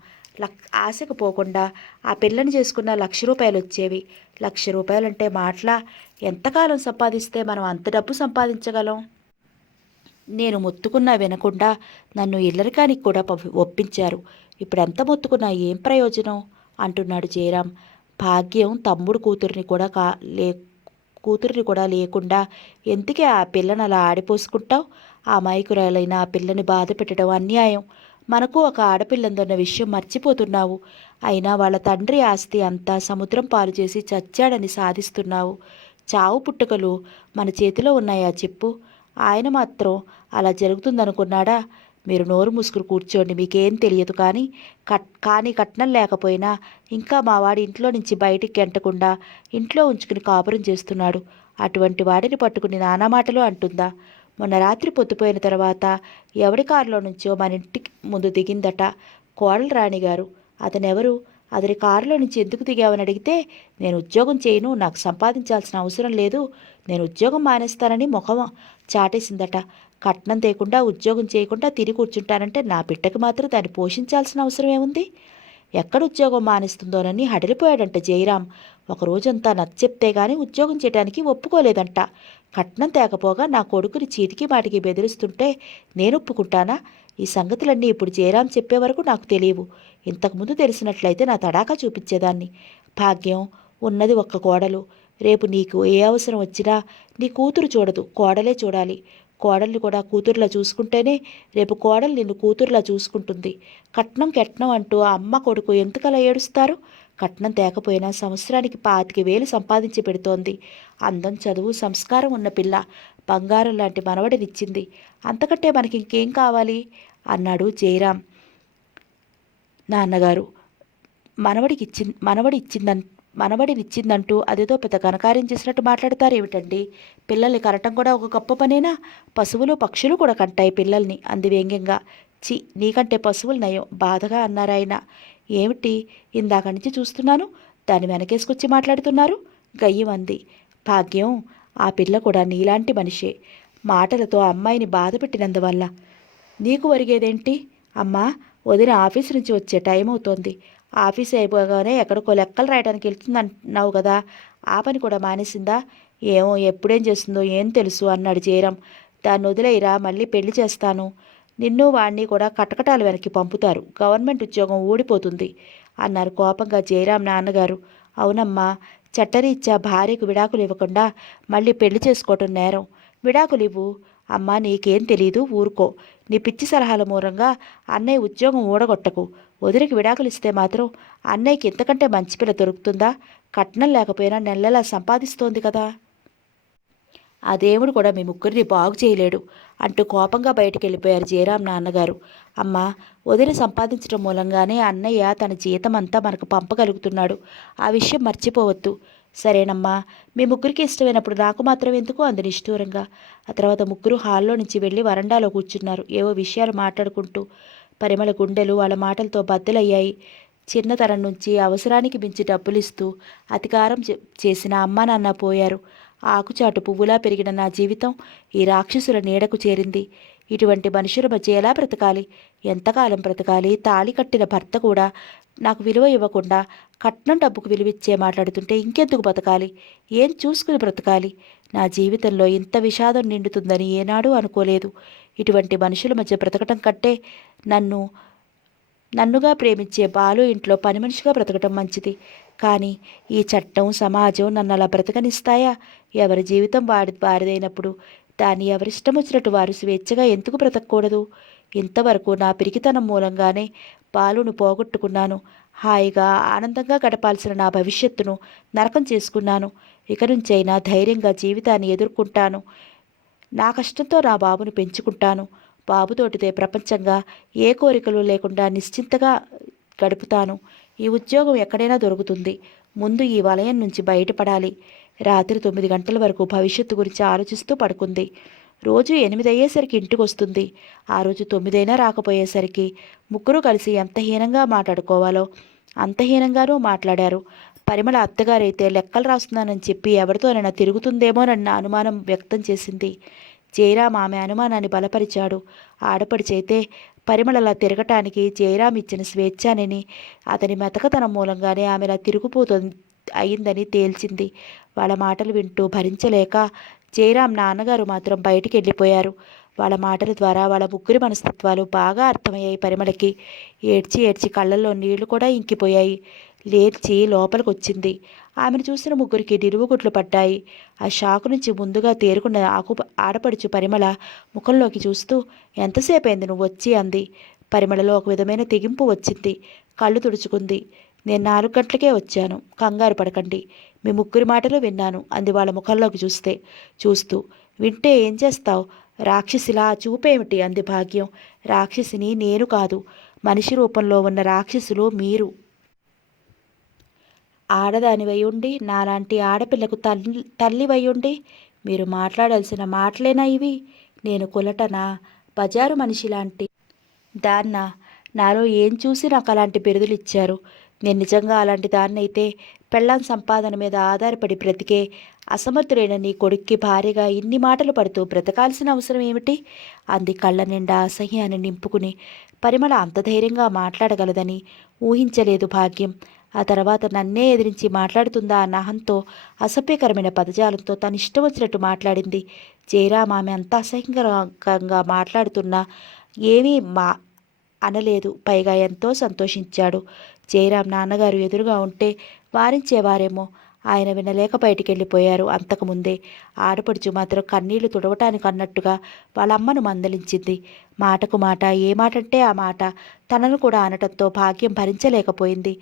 ఆశకు పోకుండా ఆ పిల్లని చేసుకున్న ₹1,00,000 వచ్చేవి. ₹1,00,000 అంటే మాటలా? ఎంతకాలం సంపాదిస్తే మనం అంత డబ్బు సంపాదించగలం? నేను మొత్తుకున్నా వినకుండా నన్ను ఇల్లరికానికి కూడా ఒప్పించారు. ఇప్పుడు ఎంత మొత్తుకున్నా ఏం ప్రయోజనం అంటున్నాడు జయరాం. భాగ్యం తమ్ముడు కూతురిని కూడా లేకుండా ఎందుకే ఆ పిల్లని అలా ఆడిపోసుకుంటావు? ఆ మైకురాలైన ఆ పిల్లని బాధ పెట్టడం అన్యాయం. మనకు ఒక ఆడపిల్లందన్న విషయం మర్చిపోతున్నావు. అయినా వాళ్ళ తండ్రి ఆస్తి అంతా సముద్రం పాలు చేసి చచ్చాడని సాధిస్తున్నావు. చావు పుట్టుకలు మన చేతిలో ఉన్నాయా చెప్పు? ఆయన మాత్రం అలా జరుగుతుందనుకున్నాడా? మీరు నోరు మూసుకుని కూర్చోండి, మీకేం తెలియదు. కానీ కట్నం లేకపోయినా ఇంకా మావాడి ఇంట్లో నుంచి బయటికి గెంటకుండా ఇంట్లో ఉంచుకుని కాపురం చేస్తున్నాడు. అటువంటి వాడిని పట్టుకుని నానా మాటలు అంటుందా? మొన్న రాత్రి పొద్దుపోయిన తర్వాత ఎవడి కారులో నుంచో మన ఇంటికి ముందు దిగిందట కోడలు రాణిగారు. అతనెవరు? అతని కారులో నుంచి ఎందుకు దిగావని అడిగితే, నేను ఉద్యోగం చేయను, నాకు సంపాదించాల్సిన అవసరం లేదు, నేను ఉద్యోగం మానేస్తానని ముఖం చాటేసిందట. కట్నం తేకుండా ఉద్యోగం చేయకుండా తిరిగి కూర్చుంటానంటే నా బిడ్డకు మాత్రం దాన్ని పోషించాల్సిన అవసరం ఏముంది? ఎక్కడ ఉద్యోగం మానేస్తుందోనని హడలిపోయాడంట జయరాం. ఒకరోజంతా నచ్చెప్తే గాని ఉద్యోగం చేయడానికి ఒప్పుకోలేదంట. కట్నం తేకపోగా నా కొడుకుని చీటికి మాటికి బెదిరిస్తుంటే నేను ఒప్పుకుంటానా? ఈ సంగతులన్నీ ఇప్పుడు జయరాం చెప్పే వరకు నాకు తెలియవు. ఇంతకుముందు తెలిసినట్లయితే నా తడాకా చూపించేదాన్ని. భాగ్యం, ఉన్నది ఒక్క కోడలు. రేపు నీకు ఏ అవసరం వచ్చినా నీ కూతురు చూడదు, కోడలే చూడాలి. కోడల్ని కూడా కూతురులా చూసుకుంటేనే రేపు కోడలు నిన్ను కూతురులా చూసుకుంటుంది. కట్నం అంటూ ఆ అమ్మ కొడుకు ఎందుకలా ఏడుస్తారు? కట్నం తేకపోయినా సంవత్సరానికి 25,000 సంపాదించి పెడుతోంది. అందం, చదువు, సంస్కారం ఉన్న పిల్ల. బంగారం లాంటి మనవడినిచ్చింది. అంతకంటే మనకి ఇంకేం కావాలి అన్నాడు జయరాం. నాన్నగారు, మనవడినిచ్చిందంటూ అదేదో పెద్ద ఘనకార్యం చేసినట్టు మాట్లాడతారేమిటండి? పిల్లల్ని కనటం కూడా ఒక గొప్ప పనేనా? పశువులు పక్షులు కూడా కంటాయి పిల్లల్ని అంది వ్యంగ్యంగా. చి, నీకంటే పశువులు నయం బాధగా అన్నారాయన. ఏమిటి ఇందాక నుంచి చూస్తున్నాను, దాన్ని వెనకేసుకొచ్చి మాట్లాడుతున్నారు? గయ్యం అంది. భాగ్యం, ఆ పిల్ల కూడా నీలాంటి మనిషే. మాటలతో అమ్మాయిని బాధ పెట్టినందువల్ల నీకు ఒరిగేదేంటి? అమ్మా, వదిన ఆఫీసు నుంచి వచ్చే టైం అవుతోంది. ఆఫీస్ అయిపోగానే ఎక్కడికో లెక్కలు రాయడానికి వెళ్తుందంటున్నావు కదా, ఆ పని కూడా మానేసిందా? ఏమో, ఎప్పుడేం చేస్తుందో ఏం తెలుసు అన్నాడు జయరాం. దాన్ని వదిలేయిరా, మళ్ళీ పెళ్లి చేస్తాను. నిన్ను వాణ్ణి కూడా కటకటాలు వెనక్కి పంపుతారు, గవర్నమెంట్ ఉద్యోగం ఊడిపోతుంది అన్నారు కోపంగా జయరాం నాన్నగారు. అవునమ్మా, చట్టరీత్యా భార్యకు విడాకులు ఇవ్వకుండా మళ్ళీ పెళ్లి చేసుకోవటం నేరం. విడాకులు ఇవ్వు. అమ్మా, నీకేం తెలీదు, ఊరుకో. నీ పిచ్చి సలహాల మూలంగా అన్నయ్య ఉద్యోగం ఊడగొట్టకు. వదిలికి విడాకులు ఇస్తే మాత్రం అన్నయ్యకి ఇంతకంటే మంచి పిల్ల దొరుకుతుందా? కట్నం లేకపోయినా నెలలా సంపాదిస్తోంది కదా. ఆ దేవుడు కూడా మీ ముగ్గురిని బాగు చేయలేడు అంటూ కోపంగా బయటికి వెళ్ళిపోయారు జయరాం నాన్నగారు. అమ్మ, వదిలి సంపాదించడం మూలంగానే అన్నయ్య తన జీతం అంతా మనకు పంపగలుగుతున్నాడు. ఆ విషయం మర్చిపోవద్దు. సరేనమ్మా, మీ ముగ్గురికి ఇష్టమైనప్పుడు నాకు మాత్రం ఎందుకు అంది నిష్ఠూరంగా. ఆ తర్వాత ముగ్గురు హాల్లో నుంచి వెళ్ళి వరండాలో కూర్చున్నారు, ఏవో విషయాలు మాట్లాడుకుంటూ. పరిమళ గుండెలు వాళ్ళ మాటలతో బద్దలయ్యాయి. చిన్నతనం నుంచి అవసరానికి మించి డబ్బులిస్తూ అతికారం చేసిన అమ్మా నాన్న పోయారు. ఆకుచాటు పువ్వులా పెరిగిన నా జీవితం ఈ రాక్షసుల నీడకు చేరింది. ఇటువంటి మనుషుల మధ్య ఎలా బ్రతకాలి? ఎంతకాలం బ్రతకాలి? తాళి కట్టిన భర్త కూడా నాకు విలువ ఇవ్వకుండా కట్నం డబ్బుకు విలువిచ్చే మాట్లాడుతుంటే ఇంకెందుకు బతకాలి? ఏం చూసుకుని బ్రతకాలి? నా జీవితంలో ఇంత విషాదం నిండుతుందని ఏనాడూ అనుకోలేదు. ఇటువంటి మనుషుల మధ్య బ్రతకటం కంటే నన్ను నన్నుగా ప్రేమించే బాలు ఇంట్లో పని మనిషిగా బ్రతకటం మంచిది. కానీ ఈ చట్టం, సమాజం నన్ను అలా బ్రతకనిస్తాయా? ఎవరి జీవితం వారిదైనప్పుడు దాన్ని ఎవరిష్టం వచ్చినట్టు వారు స్వేచ్ఛగా ఎందుకు బ్రతకూడదు? ఇంతవరకు నా పిరికితనం మూలంగానే బాలును పోగొట్టుకున్నాను. హాయిగా ఆనందంగా గడపాల్సిన నా భవిష్యత్తును నరకం చేసుకున్నాను. ఇక నుంచైనా ధైర్యంగా జీవితాన్ని ఎదుర్కొంటాను. నా కష్టంతో నా బాబును పెంచుకుంటాను. బాబుతోటిదే ప్రపంచంగా ఏ కోరికలు లేకుండా నిశ్చింతగా గడుపుతాను. ఈ ఉద్యోగం ఎక్కడైనా దొరుకుతుంది. ముందు ఈ వలయం నుంచి బయటపడాలి. రాత్రి 9 గంటల వరకు భవిష్యత్తు గురించి ఆలోచిస్తూ పడుకుంది. రోజు 8 అయ్యేసరికి ఇంటికి వస్తుంది. ఆ రోజు 9 అయినా రాకపోయేసరికి ముగ్గురు కలిసి ఎంత హీనంగా మాట్లాడుకోవాలో అంత హీనంగానూ మాట్లాడారు. పరిమళ అత్తగారైతే లెక్కలు రాస్తున్నానని చెప్పి ఎవరితోనైనా తిరుగుతుందేమోనన్న అనుమానం వ్యక్తం చేసింది. జయరాం ఆమె అనుమానాన్ని బలపరిచాడు. ఆడపడిచైతే పరిమళలా తిరగటానికి జయరాం ఇచ్చిన స్వేచ్ఛానిని అతని మెతకతనం మూలంగానే ఆమెలా తిరుగుపోతుంది అయిందని తేల్చింది. వాళ్ళ మాటలు వింటూ భరించలేక జయరాం నాన్నగారు మాత్రం బయటికి వెళ్ళిపోయారు. వాళ్ళ మాటల ద్వారా వాళ్ళ ముగ్గురి మనస్తత్వాలు బాగా అర్థమయ్యాయి పరిమళకి. ఏడ్చి ఏడ్చి కళ్ళల్లో నీళ్లు కూడా ఇంకిపోయాయి. లేచి లోపలికి వచ్చింది. ఆమెను చూసిన ముగ్గురికి నిలువుగుడ్లు పడ్డాయి. ఆ షాకు నుంచి ముందుగా తేరుకున్న ఆడపడుచు పరిమళ ముఖంలోకి చూస్తూ, ఎంతసేపు అయింది నువ్వు వచ్చి అంది. పరిమళలో ఒక విధమైన తెగింపు వచ్చింది. కళ్ళు తుడుచుకుంది. నేను 4 గంటలకే వచ్చాను, కంగారు పడకండి. మీ ముగ్గురి మాటలు విన్నాను అంది వాళ్ళ ముఖంలోకి చూస్తూ. వింటే ఏం చేస్తావు? రాక్షసిలా చూపేమిటి అంది భాగ్యం. రాక్షసిని నేను కాదు, మనిషి రూపంలో ఉన్న రాక్షసులు మీరు. ఆడదానివై ఉండి నాలాంటి ఆడపిల్లకు తల్లివై ఉండి మీరు మాట్లాడాల్సిన మాటలేనా ఇవి? నేను కులటనా? బజారు మనిషి లాంటి దాన్నా? నాలో ఏం చూసి నాకు అలాంటి బిరుదులు ఇచ్చారు? నేను నిజంగా అలాంటి దాన్నైతే పెళ్ళాం సంపాదన మీద ఆధారపడి బ్రతికే అసమర్థుడైన నీ కొడుక్కి భార్యగా ఇన్ని మాటలు పడుతూ బ్రతకాల్సిన అవసరం ఏమిటి? అంది కళ్ళ నిండా అసహ్యాన్ని నింపుకుని. పరిమళ అంత ధైర్యంగా మాట్లాడగలదని ఊహించలేదు భాగ్యం. ఆ తర్వాత నన్నే ఎదిరించి మాట్లాడుతుందా అన్న అహంతో అసభ్యకరమైన పదజాలంతో తను ఇష్టం వచ్చినట్టు మాట్లాడింది. జయరాం ఆమె అంత అసహ్యంగా మాట్లాడుతున్నా ఏమీ అనలేదు. పైగా ఎంతో సంతోషించాడు. జయరాం నాన్నగారు ఎదురుగా ఉంటే వారించేవారేమో. ఆయన వినలేక బయటికి వెళ్ళిపోయారు. అంతకుముందే ఆడపడుచు మాత్రం కన్నీళ్లు తుడవటానికి అన్నట్టుగా వాళ్ళ అమ్మను మందలించింది. మాటకు మాట, ఏ మాటంటే ఆ మాట తనను కూడా అనటంతో భాగ్యం భరించలేకపోయింది.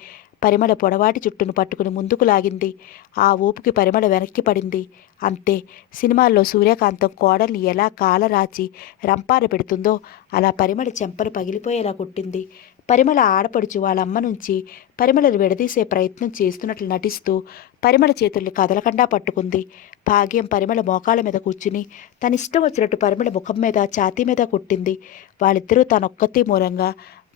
పరిమళ పొడవాటి జుట్టును పట్టుకుని ముందుకు లాగింది. ఆ ఊపుకి పరిమళ వెనక్కి పడింది. అంతే. సినిమాల్లో సూర్యకాంతం కోడల్ని ఎలా కాలరాచి రంపాన పెడుతుందో అలా పరిమళ చెంపలు పగిలిపోయేలా కొట్టింది. పరిమళ ఆడపడుచు వాళ్ళమ్మ నుంచి పరిమళను విడదీసే ప్రయత్నం చేస్తున్నట్లు నటిస్తూ పరిమళ చేతుల్ని కదలకుండా పట్టుకుంది. భాగ్యం పరిమళ మోకాళ్ళ మీద కూర్చుని తనిష్టం వచ్చినట్టు పరిమళ ముఖం మీద, ఛాతీ మీద కొట్టింది. వాళ్ళిద్దరూ తనొక్కతి మూలంగా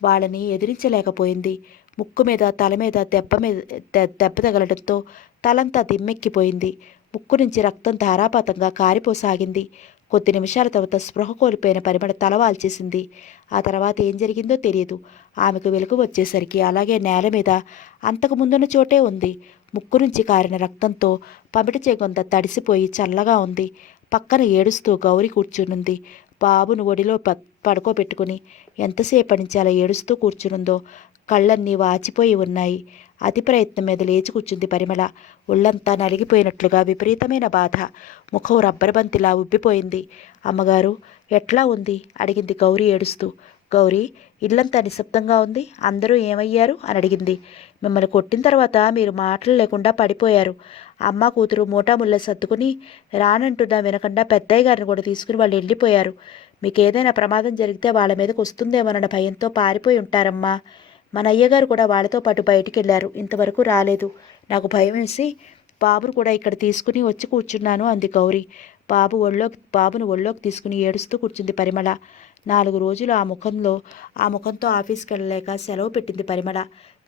వాళ్ళని ఎదిరించలేకపోయింది. ముక్కు మీద, తల మీద దెబ్బ తగలడంతో తలంతా దిమ్మెక్కిపోయింది. ముక్కు నుంచి రక్తం ధారాపాతంగా కారిపోసాగింది. కొద్ది నిమిషాల తర్వాత స్పృహ కోల్పోయిన పరిమళ తల వాల్చేసింది. ఆ తర్వాత ఏం జరిగిందో తెలియదు. ఆమెకు వెలుగు వచ్చేసరికి అలాగే నేల మీద అంతకు ముందున్న చోటే ఉంది. ముక్కు నుంచి కారిన రక్తంతో పమిట చేగొంత తడిసిపోయి చల్లగా ఉంది. పక్కన ఏడుస్తూ గౌరి కూర్చునుంది. బాబును ఒడిలో పడుకోబెట్టుకుని ఎంతసేపటి నుంచి అలా ఏడుస్తూ కూర్చునుందో. కళ్ళన్నీ వాచిపోయి ఉన్నాయి. అతి ప్రయత్నం మీద లేచి కూర్చుంది పరిమళ. ఒళ్ళంతా నలిగిపోయినట్లుగా విపరీతమైన బాధ. ముఖం రబ్బర్ బంతిలా ఉబ్బిపోయింది. అమ్మగారు ఎట్లా ఉంది అడిగింది గౌరీ ఏడుస్తూ. గౌరీ, ఇల్లంతా నిశ్శబ్దంగా ఉంది, అందరూ ఏమయ్యారు అని అడిగింది. మిమ్మల్ని కొట్టిన తర్వాత మీరు మాటలు లేకుండా పడిపోయారు. అమ్మ కూతురు మూటాముళ్ళ సర్దుకుని రానంటున్నా వినకుండా పెద్దయ్య గారిని కూడా తీసుకుని వాళ్ళు వెళ్ళిపోయారు. మీకు ఏదైనా ప్రమాదం జరిగితే వాళ్ళ మీదకి వస్తుందేమోనన్న భయంతో పారిపోయి ఉంటారమ్మా. మన అయ్యగారు కూడా వాళ్ళతో పాటు బయటికి వెళ్ళారు, ఇంతవరకు రాలేదు. నాకు భయం వేసి బాబును కూడా ఇక్కడ తీసుకుని వచ్చి కూర్చున్నాను అంది గౌరీ. బాబును ఒళ్ళోకి తీసుకుని ఏడుస్తూ కూర్చుంది పరిమళ. 4 రోజులు ఆ ముఖంతో ఆఫీస్కి వెళ్ళలేక సెలవు పెట్టింది పరిమళ.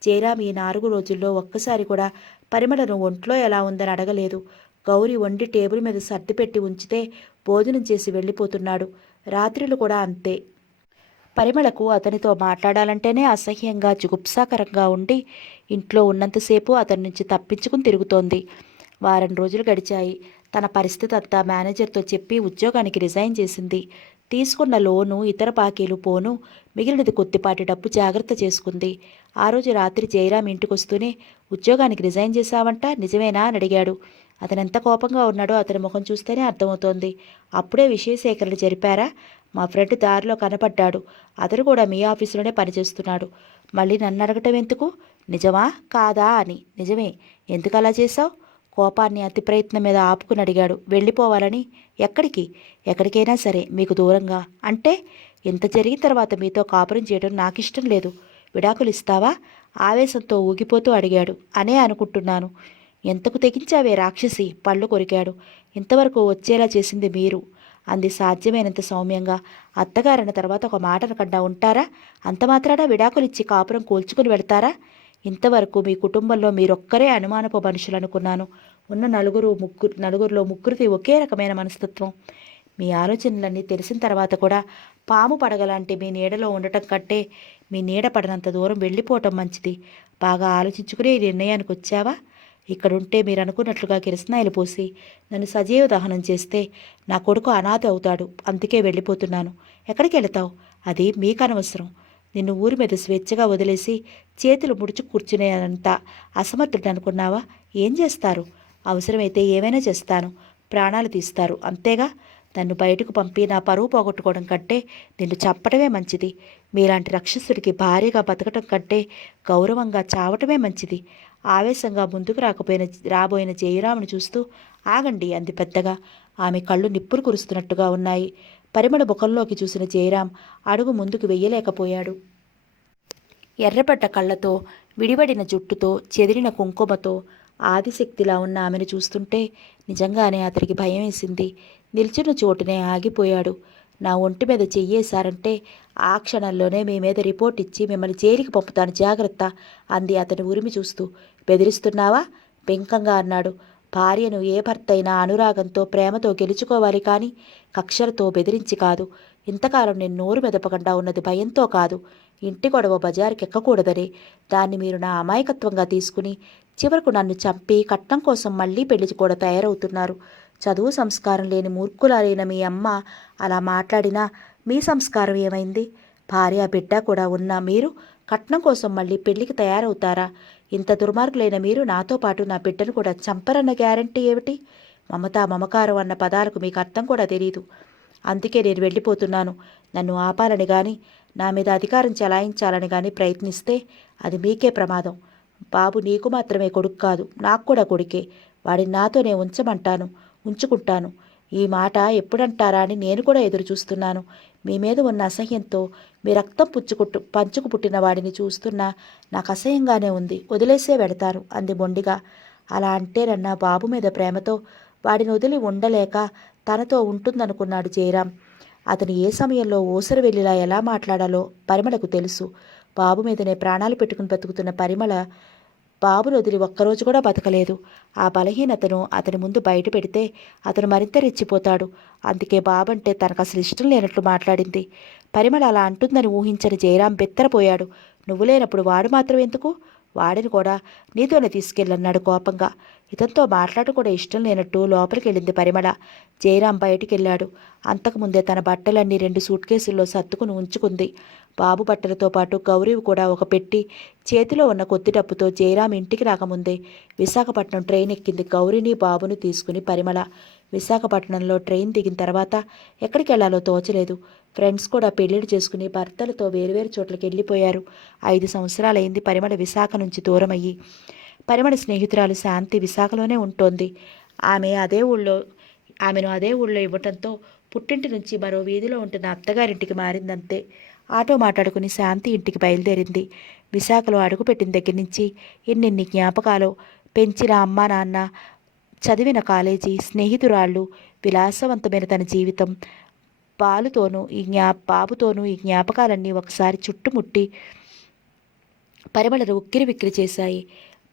జయరాం ఈ 4 రోజుల్లో ఒక్కసారి కూడా పరిమళను ఒంట్లో ఎలా ఉందని అడగలేదు. గౌరీ వండి టేబుల్ మీద సర్దిపెట్టి ఉంచితే భోజనం చేసి వెళ్ళిపోతున్నాడు. రాత్రిళ్ళు కూడా అంతే. పరిమళకు అతనితో మాట్లాడాలంటేనే అసహ్యంగా, జుగుప్సాకరంగా ఉండి ఇంట్లో ఉన్నంతసేపు అతని నుంచి తప్పించుకుని తిరుగుతోంది. వారం రోజులు గడిచాయి. తన పరిస్థితి అంతా మేనేజర్తో చెప్పి ఉద్యోగానికి రిజైన్ చేసింది. తీసుకున్న లోను ఇతర బాకీలు పోను మిగిలినది కొద్దిపాటి డబ్బు జాగ్రత్త చేసుకుంది. ఆ రోజు రాత్రి జయరాం ఇంటికొస్తూనే ఉద్యోగానికి రిజైన్ చేశావంట, నిజమేనా అని అడిగాడు. అతనెంత కోపంగా ఉన్నాడో అతని ముఖం చూస్తేనే అర్థమవుతోంది. అప్పుడే విషయ సేకరణ జరిపారా? మా ఫ్రెండ్ దారిలో కనపడ్డాడు. అతను కూడా మీ ఆఫీసులోనే పనిచేస్తున్నాడు. మళ్ళీ నన్ను అడగటం ఎందుకు? నిజమా కాదా అని. నిజమే. ఎందుకు అలా చేశావు? కోపాన్ని అతి ప్రయత్నం మీద ఆపుకుని అడిగాడు. వెళ్ళిపోవాలని. ఎక్కడికి? ఎక్కడికైనా సరే, మీకు దూరంగా. అంటే? ఇంత జరిగిన తర్వాత మీతో కాపురం చేయడం నాకిష్టం లేదు. విడాకులు ఇస్తావా? ఆవేశంతో ఊగిపోతూ అడిగాడు. అనే అనుకుంటున్నాను. ఎంతకు తెగించావే రాక్షసి? పళ్ళు కొరికాడు. ఇంతవరకు వచ్చేలా చేసింది మీరు అంది సాధ్యమైనంత సౌమ్యంగా. అత్తగారన్న తర్వాత ఒక మాట అనకుండా ఉంటారా? అంత మాత్రాన విడాకులిచ్చి కాపురం కూల్చుకుని వెళ్తారా? ఇంతవరకు మీ కుటుంబంలో మీరొక్కరే అనుమానపు మనుషులు అనుకున్నాను. ఉన్న నలుగురిలో ముగ్గురిది ఒకే రకమైన మనస్తత్వం. మీ ఆలోచనలన్నీ తెలిసిన తర్వాత కూడా పాము పడగలాంటి మీ నీడలో ఉండటం కంటే మీ నీడ పడనంత దూరం వెళ్ళిపోవటం మంచిది. బాగా ఆలోచించుకుని ఈ నిర్ణయానికి వచ్చావా? ఇక్కడుంటే మీరు అనుకున్నట్లుగా కిరసనాయిలు పోసి నన్ను సజీవ దహనం చేస్తే నా కొడుకు అనాథ అవుతాడు. అందుకే వెళ్ళిపోతున్నాను. ఎక్కడికి వెళతావు? అది మీకు అనవసరం. నిన్ను ఊరి మీద స్వేచ్ఛగా వదిలేసి చేతులు ముడుచు కూర్చునేంత అసమర్థుడు అనుకున్నావా? ఏం చేస్తారు? అవసరమైతే ఏమైనా చేస్తాను. ప్రాణాలు తీస్తారు, అంతేగా. నన్ను బయటకు పంపి నా పరువు పోగొట్టుకోవడం కంటే నిన్ను చంపటమే మంచిది. మీలాంటి రాక్షసుడికి భార్యగా బతకటం కంటే గౌరవంగా చావటమే మంచిది. ఆవేశంగా ముందుకు రాబోయిన జయరాముని చూస్తూ ఆగండి అంది పెద్దగా. ఆమె కళ్ళు నిప్పులు కురుస్తున్నట్టుగా ఉన్నాయి. పరిమళ ముఖంలోకి చూసిన జయరాం అడుగు ముందుకు వెయ్యలేకపోయాడు. ఎర్రపడ్డ కళ్ళతో, విడివడిన జుట్టుతో, చెదిరిన కుంకుమతో ఆదిశక్తిలా ఉన్న ఆమెను చూస్తుంటే నిజంగానే అతనికి భయం వేసింది. నిల్చున్న చోటునే ఆగిపోయాడు. నా ఒంటి మీద చెయ్యేశారంటే ఆ క్షణంలోనే మీ మీద రిపోర్ట్ ఇచ్చి మిమ్మల్ని జైలుకి పంపుతాను, జాగ్రత్త అంది అతని ఉరిమి చూస్తూ. బెదిరిస్తున్నావా? బెంకంగా అన్నాడు. భార్యను ఏ భర్త అయినా అనురాగంతో ప్రేమతో గెలుచుకోవాలి, కానీ కక్షలతో బెదిరించి కాదు. ఇంతకాలం నేను నోరు మెదపకుండా ఉన్నది భయంతో కాదు, ఇంటి గొడవ బజారుకి ఎక్కకూడదని. దాన్ని మీరు నా అమాయకత్వంగా తీసుకుని చివరకు నన్ను చంపి కట్నం కోసం మళ్ళీ పెళ్లి కూడా తయారవుతున్నారు. చదువు సంస్కారం లేని మూర్ఖులైన మీ అమ్మ అలా మాట్లాడినా మీ సంస్కారం ఏమైంది? భార్య బిడ్డ కూడా ఉన్న మీరు కట్నం కోసం మళ్ళీ పెళ్లికి తయారవుతారా? ఇంత దుర్మార్గులైన మీరు నాతో పాటు నా బిడ్డను కూడా చంపరన్న గ్యారంటీ ఏమిటి? మమత, మమకారం అన్న పదాలకు మీకు అర్థం కూడా తెలియదు. అందుకే నేను వెళ్ళిపోతున్నాను. నన్ను ఆపాలని కానీ నా మీద అధికారం చెలాయించాలని కానీ ప్రయత్నిస్తే అది మీకే ప్రమాదం. బాబు నీకు మాత్రమే కొడుకు కాదు, నాకు కూడా కొడుకే. వాడిని నాతోనే ఉంచమంటాను, ఉంచుకుంటాను. ఈ మాట ఎప్పుడంటారా అని నేను కూడా ఎదురు చూస్తున్నాను. మీ మీద ఉన్న అసహ్యంతో మీ రక్తం పంచుకు పుట్టిన వాడిని చూస్తున్నా నాకు అసహ్యంగానే ఉంది. వదిలేసే వెడతాను అంది మొండిగా. అలా అంటేనన్నా బాబు మీద ప్రేమతో వాడిని వదిలి ఉండలేక తనతో ఉంటుందనుకున్నాడు జయరాం. అతను ఏ సమయంలో ఊసరు వెళ్ళిలా ఎలా మాట్లాడాలో పరిమళకు తెలుసు. బాబు మీదనే ప్రాణాలు పెట్టుకుని బతుకుతున్న పరిమళ బాబును వదిలి ఒక్కరోజు కూడా బతకలేదు. ఆ బలహీనతను అతని ముందు బయట పెడితే అతను మరింత రెచ్చిపోతాడు. అందుకే బాబంటే తనకు అసలు ఇష్టం లేనట్లు మాట్లాడింది. పరిమళ అలా అంటుందని ఊహించని జయరాం బెత్తరపోయాడు. నువ్వు లేనప్పుడు వాడు మాత్రం ఎందుకు? వాడిని కూడా నీతోనే తీసుకెళ్ళన్నాడు కోపంగా. ఇతనితో మాట్లాడ కూడా ఇష్టం లేనట్టు లోపలికి వెళ్ళింది పరిమళ. జయరాం బయటికి వెళ్ళాడు. అంతకుముందే తన బట్టలన్నీ 2 సూట్ కేసుల్లో సర్దుకుని ఉంచుకుంది. బాబు బట్టలతో పాటు గౌరీవి కూడా ఒక పెట్టి చేతిలో ఉన్న కొద్ది డబ్బుతో జయరాం ఇంటికి రాకముందే విశాఖపట్నం ట్రైన్ ఎక్కింది గౌరీని బాబుని తీసుకుని పరిమళ. విశాఖపట్నంలో ట్రైన్ దిగిన తర్వాత ఎక్కడికి వెళ్లాలో తోచలేదు. ఫ్రెండ్స్ కూడా పెళ్లిళ్ళు చేసుకుని భర్తలతో వేరువేరు చోట్లకి వెళ్ళిపోయారు. 5 సంవత్సరాలైంది పరిమళ విశాఖ నుంచి దూరమయ్యి. పరిమళ స్నేహితురాలు శాంతి విశాఖలోనే ఉంటోంది. ఆమెను అదే ఊళ్ళో ఇవ్వటంతో పుట్టింటి నుంచి మరో వీధిలో ఉంటున్న అత్తగారింటికి మారిందంతే. ఆటో మాట్లాడుకుని శాంతి ఇంటికి బయలుదేరింది. విశాఖలో అడుగుపెట్టిన దగ్గర నుంచి ఎన్నెన్ని జ్ఞాపకాలు. పెంచిన అమ్మా నాన్న, చదివిన కాలేజీ, స్నేహితురాళ్ళు, విలాసవంతమైన తన జీవితం, బాబుతోనూ ఈ జ్ఞాపకాలన్నీ ఒకసారి చుట్టుముట్టి పరిమళను ఉక్కిరిబిక్కిరి చేశాయి.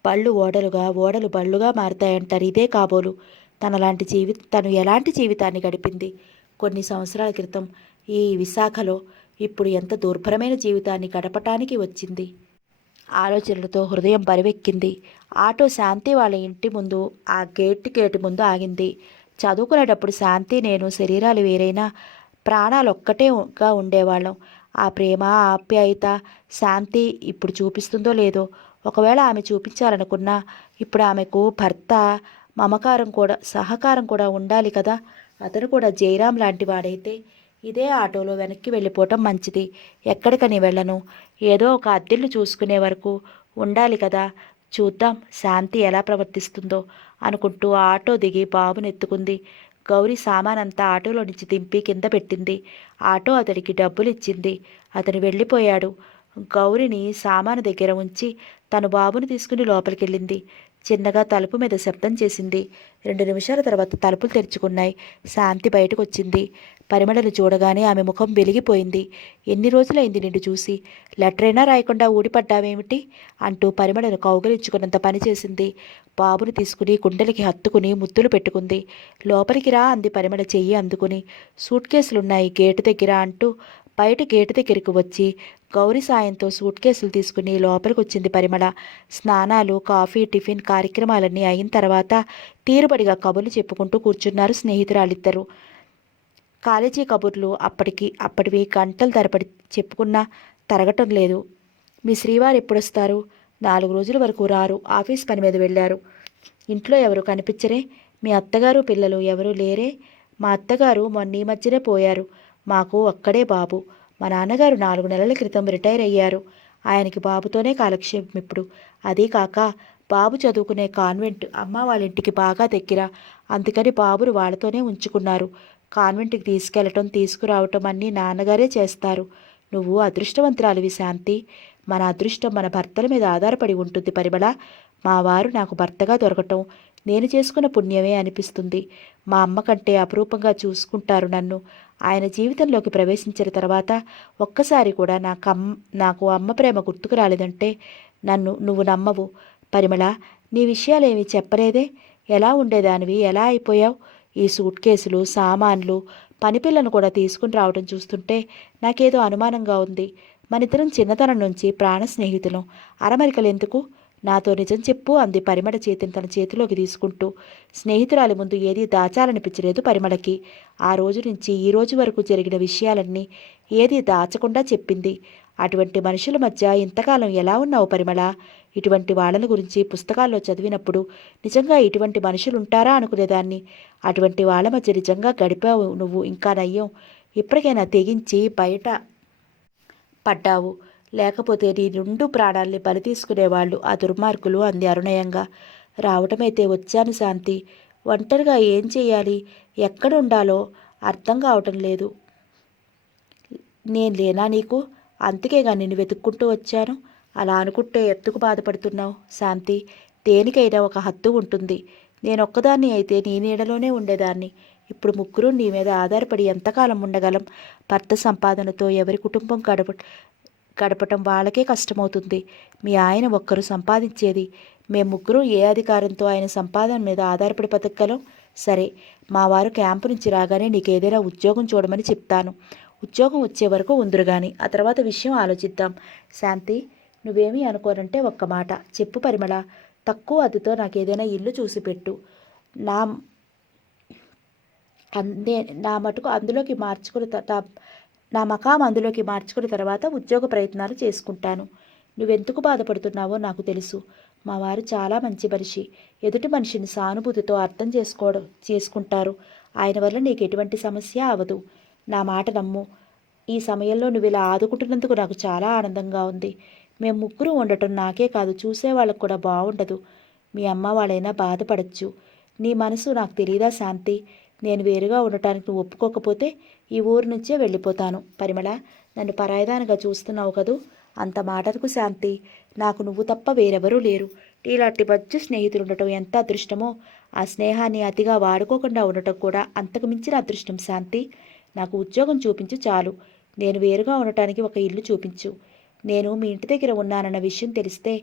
బళ్ళు ఓడలుగా, ఓడలు బళ్ళుగా మారతాయంటారు. ఇదే కాబోలు తను ఎలాంటి జీవితాన్ని గడిపింది కొన్ని సంవత్సరాల క్రితం ఈ విశాఖలో. ఇప్పుడు ఎంత దుర్భరమైన జీవితాన్ని గడపటానికి వచ్చింది. ఆలోచనలతో హృదయం బరువెక్కింది. ఆటో శాంతి వాళ్ళ ఇంటి ముందు ఆ గేటు ముందు ఆగింది. చదువుకునేటప్పుడు శాంతి నేను శరీరాలు వేరైనా ప్రాణాలు ఒక్కటేగా ఉండేవాళ్ళం. ఆ ప్రేమ, ఆప్యాయత, శాంతి ఇప్పుడు చూపిస్తుందో లేదో. ఒకవేళ ఆమె చూపించాలనుకున్నా ఇప్పుడు ఆమెకు భర్త మమకారం కూడా, సహకారం కూడా ఉండాలి కదా. అతను కూడా జయరాం లాంటి వాడైతే ఇదే ఆటోలో వెనక్కి వెళ్ళిపోవటం మంచిది. ఎక్కడికని వెళ్ళను, ఏదో ఒక అద్దెల్లు చూసుకునే వరకు ఉండాలి కదా. చూద్దాం శాంతి ఎలా ప్రవర్తిస్తుందో అనుకుంటూ ఆటో దిగి బాబునెత్తుకుంది. గౌరీ సామానంతా ఆటోలో నుంచి దింపి కింద పెట్టింది. ఆటో అతడికి డబ్బులు ఇచ్చింది. అతను వెళ్ళిపోయాడు. గౌరిని సామాను దగ్గర ఉంచి తను బాబుని తీసుకుని లోపలికెళ్ళింది. చిన్నగా తలుపు మీద శబ్దం చేసింది. 2 నిమిషాల తర్వాత తలుపులు తెరుచుకున్నాయి. శాంతి బయటకు వచ్చింది. పరిమళను చూడగానే ఆమె ముఖం వెలిగిపోయింది. ఎన్ని రోజులైంది నిన్ను చూసి, లెటరైనా రాయకుండా ఊడిపడ్డావేమిటి అంటూ పరిమళను కౌగిలించుకున్నంత పని చేసింది. బాబుని తీసుకుని గుండెలకి హత్తుకుని ముద్దులు పెట్టుకుంది. లోపలికి రా అంది పరిమళ చెయ్యి అందుకుని. సూట్ కేసులున్నాయి గేటు దగ్గర అంటూ బయట గేటు దగ్గరికి వచ్చి గౌరీ సాయంతో సూట్ కేసులు తీసుకుని లోపలికి వచ్చింది పరిమళ. స్నానాలు, కాఫీ, టిఫిన్ కార్యక్రమాలన్నీ అయిన తర్వాత తీరుబడిగా కబుర్లు చెప్పుకుంటూ కూర్చున్నారు స్నేహితురాలిద్దరూ. కాలేజీ కబుర్లు అప్పటివి గంటల తరబడి చెప్పుకున్నా తరగటం లేదు. మీ శ్రీవారు ఎప్పుడొస్తారు? 4 రోజుల వరకు రారు. ఆఫీస్ పని మీద వెళ్ళారు. ఇంట్లో ఎవరు కనిపించరే? మీ అత్తగారు పిల్లలు ఎవరూ లేరే? మా అత్తగారు మొన్న ఈ మధ్యనే పోయారు. మాకు ఒక్కడే బాబు. మా నాన్నగారు 4 నెలల క్రితం రిటైర్ అయ్యారు. ఆయనకి బాబుతోనే కాలక్షేపం ఇప్పుడు. అదీ కాక బాబు చదువుకునే కాన్వెంట్ అమ్మ వాళ్ళ ఇంటికి బాగా దగ్గర. అందుకని బాబును వాళ్ళతోనే ఉంచుకున్నారు. కాన్వెంట్కి తీసుకెళ్లటం, తీసుకురావటం అన్నీ నాన్నగారే చేస్తారు. నువ్వు అదృష్టవంతురాలివి శాంతి. మన అదృష్టం మన భర్తల మీద ఆధారపడి ఉంటుంది పరిమళ. మా వారు నాకు భర్తగా దొరకటం నేను చేసుకున్న పుణ్యమే అనిపిస్తుంది. మా అమ్మ కంటే అపురూపంగా చూసుకుంటారు నన్ను. ఆయన జీవితంలోకి ప్రవేశించిన తర్వాత ఒక్కసారి కూడా నాకు అమ్మ ప్రేమ గుర్తుకు రాలేదంటే నువ్వు నమ్మవు. పరిమళ, నీ విషయాలేమీ చెప్పలేదే? ఎలా ఉండేదానివి, ఎలా అయిపోయావు? ఈ సూట్ కేసులు, సామాన్లు, పనిపిల్లను కూడా తీసుకుని రావడం చూస్తుంటే నాకేదో అనుమానంగా ఉంది. మనిద్దరం చిన్నతనం నుంచి ప్రాణ స్నేహితులం. అరమరికలెందుకు? నాతో నిజం చెప్పు అంది పరిమళ చేతిని తన చేతిలోకి తీసుకుంటూ. స్నేహితురాలి ముందు ఏదీ దాచాలనిపించలేదు పరిమళకి. ఆ రోజు నుంచి ఈ రోజు వరకు జరిగిన విషయాలన్నీ ఏదీ దాచకుండా చెప్పింది. అటువంటి మనుషుల మధ్య ఇంతకాలం ఎలా ఉన్నావు పరిమళ? ఇటువంటి వాళ్ళని గురించి పుస్తకాల్లో చదివినప్పుడు నిజంగా ఇటువంటి మనుషులు ఉంటారా అనుకునేదాన్ని. అటువంటి వాళ్ళ మధ్య నిజంగా గడిపావు నువ్వు. ఇంకా నయ్యం, ఇప్పటికైనా తెగించి బయట పడ్డావు. లేకపోతే నీ 2 ప్రాణాల్ని బలి తీసుకునేవాళ్ళు ఆ దుర్మార్గులు అంది అరుణయంగా. రావటమైతే వచ్చాను శాంతి. ఒంటరిగా ఏం చెయ్యాలి, ఎక్కడ ఉండాలో అర్థం కావటం లేదు. నేను లేనా నీకు? అందుకేగా నిన్ను వెతుక్కుంటూ వచ్చాను. అలా అనుకుంటే ఎందుకు బాధపడుతున్నావు శాంతి? దేనికైనా ఒక హద్దు ఉంటుంది. నేనొక్కదాన్ని అయితే నీ నీడలోనే ఉండేదాన్ని. ఇప్పుడు ముగ్గురు నీ మీద ఆధారపడి ఎంతకాలం ఉండగలం? భర్త సంపాదనతో ఎవరి కుటుంబం గడపటం వాళ్ళకే కష్టమవుతుంది. మీ ఆయన ఒక్కరు సంపాదించేది. మేము ముగ్గురు ఏ అధికారంతో ఆయన సంపాదన మీద ఆధారపడి బతకగలం? సరే, మా వారు క్యాంపు నుంచి రాగానే నీకేదైనా ఉద్యోగం చూడమని చెప్తాను. ఉద్యోగం వచ్చే వరకు ఉందురు గాని ఆ తర్వాత విషయం ఆలోచిద్దాం. శాంతి, నువ్వేమీ అనుకోనంటే ఒక్క మాట చెప్పు పరిమళ. తక్కువ అద్దెతో నాకేదైనా ఇల్లు చూసి పెట్టు. నా అందే నా మటుకు అందులోకి మార్చుకుని నా మకాం అందులోకి మార్చుకున్న తర్వాత ఉద్యోగ ప్రయత్నాలు చేసుకుంటాను. నువ్వెందుకు బాధపడుతున్నావో నాకు తెలుసు. మా వారు చాలా మంచి మనిషి. ఎదుటి మనిషిని సానుభూతితో అర్థం చేసుకుంటారు. ఆయన వల్ల నీకు ఎటువంటి సమస్య అవదు. నా మాట నమ్ము. ఈ సమయంలో నువ్వు ఇలా ఆదుకుంటున్నందుకు నాకు చాలా ఆనందంగా ఉంది. మేము ముగ్గురు ఉండటం నాకే కాదు, చూసేవాళ్ళకు కూడా బాగుండదు. మీ అమ్మ వాళ్ళైనా బాధపడచ్చు. నీ మనసు నాకు తెలీదా శాంతి? నేను వేరుగా ఉండటానికి నువ్వు ఒప్పుకోకపోతే ఈ ఊరు నుంచే వెళ్ళిపోతాను. పరిమళ, నన్ను పరాయిదానిగా చూస్తున్నావు కదూ? అంత మాటలకు శాంతి. నాకు నువ్వు తప్ప వేరెవరూ లేరు. ఇలాంటి మంచి స్నేహితులు ఉండటం ఎంత అదృష్టమో, ఆ స్నేహాన్ని అతిగా వాడుకోకుండా ఉండటం కూడా అంతకు మించిన అదృష్టం శాంతి. నాకు ఉద్యోగం చూపించు చాలు. నేను వేరుగా ఉండటానికి ఒక ఇల్లు చూపించు. నేను మీ ఇంటి దగ్గర ఉన్నానన్న విషయం తెలిస్తే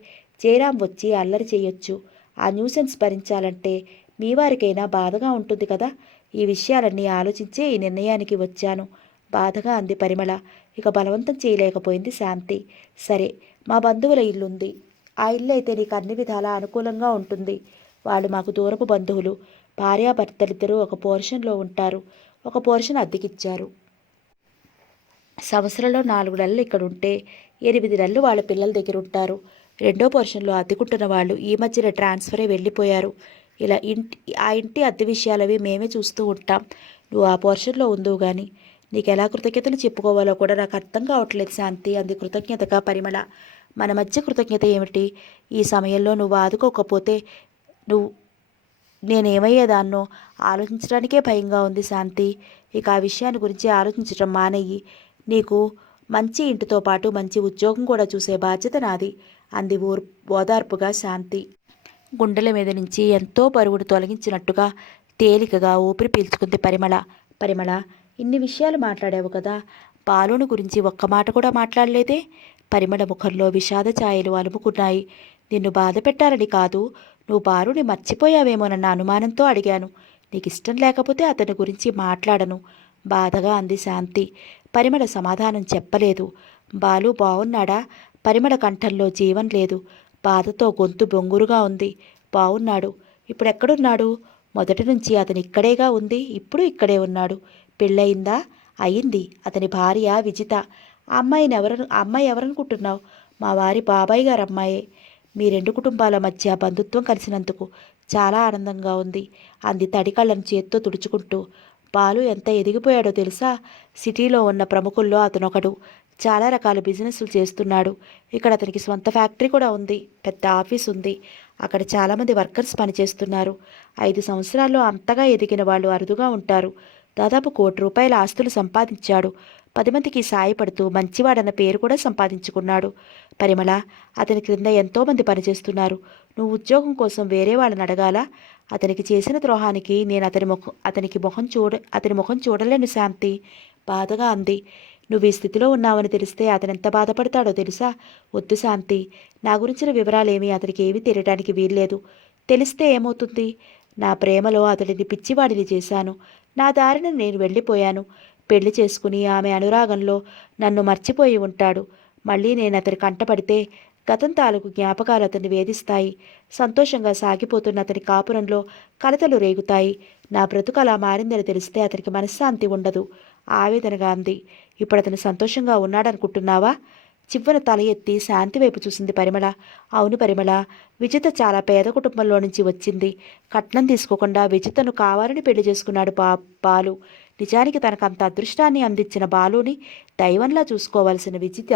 జయరాం వచ్చి అల్లరి చేయొచ్చు. ఆ న్యూసెన్స్ భరించాలంటే మీ వారికైనా బాధగా ఉంటుంది కదా. ఈ విషయాలన్నీ ఆలోచించే ఈ నిర్ణయానికి వచ్చాను. బాధగా అంది పరిమళ. ఇక బలవంతం చేయలేకపోయింది శాంతి. సరే, మా బంధువుల ఇల్లుంది. ఆ ఇల్లు అయితే నీకు అన్ని విధాలా అనుకూలంగా ఉంటుంది. వాళ్ళు మాకు దూరపు బంధువులు. భార్యాభర్తలిద్దరూ ఒక పోర్షన్లో ఉంటారు. ఒక పోర్షన్ అద్దెకిచ్చారు. సంవత్సరంలో 4 నెలలు ఇక్కడ ఉంటే 8 నెలలు వాళ్ళ పిల్లల దగ్గర ఉంటారు. రెండో పోర్షన్లో అద్దెకుంటున్న వాళ్ళు ఈ మధ్యన ట్రాన్స్ఫర్ అయి వెళ్ళిపోయారు. ఇలా ఆ ఇంటి అద్దె విషయాలవి మేమే చూస్తూ ఉంటాం. నువ్వు ఆ పోర్షన్లో ఉందువు గాని నీకు ఎలా కృతజ్ఞతలు చెప్పుకోవాలో కూడా నాకు అర్థం కావట్లేదు శాంతి, అంది కృతజ్ఞతగా పరిమళ. మన మధ్య కృతజ్ఞత ఏమిటి? ఈ సమయంలో నువ్వు ఆదుకోకపోతే నువ్వు నేనేమయ్యేదాన్నో ఆలోచించడానికే భయంగా ఉంది శాంతి. ఇక ఆ విషయాన్ని గురించి ఆలోచించడం మానేయి. నీకు మంచి ఇంటితో పాటు మంచి ఉద్యోగం కూడా చూసే బాధ్యత నాది, అంది ఓదార్పుగా శాంతి. గుండెల మీద నుంచి ఎంతో బరువును తొలగించినట్టుగా తేలికగా ఊపిరి పీల్చుకుంది పరిమళ. పరిమళ, ఇన్ని విషయాలు మాట్లాడావు కదా, బాలుని గురించి ఒక్క మాట కూడా మాట్లాడలేదే? పరిమళ ముఖంలో విషాద ఛాయలు అలుముకున్నాయి. నిన్ను బాధ పెట్టాలని కాదు, నువ్వు బాలుని మర్చిపోయావేమోనన్న అనుమానంతో అడిగాను. నీకు ఇష్టం లేకపోతే అతని గురించి మాట్లాడను, బాధగా అంది శాంతి. పరిమళ సమాధానం చెప్పలేదు. బాలు బావున్నాడా? పరిమళ కంఠంలో జీవం లేదు. బాధతో గొంతు బొంగురుగా ఉంది. బావున్నాడు. ఇప్పుడెక్కడున్నాడు? మొదటి నుంచి అతను ఇక్కడేగా ఉంది, ఇప్పుడు ఇక్కడే ఉన్నాడు. పెళ్ళయిందా? అయింది. అతని భార్య విజిత. ఆ అమ్మాయి ఎవరనుకుంటున్నావు? మా వారి బాబాయ్ గారు అమ్మాయే. మీ రెండు కుటుంబాల మధ్య బంధుత్వం కలిసినందుకు చాలా ఆనందంగా ఉంది, అంది తడి కళ్ళను చేత్తో తుడుచుకుంటూ. బాలు ఎంత ఎదిగిపోయాడో తెలుసా? సిటీలో ఉన్న ప్రముఖుల్లో అతనొకడు. చాలా రకాల బిజినెస్లు చేస్తున్నాడు. ఇక్కడ అతనికి స్వంత ఫ్యాక్టరీ కూడా ఉంది, పెద్ద ఆఫీస్ ఉంది. అక్కడ చాలామంది వర్కర్స్ పనిచేస్తున్నారు. 5 సంవత్సరాల్లో అంతగా ఎదిగిన వాళ్ళు అరుదుగా ఉంటారు. దాదాపు ₹1,00,00,000 ఆస్తులు సంపాదించాడు. 10 మందికి సాయపడుతూ మంచివాడన్న పేరు కూడా సంపాదించుకున్నాడు. పరిమళ, అతని క్రింద ఎంతోమంది పనిచేస్తున్నారు. నువ్వు ఉద్యోగం కోసం వేరే వాళ్ళని అడగాలా? అతనికి చేసిన ద్రోహానికి నేను అతని ముఖం చూడలేను శాంతి, బాధగా అంది. నువ్వు ఈ స్థితిలో ఉన్నావని తెలిస్తే అతనెంత బాధపడతాడో తెలుసా? వద్దు శాంతి, నా గురించిన వివరాలేమీ అతనికి ఏమీ తెలియడానికి వీల్లేదు. తెలిస్తే ఏమవుతుంది? నా ప్రేమలో అతడిని పిచ్చివాడిని చేశాను. నా దారిన నేను వెళ్ళిపోయాను. పెళ్లి చేసుకుని ఆమె అనురాగంలో నన్ను మర్చిపోయి ఉంటాడు. మళ్ళీ నేను అతని కంటపడితే గతం తాలూకు జ్ఞాపకాలు అతన్ని వేధిస్తాయి. సంతోషంగా సాగిపోతున్న అతని కాపురంలో కలతలు రేగుతాయి. నా బ్రతుకు అలా మారిందని తెలిస్తే అతనికి మనశ్శాంతి ఉండదు, ఆవేదనగా అంది. ఇప్పుడు అతను సంతోషంగా ఉన్నాడనుకుంటున్నావా? చివ్వన తల ఎత్తి శాంతి వైపు చూసింది పరిమళ. అవును పరిమళ, విజిత చాలా పేద కుటుంబంలో నుంచి వచ్చింది. కట్నం తీసుకోకుండా విజితను కావాలని పెళ్లి చేసుకున్నాడు బాలు. నిజానికి తనకు అంత అదృష్టాన్ని అందించిన బాలుని దైవంలా చూసుకోవాల్సిన విజిత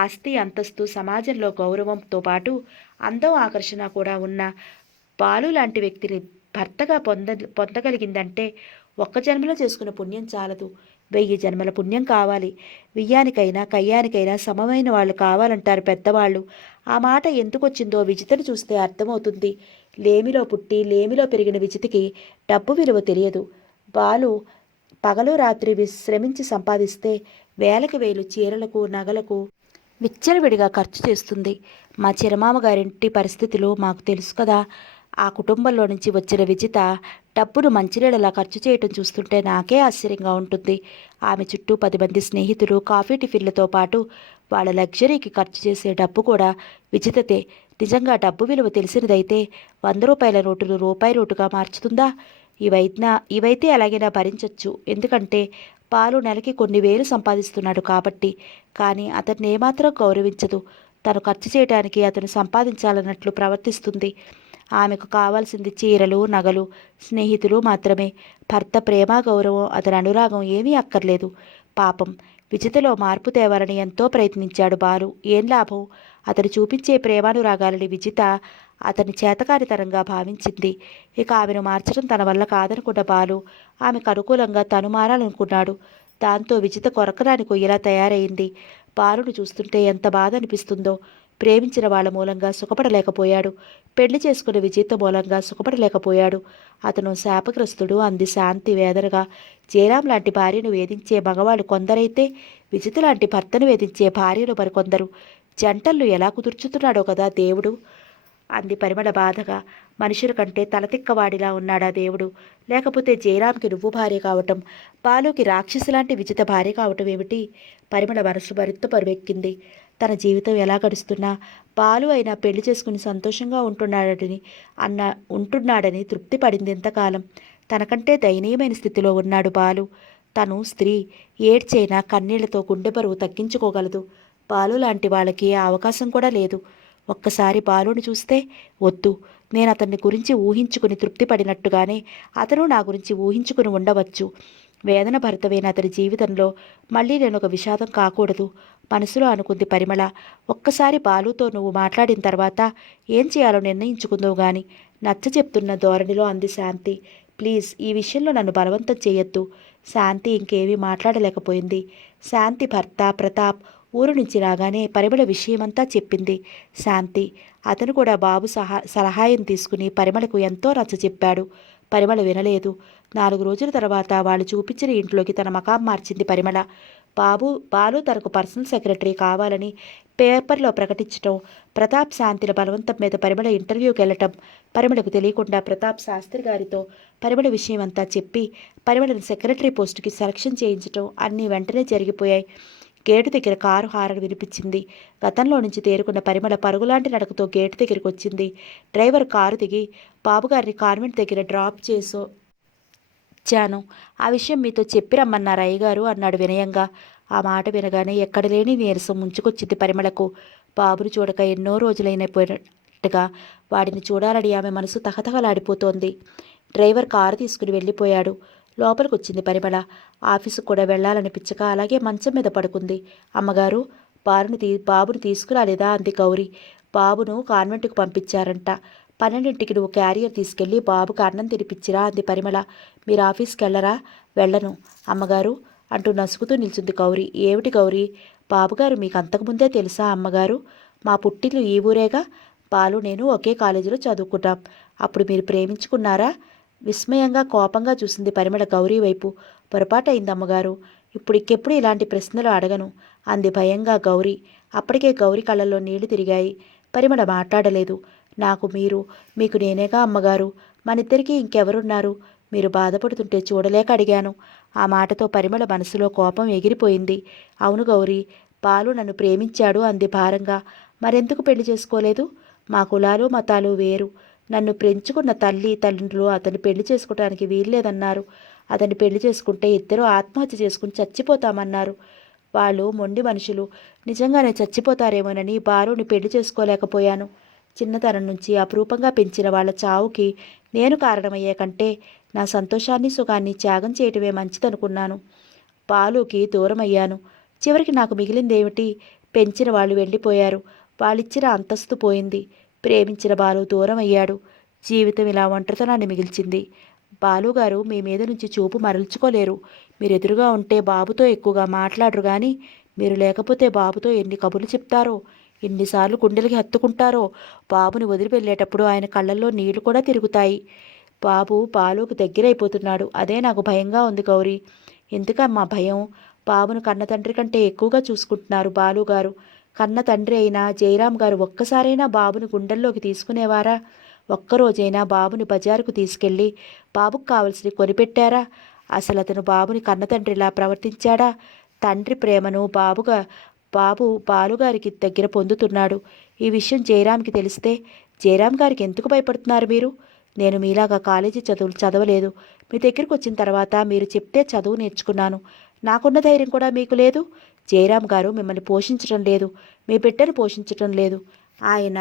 ఆస్తి, అంతస్తు, సమాజంలో గౌరవంతో పాటు అందం, ఆకర్షణ కూడా ఉన్న బాలు లాంటి వ్యక్తిని భర్తగా పొందగలిగిందంటే ఒక్క జన్మలో చేసుకున్న పుణ్యం చాలదు, 1000 జన్మల పుణ్యం కావాలి. వియ్యానికైనా కయ్యానికైనా సమమైన వాళ్ళు కావాలంటారు పెద్దవాళ్ళు. ఆ మాట ఎందుకొచ్చిందో విజితను చూస్తే అర్థమవుతుంది. లేమిలో పుట్టి లేమిలో పెరిగిన విజితకి డబ్బు విలువ తెలియదు. బాలు పగలు రాత్రి శ్రమించి సంపాదిస్తే వేలకు వేలు చీరలకు, నగలకు విచ్చలవిడిగా ఖర్చు చేస్తుంది. మా చిరమామ గారింటి పరిస్థితులు మాకు తెలుసు కదా. ఆ కుటుంబంలో నుంచి వచ్చిన విజిత డబ్బును మంచినీళ్ళలా ఖర్చు చేయటం చూస్తుంటే నాకే ఆశ్చర్యంగా ఉంటుంది. ఆమె చుట్టూ 10 మంది స్నేహితులు కాఫీ టిఫిన్లతో పాటు వాళ్ళ లగ్జరీకి ఖర్చు చేసే డబ్బు కూడా విజితతే. నిజంగా డబ్బు విలువ తెలిసినదైతే ₹100 నోటును రూపాయి నోటుగా మార్చుతుందా? ఇవైతే ఎలాగైనా భరించవచ్చు, ఎందుకంటే పాలు నెలకి కొన్ని వేలు సంపాదిస్తున్నాడు కాబట్టి. కానీ అతన్ని ఏమాత్రం గౌరవించదు. తను ఖర్చు చేయడానికి అతను సంపాదించాలన్నట్లు ప్రవర్తిస్తుంది. ఆమెకు కావాల్సింది చీరలు, నగలు, స్నేహితులు మాత్రమే. భర్త ప్రేమ, గౌరవం, అతని అనురాగం ఏమీ అక్కర్లేదు. పాపం, విజితలో మార్పు తేవాలని ఎంతో ప్రయత్నించాడు బాలు. ఏం లాభం? అతను చూపించే ప్రేమానురాగాలని విజిత అతని చేతకానితనంగా భావించింది. ఇక ఆమెను మార్చడం తన వల్ల కాదనుకున్న బాలు ఆమెకు అనుకూలంగా తను మారాలనుకున్నాడు. దాంతో విజిత కొరకరాని కొయ్యలా తయారైంది. బాలును చూస్తుంటే ఎంత బాధ అనిపిస్తుందో. ప్రేమించిన వాళ్ళ మూలంగా సుఖపడలేకపోయాడు. పెళ్లి చేసుకున్న విజిత మూలంగా సుఖపడలేకపోయాడు. అతను శాపగ్రస్తుడు, అంది శాంతి వేదనగా. జయరాం లాంటి భార్యను వేధించే మగవాళ్ళు కొందరైతే విజిత లాంటి భర్తను వేధించే భార్యలు మరికొందరు. జంటలు ఎలా కుదుర్చుతున్నాడో కదా దేవుడు, అంది పరిమళ బాధగా. మనుషుల కంటే తలతిక్కవాడిలా ఉన్నాడా దేవుడు? లేకపోతే జయరాంకి నువ్వు భార్య కావటం, బాలుకి రాక్షసులాంటి విజిత భార్య కావటం ఏమిటి? పరిమళ మనసు మరింత పరువెక్కింది. తన జీవితం ఎలా గడుస్తున్నా బాలు అయినా పెళ్లి చేసుకుని సంతోషంగా ఉంటున్నాడని తృప్తి పడింది. ఎంతకాలం తనకంటే దయనీయమైన స్థితిలో ఉన్నాడు బాలు. తను స్త్రీ, ఏడ్చైనా కన్నీళ్లతో గుండె బరువు తగ్గించుకోగలదు. బాలు లాంటి వాళ్ళకి ఆ అవకాశం కూడా లేదు. ఒక్కసారి బాలుని చూస్తే వద్దు, నేను అతన్ని గురించి ఊహించుకుని తృప్తిపడినట్టుగానే అతను నా గురించి ఊహించుకుని ఉండవచ్చు. వేదన భరితమైన అతని జీవితంలో మళ్ళీ నేను ఒక విషాదం కాకూడదు మనసులో అనుకుంది పరిమళ. ఒక్కసారి బాలుతో నువ్వు మాట్లాడిన తర్వాత ఏం చేయాలో నిర్ణయించుకుందువు గాని, నచ్చ చెప్తున్న ధోరణిలో అంది శాంతి. ప్లీజ్ ఈ విషయంలో నన్ను బలవంతం చేయొద్దు. శాంతి ఇంకేమీ మాట్లాడలేకపోయింది. శాంతి భర్త ప్రతాప్ ఊరు నుంచి రాగానే పరిమళ విషయమంతా చెప్పింది శాంతి. అతను కూడా బాబు సలహాయం తీసుకుని పరిమళకు ఎంతో నచ్చచెప్పాడు. పరిమళ వినలేదు. 4 రోజుల తర్వాత వాళ్ళు చూపించిన ఇంట్లోకి తన మకాం మార్చింది పరిమళ. బాలు తనకు పర్సనల్ సెక్రటరీ కావాలని పేపర్లో ప్రకటించటం, ప్రతాప్ శాంతిల బలవంతం మీద పరిమళ ఇంటర్వ్యూకి వెళ్ళటం, పరిమళకు తెలియకుండా ప్రతాప్ శాస్త్రి గారితో పరిమళ విషయమంతా చెప్పి పరిమళను సెక్రటరీ పోస్టుకి సెలక్షన్ చేయించటం అన్నీ వెంటనే జరిగిపోయాయి. గేటు దగ్గర కారు హారన్ వినిపించింది. గతంలో నుంచి తేరుకున్న పరిమళ పరుగులాంటి నడకతో గేటు దగ్గరికి వచ్చింది. డ్రైవర్ కారు దిగి బాబుగారిని కాన్వెంట్ దగ్గర డ్రాప్ చేసొచ్చాను. ఆ విషయం మీతో చెప్పి రమ్మన్నారు అయ్యగారు అన్నాడు వినయంగా. ఆ మాట వినగానే ఎక్కడ లేని నీరసం ముంచుకొచ్చింది పరిమళకు. బాబును చూడక ఎన్నో రోజులైనట్టుగా వాడిని చూడాలని ఆమె మనసు తహతహలాడిపోతోంది. డ్రైవర్ కారు తీసుకుని వెళ్ళిపోయాడు. లోపలికి వచ్చింది పరిమళ. ఆఫీసుకు కూడా వెళ్ళాలనిపించక అలాగే మంచం మీద పడుకుంది. అమ్మగారు, బాబును తీసుకురాలేదా అంది గౌరి. బాబును కాన్వెంట్కు పంపించారంట. 12ంటికి నువ్వు క్యారియర్ తీసుకెళ్ళి బాబుకు అన్నం తినిపించిరా అంది పరిమళ. మీరు ఆఫీస్కి వెళ్ళరా? వెళ్ళను అమ్మగారు అంటూ నసుగుతూ నిల్చుంది గౌరి. ఏమిటి గౌరీ? బాబుగారు మీకు అంతకుముందే తెలుసా అమ్మగారు? మా పుట్టిల్లు ఈ ఊరేగా. బాలు నేను ఒకే కాలేజీలో చదువుకున్నాం. అప్పుడు మీరు ప్రేమించుకున్నారా? విస్మయంగా కోపంగా చూసింది పరిమళ గౌరీ వైపు. పొరపాటైంది అమ్మగారు. ఇప్పుడికెప్పుడు ఇలాంటి ప్రశ్నలు అడగను అంది భయంగా గౌరీ. అప్పటికే గౌరీ కళ్ళల్లో నీళ్లు తిరిగాయి. పరిమళ మాట్లాడలేదు. నాకు మీరు, మీకు నేనేగా అమ్మగారు. మనిద్దరికీ ఇంకెవరున్నారు? మీరు బాధపడుతుంటే చూడలేక అడిగాను. ఆ మాటతో పరిమళ మనసులో కోపం ఎగిరిపోయింది. అవును గౌరీ, బాలు నన్ను ప్రేమించాడు అంది భారంగా. మరెందుకు పెళ్లి చేసుకోలేదు? మా కులాలు మతాలు వేరు. నన్ను పెంచుకున్న తండ్రులు అతన్ని పెళ్లి చేసుకోవడానికి వీల్లేదన్నారు. అతన్ని పెళ్లి చేసుకుంటే ఇద్దరూ ఆత్మహత్య చేసుకుని చచ్చిపోతామన్నారు. వాళ్ళు మొండి మనుషులు. నిజంగానే చచ్చిపోతారేమోనని బాలుని పెళ్లి చేసుకోలేకపోయాను. చిన్నతనం నుంచి అపురూపంగా పెంచిన వాళ్ళ చావుకి నేను కారణమయ్యే కంటే నా సంతోషాన్ని సుఖాన్ని త్యాగం చేయటమే మంచిదనుకున్నాను. బాలుకి దూరమయ్యాను. చివరికి నాకు మిగిలిందేమిటి? పెంచిన వాళ్ళు వెళ్ళిపోయారు. వాళ్ళిచ్చిన అంతస్తు పోయింది. ప్రేమించిన బాలు దూరం అయ్యాడు. జీవితం ఇలా ఒంటరితనాన్ని మిగిల్చింది. బాలుగారు మీ మీద నుంచి చూపు మరల్చుకోలేరు. మీరు ఎదురుగా ఉంటే బాబుతో ఎక్కువగా మాట్లాడరు కానీ మీరు లేకపోతే బాబుతో ఎన్ని కబుర్లు చెప్తారో, ఎన్నిసార్లు గుండెలకి హత్తుకుంటారో. బాబుని వదిలి వెళ్ళేటప్పుడు ఆయన కళ్ళల్లో నీళ్లు కూడా తిరుగుతాయి. బాలుకు దగ్గరైపోతున్నాడు. అదే నాకు భయంగా ఉంది గౌరీ. ఎందుకమ్మా భయం? బాబును కన్న తండ్రి కంటే ఎక్కువగా చూసుకుంటున్నారు బాలుగారు. కన్న తండ్రి అయినా జయరాం గారు ఒక్కసారైనా బాబుని గుండెల్లోకి తీసుకునేవారా? ఒక్కరోజైనా బాబుని బజారుకు తీసుకెళ్ళి బాబుకు కావలసినవి కొనిపెట్టారా? అసలు అతను బాబుని కన్న తండ్రిలా ప్రవర్తించాడా? తండ్రి ప్రేమను బాలుగారికి దగ్గర పొందుతున్నాడు. ఈ విషయం జయరాంకి తెలిస్తే జయరాం గారికి ఎందుకు భయపడుతున్నారు మీరు? నేను మీలాగా కాలేజీ చదువులు చదవలేదు. మీ దగ్గరికి వచ్చిన తర్వాత మీరు చెప్తే చదువు నేర్చుకున్నాను. నాకున్న ధైర్యం కూడా మీకు లేదు. జయరాం గారు మిమ్మల్ని పోషించడం లేదు. మీ బిడ్డను పోషించటం లేదు. ఆయన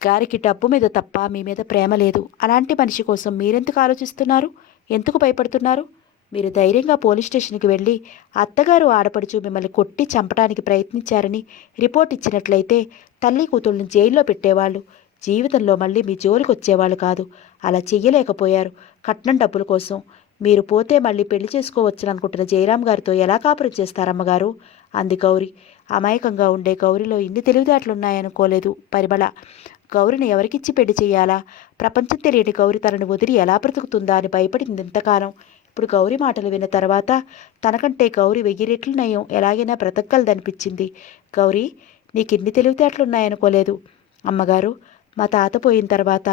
గారికి డబ్బు మీద తప్ప మీ మీద ప్రేమ లేదు. అలాంటి మనిషి కోసం మీరెందుకు ఆలోచిస్తున్నారు? ఎందుకు భయపడుతున్నారు? మీరు ధైర్యంగా పోలీస్ స్టేషన్కి వెళ్ళి అత్తగారు ఆడపడుచు మిమ్మల్ని కొట్టి చంపడానికి ప్రయత్నించారని రిపోర్ట్ ఇచ్చినట్లయితే తల్లి కూతుళ్ళని జైల్లో పెట్టేవాళ్ళు. జీవితంలో మళ్ళీ మీ జోలికి వచ్చేవాళ్ళు కాదు. అలా చెయ్యలేకపోయారు. కట్నం డబ్బుల కోసం. మీరు పోతే మళ్ళీ పెళ్లి చేసుకోవచ్చని అనుకుంటున్న జయరాం గారితో ఎలా కాపురం చేస్తారమ్మగారు అంది గౌరి. అమాయకంగా ఉండే గౌరిలో ఇన్ని తెలివితేటలున్నాయనుకోలేదు పరిమళ. గౌరిని ఎవరికిచ్చి పెళ్లి చేయాలా? ప్రపంచం తెలియని గౌరి తనని వదిలి ఎలా బ్రతుకుతుందా అని భయపడింది ఇంతకాలం. ఇప్పుడు గౌరి మాటలు విన్న తర్వాత తనకంటే గౌరి 1000 రెట్లు నయం, ఎలాగైనా బ్రతకగలదనిపించింది. గౌరీ, నీకిన్ని తెలివితేటలున్నాయనుకోలేదు. అమ్మగారు, మా తాత పోయిన తర్వాత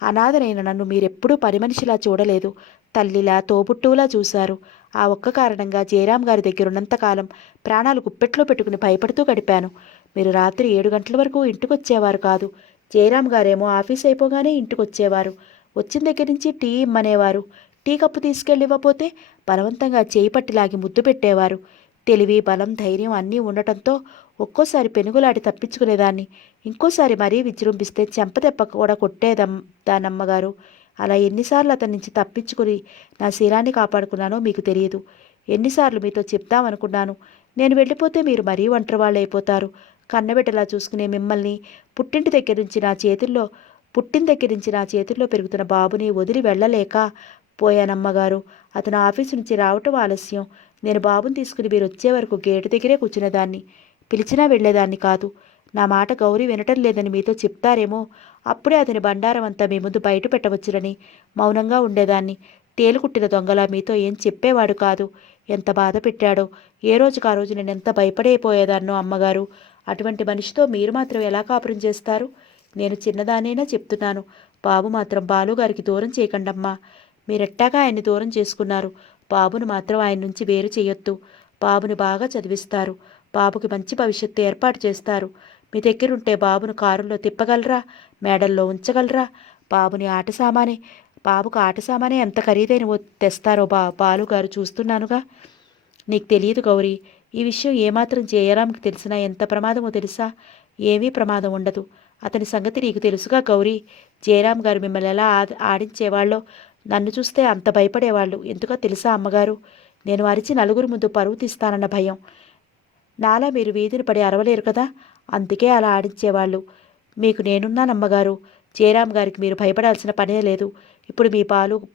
అనాథనైన నన్ను మీరెప్పుడూ పని మనిషిలా చూడలేదు. తల్లిలా తోబుట్టువులా చూశారు. ఆ ఒక్క కారణంగా జయరాం గారి దగ్గర ఉన్నంతకాలం ప్రాణాలు గుప్పెట్లో పెట్టుకుని భయపడుతూ గడిపాను. మీరు రాత్రి 7 గంటల వరకు ఇంటికొచ్చేవారు కాదు. జయరాం గారేమో ఆఫీస్ అయిపోగానే ఇంటికొచ్చేవారు. వచ్చిన దగ్గర నుంచి టీ ఇమ్మనేవారు. టీ కప్పు తీసుకెళ్ళి ఇవ్వపోతే బలవంతంగా చేయి పట్టి లాగి ముద్దు పెట్టేవారు. తెలివి, బలం, ధైర్యం అన్నీ ఉండటంతో ఒక్కోసారి పెనుగులాడి తప్పించుకునేదాన్ని. ఇంకోసారి మరీ విజృంభిస్తే చెంపదెబ్బ కూడా దానమ్మగారు. అలా ఎన్నిసార్లు అతని నుంచి తప్పించుకుని నా శీలాన్ని కాపాడుకున్నానో మీకు తెలియదు. ఎన్నిసార్లు మీతో చెప్దామనుకున్నాను. నేను వెళ్ళిపోతే మీరు మరీ ఒంటరివాళ్ళు అయిపోతారు. కన్నబిడ్డలా చూసుకునే మిమ్మల్ని పుట్టిన దగ్గర నుంచి నా చేతుల్లో పెరుగుతున్న బాబుని వదిలి వెళ్ళలేక పోయానమ్మగారు. అతను ఆఫీసు నుంచి రావటం ఆలస్యం. నేను బాబుని తీసుకుని మీరు వచ్చే వరకు గేటు దగ్గరే కూర్చునేదాన్ని. పిలిచినా వెళ్ళేదాన్ని కాదు. నా మాట గౌరీ వినటం లేదని మీతో చెప్తారేమో, అప్పుడే అతని బండారం అంతా మీ ముందు బయట పెట్టవచ్చునని మౌనంగా ఉండేదాన్ని. తేలుకుట్టిన దొంగలా మీతో ఏం చెప్పేవాడు కాదు. ఎంత బాధ పెట్టాడో, ఏ రోజుకు ఆ రోజు నేను ఎంత భయపడైపోయేదాన్నో అమ్మగారు. అటువంటి మనిషితో మీరు మాత్రం ఎలా కాపురం చేస్తారు? నేను చిన్నదానైనా చెప్తున్నాను. బాబు మాత్రం బాలుగారికి దూరం చేయకండమ్మా. మీరెట్టాగా ఆయన్ని దూరం చేసుకున్నారు. బాబును మాత్రం ఆయన నుంచి వేరు చేయొద్దు. బాబుని బాగా చదివిస్తారు. బాబుకి మంచి భవిష్యత్తు ఏర్పాటు చేస్తారు. మీ దగ్గరుంటే బాబును కారులో తిప్పగలరా? మేడల్లో ఉంచగలరా? బాబుకు ఆట సామానే ఎంత ఖరీదైన తెస్తారో బాలుగారు చూస్తున్నానుగా. నీకు తెలియదు గౌరీ. ఈ విషయం ఏమాత్రం జయరాంకి తెలిసినా ఎంత ప్రమాదమో తెలుసా? ఏమీ ప్రమాదం ఉండదు. అతని సంగతి నీకు తెలుసుగా గౌరీ. జయరాం గారు మిమ్మల్ని ఎలా ఆడించేవాళ్ళో, నన్ను చూస్తే అంత భయపడేవాళ్ళు. ఎందుకో తెలుసా అమ్మగారు? నేను అరిచి నలుగురు ముందు పరువు తీస్తానన్న భయం. నాలా మీరు వీధిని పడి అరవలేరు కదా, అందుకే అలా ఆడించేవాళ్ళు. మీకు నేనున్నానమ్మగారు. జయరాం గారికి మీరు భయపడాల్సిన పనే లేదు. ఇప్పుడు మీ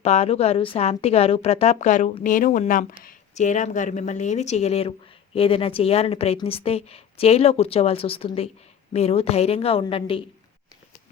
బాలుగారు, శాంతి గారు, ప్రతాప్ గారు, నేను ఉన్నాం. జయరాం గారు మిమ్మల్ని ఏమీ చేయలేరు. ఏదైనా చేయాలని ప్రయత్నిస్తే జైల్లో కూర్చోవాల్సి వస్తుంది. మీరు ధైర్యంగా ఉండండి.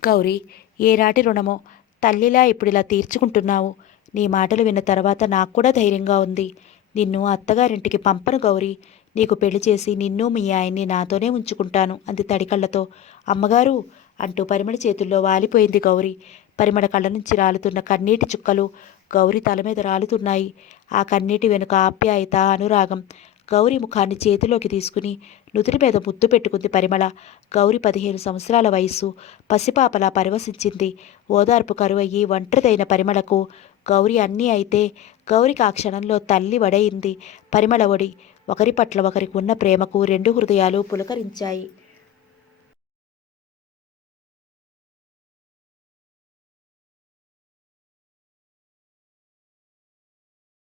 గౌరీ, ఏనాటి రుణమో తల్లిలా ఇప్పుడు ఇలా తీర్చుకుంటున్నావు. నీ మాటలు విన్న తర్వాత నాకు కూడా ధైర్యంగా ఉంది. నిన్ను అత్తగారింటికి పంపను గౌరీ. నీకు పెళ్లి చేసి నిన్ను మీ ఆయన్ని నాతోనే ఉంచుకుంటాను అంది తడికళ్లతో. అమ్మగారు అంటూ పరిమళ చేతుల్లో వాలిపోయింది గౌరీ. పరిమళ కళ్ళ నుంచి రాలుతున్న కన్నీటి చుక్కలు గౌరీ తల మీద రాలుతున్నాయి. ఆ కన్నీటి వెనుక ఆప్యాయత, అనురాగం. గౌరీ ముఖాన్ని చేతిలోకి తీసుకుని నుదుటి మీద ముద్దు పెట్టుకుంది పరిమళ. గౌరీ 15 సంవత్సరాల వయస్సు. పసిపాపలా పరివసించింది. ఓదార్పు కరువయ్యి ఒంటరిదైన పరిమళకు గౌరీ అన్నీ అయితే గౌరికి ఆ క్షణంలో తల్లి వడయింది పరిమళ ఒడి. ఒకరి పట్ల ఒకరికి ఉన్న ప్రేమకు 2 హృదయాలు పులకరించాయి.